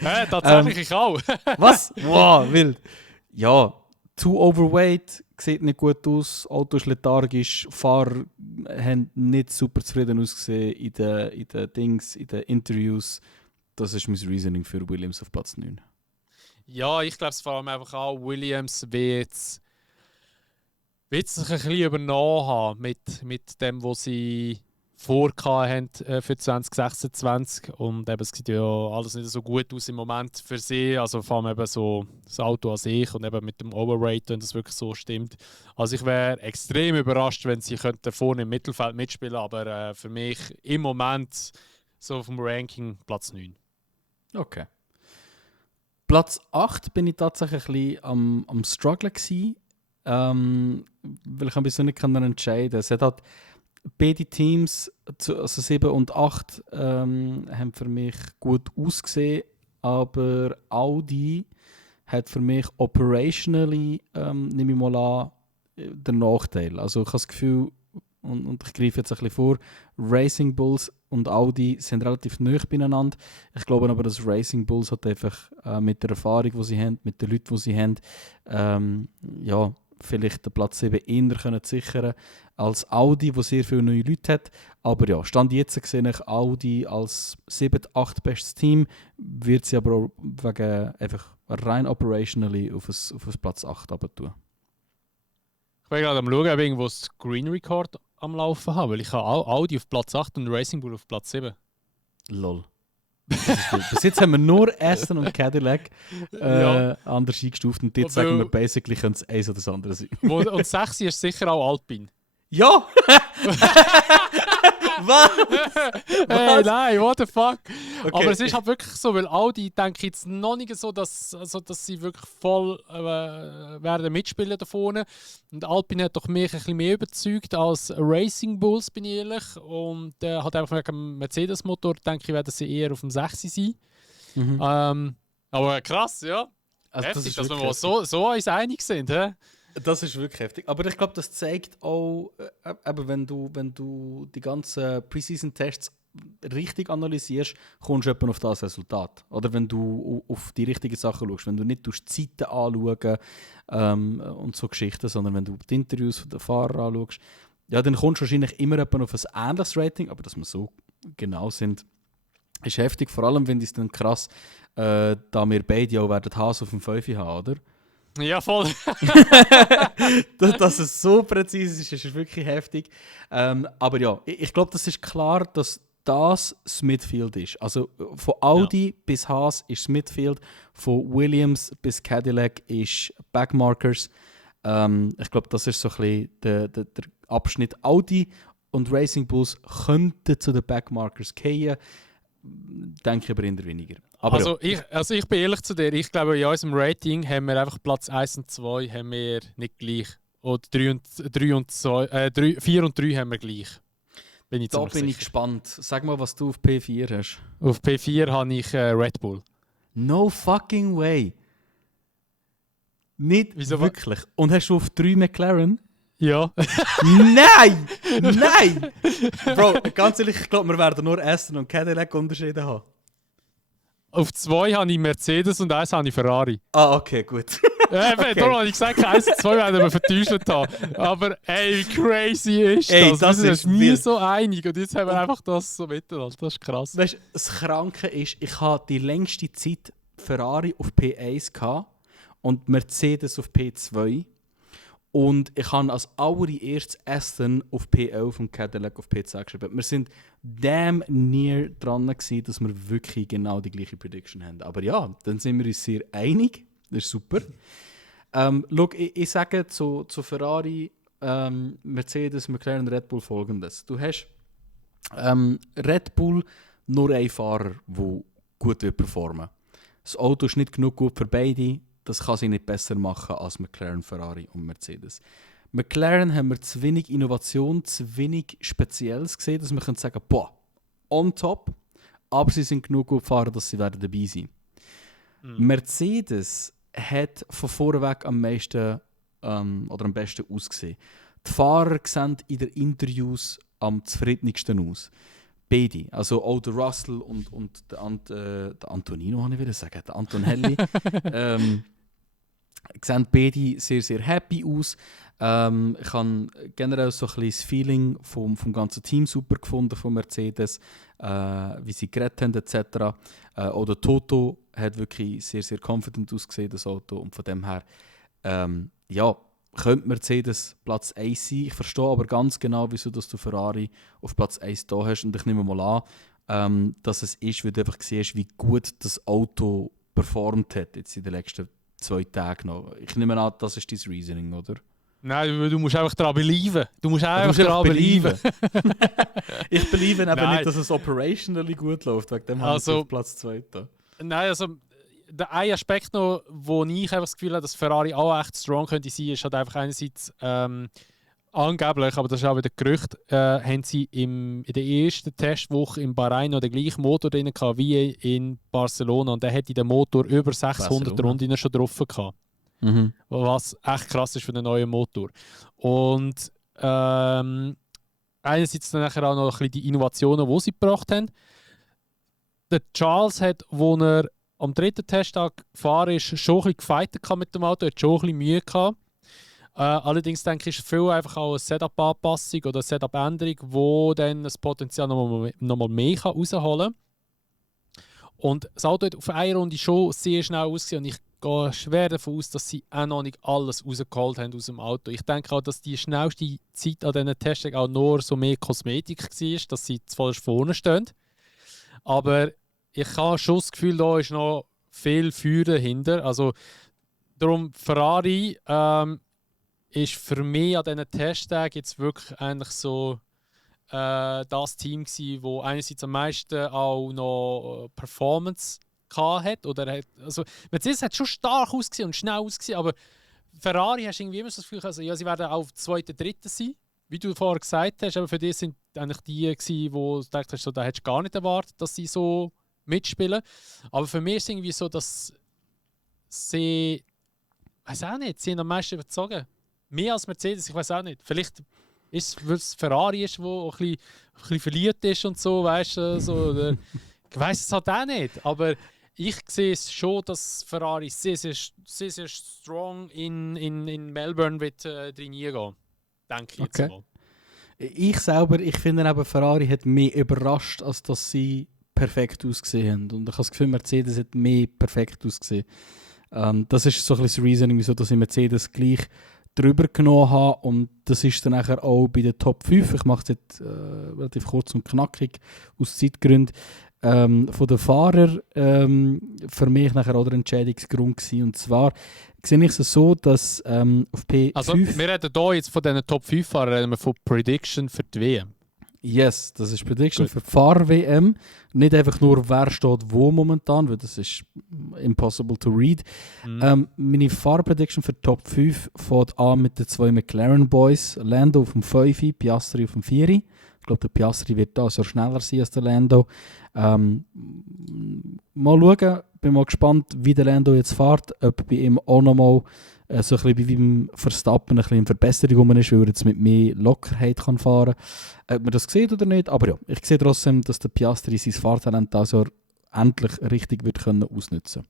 Tatsächlich, ich auch. Was? Wow, wild. Ja, too overweight, sieht nicht gut aus, Auto ist lethargisch, Fahrer haben nicht super zufrieden ausgesehen in den Interviews. Das ist mein Reasoning für Williams auf Platz 9. Ja, ich glaube es vor allem einfach auch, Williams wird sich ein bisschen übernommen haben mit dem, was sie vorhaben für 2026. Und eben, es sieht ja alles nicht so gut aus im Moment für sie. Also vor allem eben so das Auto an sich und eben mit dem Overrate, wenn das wirklich so stimmt. Also ich wäre extrem überrascht, wenn sie vorne im Mittelfeld mitspielen könnten. Aber für mich im Moment so auf dem Ranking Platz 9. Okay. Platz 8 bin ich tatsächlich ein bisschen am Strugglen gewesen, weil ich ein bisschen nicht entscheiden kann. Es hat halt beide Teams, also 7 und 8, haben für mich gut ausgesehen, aber Audi hat für mich operationally, nehme ich mal an, den Nachteil. Also ich habe das Gefühl, und ich greife jetzt ein bisschen vor, Racing Bulls und Audi sind relativ nahe beieinander. Ich glaube aber, dass Racing Bulls hat einfach mit der Erfahrung, die sie haben, mit den Leuten, die sie haben, ja, vielleicht den Platz 7 eher können sichern als Audi, die sehr viele neue Leute hat. Aber ja, Stand jetzt sehe ich Audi als 7, 8 bestes Team, wird sie aber auch wegen einfach rein operationally auf ein Platz 8 runter tun. Ich bin gerade am schauen, ob ich irgendwo das Green Record am Laufen habe, weil ich habe Audi auf Platz 8 und Racing Bull auf Platz 7. Lol. Bis jetzt haben wir nur Aston und Cadillac anders eingestuft und jetzt sagen wir basically, könnte es eins oder das andere sein. Und 6 ist sicher auch Alpine. Ja! Was? Hey, nein, what the fuck? Okay. Aber es ist halt wirklich so, weil Audi denke jetzt noch nicht so, dass sie wirklich voll werden mitspielen da vorne. Und Alpine hat doch mich ein bisschen mehr überzeugt als Racing Bulls, bin ich ehrlich. Und hat einfach wegen dem Mercedes-Motor, denke ich, werden sie eher auf dem 6 sein. Aber krass, ja. Also Heftig, dass wir mal so uns einig sind. He? Das ist wirklich heftig. Aber ich glaube, das zeigt auch, wenn du die ganzen Preseason-Tests richtig analysierst, kommst du etwa auf das Resultat. Oder wenn du auf die richtigen Sachen schaust. Wenn du nicht die Zeiten anschauen und so Geschichten, sondern wenn du die Interviews der Fahrer anschaust, ja, dann kommst du wahrscheinlich immer etwa auf ein ähnliches Rating, aber dass wir so genau sind, ist heftig. Vor allem finde ich es dann krass, da wir beide auch werden Haas auf dem 5 haben, oder? Ja, voll. Dass es so präzise ist wirklich heftig. Aber ja, ich glaube, das ist klar, dass das Midfield ist. Also von Audi bis Haas ist Midfield, von Williams bis Cadillac ist Backmarkers. Ich glaube, das ist so ein bisschen der Abschnitt. Audi und Racing Bulls könnten zu den Backmarkers gehen. Denke ich aber eher weniger. Aber ich bin ehrlich zu dir, ich glaube, in unserem Rating haben wir einfach Platz 1 und 2 haben wir nicht gleich. Oder 4 und 3 haben wir gleich. Bin ich gespannt. Sag mal, was du auf P4 hast. Auf P4 habe ich Red Bull. No fucking way. Nicht Wieso wirklich. Und hast du auf 3 McLaren? Ja. Nein! Nein! Bro, ganz ehrlich, ich glaube, wir werden nur Aston und Cadillac Unterschiede haben. Auf 2 habe ich Mercedes und 1 habe ich Ferrari. Ah, okay, gut. Okay. Darum habe ich gesagt, 1 und 2 werden wir vertäuscht haben. Aber ey, wie crazy ist das? Ey, das wir ist sind nie wild. so einig und jetzt haben wir einfach das so miteinander. Das ist krass. Weißt du, das Kranke ist, ich hatte die längste Zeit Ferrari auf P1 gehabt und Mercedes auf P2. Und ich habe als allererstes Aston auf P11 und Cadillac auf P10 geschrieben. Wir sind damn near dran gewesen, dass wir wirklich genau die gleiche Prediction haben. Aber ja, dann sind wir uns sehr einig. Das ist super. Schau, ich sage zu Ferrari, Mercedes, McLaren, Red Bull folgendes. Du hast Red Bull nur einen Fahrer, der gut performen wird. Das Auto ist nicht genug gut für beide. Das kann sie nicht besser machen als McLaren, Ferrari und Mercedes. McLaren haben wir zu wenig Innovation, zu wenig Spezielles gesehen, dass wir sagen können, boah, on top, aber sie sind genug gut gefahren, dass sie werden dabei sein. Mercedes hat von vorweg am meisten oder am besten ausgesehen. Die Fahrer sehen in den Interviews am zufriedensten aus. Beide, also auch der Russell und der Antonino, habe ich wieder sagen, der Antonelli, sehen beide sehr, sehr happy aus. Ich habe generell so ein bisschen das Feeling vom ganzen Team super gefunden von Mercedes, wie sie geredet haben etc. Auch der Toto hat wirklich sehr, sehr confident ausgesehen, das Auto. Und von dem her, ja, könnte Mercedes Platz 1 sein. Ich verstehe aber ganz genau, wieso dass du Ferrari auf Platz 1 da hast. Und ich nehme mal an, dass es ist, weil du einfach siehst, wie gut das Auto performt hat jetzt in den letzten 2 Tagen noch. Ich nehme an, das ist dein Reasoning, oder? Nein, du musst einfach daran belieben. Du musst einfach daran belieben. Ich beliebe eben nicht, dass es operationally gut läuft. Wegen dem habe ich auf Platz 2 da. Nein, also der ein Aspekt noch, wo ich einfach das Gefühl habe, dass Ferrari auch echt strong könnte sein, ist halt einfach einerseits angeblich, aber das ist auch wieder Gerücht, haben sie in der ersten Testwoche in Bahrain noch den gleichen Motor drin gehabt wie in Barcelona und der hätte den Motor über 600 Runden schon drauf gehabt. Mhm. Was echt krass ist für einen neuen Motor. Und einerseits dann nachher auch noch ein bisschen die Innovationen, die sie gebracht haben. Der Charles hat, wo er am 3. Testtag gefahren ist, schon ein bisschen gefightet mit dem Auto, hat schon ein bisschen Mühe gehabt. Allerdings denke ich, ist viel einfach auch eine Setup-Anpassung oder eine Setup-Änderung, wo dann das Potenzial noch mal mehr rausholen kann. Und das Auto hat auf einer Runde schon sehr schnell ausgesehen und ich gehe schwer davon aus, dass sie auch noch nicht alles rausgeholt haben aus dem Auto. Ich denke auch, dass die schnellste Zeit an diesen Tests auch nur so mehr Kosmetik war, dass sie zuvorderst vorne stehen. Aber ich habe schon das Gefühl, da ist noch viel Feuer dahinter. Also darum Ferrari, ist für mich an diesen Testtagen jetzt wirklich eigentlich so das Team gewesen, wo einerseits am meisten auch noch Performance hat. Also Mercedes hat schon stark ausgesehen und schnell ausgesehen, aber Ferrari hast du irgendwie immer so das Gefühl, also, ja, sie werden auch auf 2., 3. sein. Wie du vorher gesagt hast, aber für die sind eigentlich die gewesen, wo du dachtest, so, da hättest du gar nicht erwartet, dass sie so mitspielen. Aber für mich ist es irgendwie so, dass sie, weiß auch nicht, sie haben am meisten überzogen. Mehr als Mercedes, ich weiß auch nicht. Vielleicht ist es, weil es Ferrari ist, wo ein bisschen verliert ist und so, weißt du, so, oder, ich weiß es halt auch nicht. Aber ich sehe es schon, dass Ferrari sehr, sehr, sehr, sehr strong in Melbourne wird trainieren gehen. Denke ich jetzt mal. Ich finde eben, Ferrari hat mehr überrascht, als dass sie perfekt ausgesehen haben. Und ich habe das Gefühl, Mercedes hat mehr perfekt ausgesehen. Das ist so ein bisschen das Reasoning, wieso dass ich Mercedes gleich drüber genommen habe. Und das ist dann nachher auch bei den Top 5. Ich mache es jetzt relativ kurz und knackig aus Zeitgründen. Von den Fahrern für mich nachher auch der Entscheidungsgrund gewesen. Und zwar sehe ich es so, dass auf P5... Also wir reden hier jetzt von diesen Top 5 Fahrern, reden wir von Prediction für die WM. Yes, das ist Prediction für die Fahr-WM. Nicht einfach nur, wer steht wo momentan, weil das ist impossible to read. Meine Fahr-Prediction für die Top 5 fängt an mit den 2 McLaren Boys. Lando auf dem 5, Piastri auf dem 4. Ich glaube, der Piastri wird da so schneller sein als der Lando. Mal schauen, bin mal gespannt, wie der Lando jetzt fährt, ob bei ihm auch nochmal so ein bisschen wie beim Verstappen ein bisschen eine Verbesserung ist, weil er jetzt mit mehr Lockerheit kann fahren kann. Ob man das sieht oder nicht, aber ja, ich sehe trotzdem, dass der Piastri sein Fahrtalent also endlich richtig wird können ausnutzen.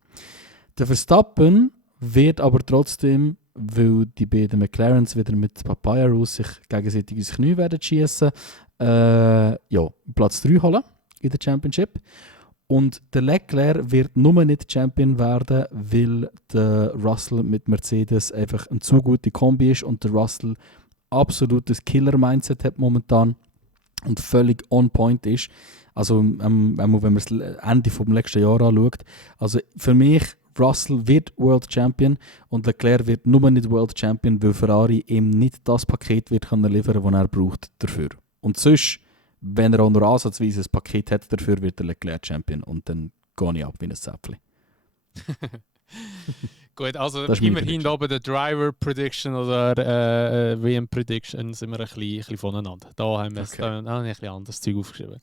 Der Verstappen wird aber trotzdem, weil die beiden McLarens wieder mit Papaya Rules sich gegenseitig ins Knie werden schiessen, Platz 3 holen in der Championship. Und der Leclerc wird nur nicht Champion werden, weil der Russell mit Mercedes einfach eine zu gute Kombi ist und der Russell absolutes Killer-Mindset hat momentan und völlig on point ist. Also wenn man das Ende vom letzten Jahr anschaut. Also für mich, Russell wird World Champion und Leclerc wird nur nicht World Champion, weil Ferrari ihm nicht das Paket wird können liefern, das er braucht dafür. Und sonst, wenn er auch nur ansatzweise ein Paket hat dafür, wird der Leclerc Champion und dann gehe ich ab wie ein Zäpfchen. Gut, also immerhin oben der Driver Prediction oder WM Prediction sind wir ein bisschen voneinander. Da haben wir ein bisschen anderes Zeug aufgeschrieben.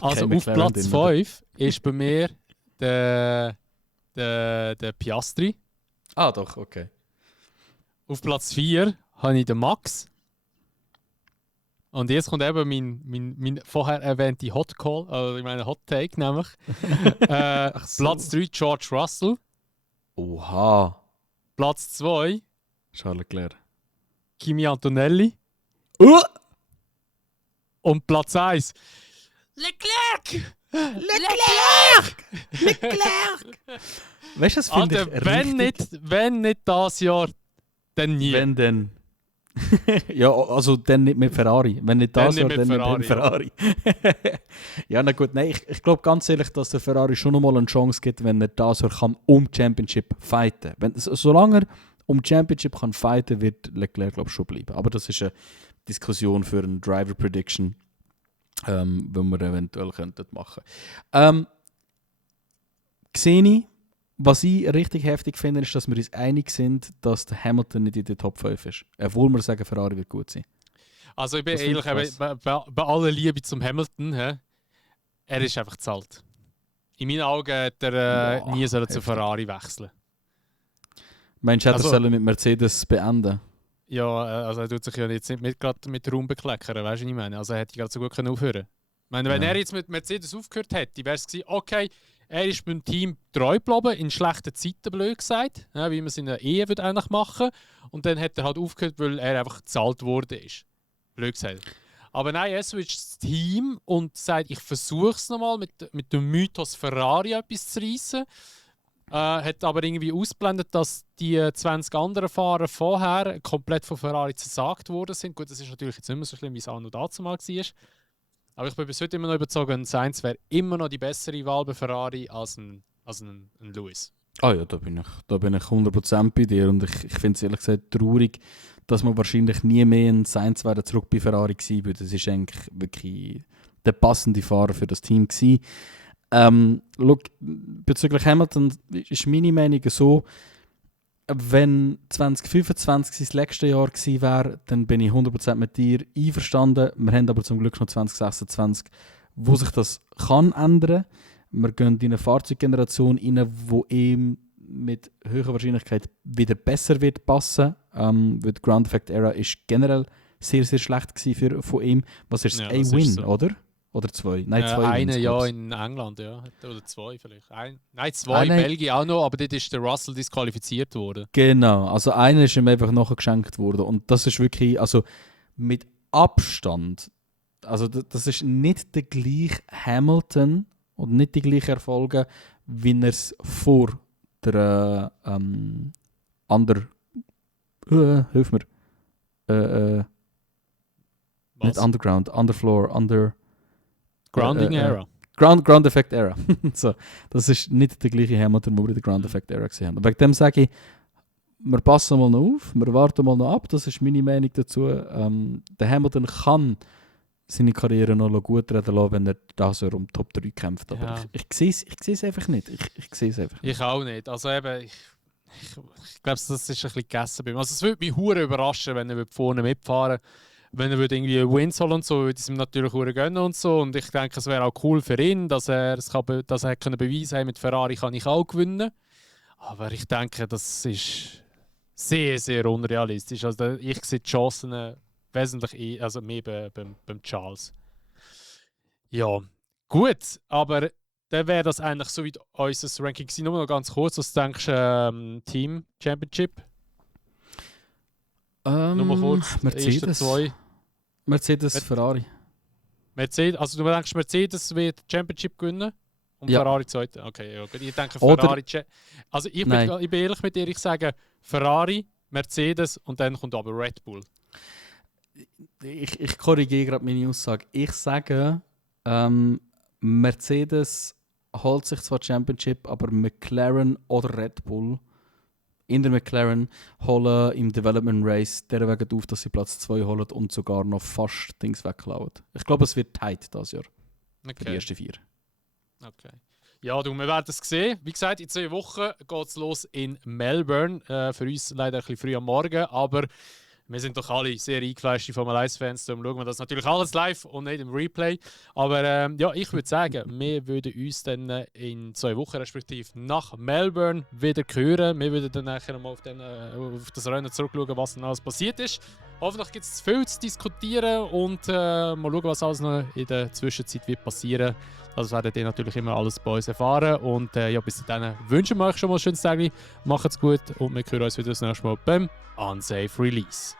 Also auf Platz 5 ist bei mir der Piastri. Ah doch, okay. Auf Platz 4 habe ich den Max. Und jetzt kommt eben mein vorher erwähnte Hot Call, also ich meine Hot Take nämlich. Platz 3 George Russell. Oha. Platz 2 Charles Leclerc. Kimi Antonelli. Und Platz 1 Leclerc! Weißt du, das finde ich wenn nicht das Jahr, dann nie. Wenn denn? Ja, also dann nicht mit Ferrari. Wenn nicht das Jahr, dann mit Ferrari. Ja, na gut, nein, ich glaube ganz ehrlich, dass der Ferrari schon noch mal eine Chance gibt, wenn er das Jahr kann Championship fighten kann. Solange er Championship kann fighten, wird Leclerc glaube ich schon bleiben. Aber das ist eine Diskussion für eine Driver Prediction, die wir eventuell könnten machen. Sehe was ich richtig heftig finde, ist, dass wir uns einig sind, dass der Hamilton nicht in der Top 5 ist. Obwohl wir sagen, Ferrari wird gut sein. Also ich bin ehrlich, bei aller Liebe zum Hamilton, er ist einfach zu alt. In meinen Augen hat er nie zu Ferrari wechseln. Meinst du, er soll mit Mercedes beenden? Ja, also er tut sich ja jetzt nicht gerade mit Ruhm bekleckern, weißt du, was ich meine? Also er hätte gerade so gut aufhören können. Ich meine, wenn er jetzt mit Mercedes aufgehört hätte, wäre es gewesen, okay, er ist beim Team treu geblieben, in schlechten Zeiten, blöd gesagt, ja, wie man es in der Ehe würde eigentlich machen. Und dann hat er halt aufgehört, weil er einfach gezahlt worden ist. Blöd gesagt. Aber nein, er switcht das Team und sagt, ich versuche es nochmal mit dem Mythos Ferrari etwas zu reissen. Hat aber irgendwie ausgeblendet, dass die 20 anderen Fahrer vorher komplett von Ferrari zersagt worden sind. Gut, das ist natürlich jetzt nicht mehr so schlimm, wie es auch noch dazu mal war. Aber ich bin bis heute immer noch überzeugt, ein Sainz wäre immer noch die bessere Wahl bei Ferrari als ein Lewis. Ah ja, da bin ich 100% bei dir und ich finde es ehrlich gesagt traurig, dass man wahrscheinlich nie mehr ein Sainz wäre zurück bei Ferrari gewesen, weil das ist eigentlich wirklich der passende Fahrer für das Team gewesen. Look, bezüglich Hamilton ist meine Meinung so, wenn 2025 sein letztes Jahr gewesen wäre, dann bin ich 100% mit dir einverstanden. Wir haben aber zum Glück noch 2026, wo sich das kann ändern. Wir gehen in eine Fahrzeuggeneration rein, die ihm mit höherer Wahrscheinlichkeit wieder besser wird passen. Weil die Ground Effect Era ist generell sehr, sehr schlecht gewesen von ihm. Was ist es? Ja, ein das Win, ist so. oder? Oder zwei? Nein, zwei Eine Wins, ja glaub's. in England, ja. Oder zwei vielleicht. Nein, zwei in Nein. Belgien auch noch, aber dort ist der Russell disqualifiziert worden. Genau, also einer ist ihm einfach nachher geschenkt worden. Und das ist wirklich, also mit Abstand, also das ist nicht der gleiche Hamilton und nicht die gleichen Erfolge, wie er es vor der hilf mir. Nicht Underground, Underfloor, Grounding Era. Ground Effect Era. So, das ist nicht der gleiche Hamilton, wo wir in der Ground Effect Era gesehen haben. Und wegen dem sage ich, wir passen mal noch auf, wir warten mal noch ab, das ist meine Meinung dazu. Der Hamilton kann seine Karriere noch gut reden lassen, wenn er das um Top 3 kämpft. Aber Ja. ich sehe es einfach nicht. Ich sehe es einfach nicht. Ich auch nicht. Also eben, ich glaube, das ist ein bisschen gegessen bei ihm. Also es würde mich hure überraschen, wenn er vorne mitfahren würde. Wenn er würde irgendwie Wins holen und so, würde ich es ihm natürlich hure gönnen und so. Und ich denke, es wäre auch cool für ihn, dass er können beweisen kann, mit Ferrari kann ich auch gewinnen. Aber ich denke, das ist sehr, sehr unrealistisch. Also ich sehe die Chancen wesentlich mehr beim Charles. Ja, gut, aber dann wäre das eigentlich so wie unser Ranking gewesen. Nur noch ganz kurz, was denkst du, Team Championship? Nur mal kurz, Mercedes. zwei. Ferrari. Also du denkst, Mercedes wird die Championship gewinnen und Ja. Ferrari zweite? Okay, ja gut. Ich denke Oder- Ferrari... Also ich bin ehrlich mit dir, ich sage Ferrari, Mercedes und dann kommt aber Red Bull. Ich korrigiere gerade meine Aussage. Ich sage, Mercedes holt sich zwar die Championship, aber McLaren oder Red Bull in der McLaren holen im Development Race derwegen auf, dass sie Platz 2 holen und sogar noch fast Dings wegklauen. Ich glaube, es wird tight dieses Jahr für die Okay. ersten 4. Okay. Ja, wir werden es sehen. Wie gesagt, in 2 Wochen geht es los in Melbourne. Für uns leider ein bisschen früh am Morgen, aber wir sind doch alle sehr eingefleischte Formel 1-Fans. Darum schauen wir das natürlich alles live und nicht im Replay. Aber ja, ich würde sagen, wir würden uns dann in 2 Wochen, respektive nach Melbourne, wieder hören. Wir würden dann nachher mal auf das Rennen zurückschauen, was dann alles passiert ist. Hoffentlich gibt es viel zu diskutieren und mal schauen, was alles noch in der Zwischenzeit wird passieren. Das werdet ihr natürlich immer alles bei uns erfahren. Und ja, bis dahin wünschen wir euch schon mal ein schönes Tag. Macht's gut und wir hören uns wieder das nächste Mal beim Unsafe Release.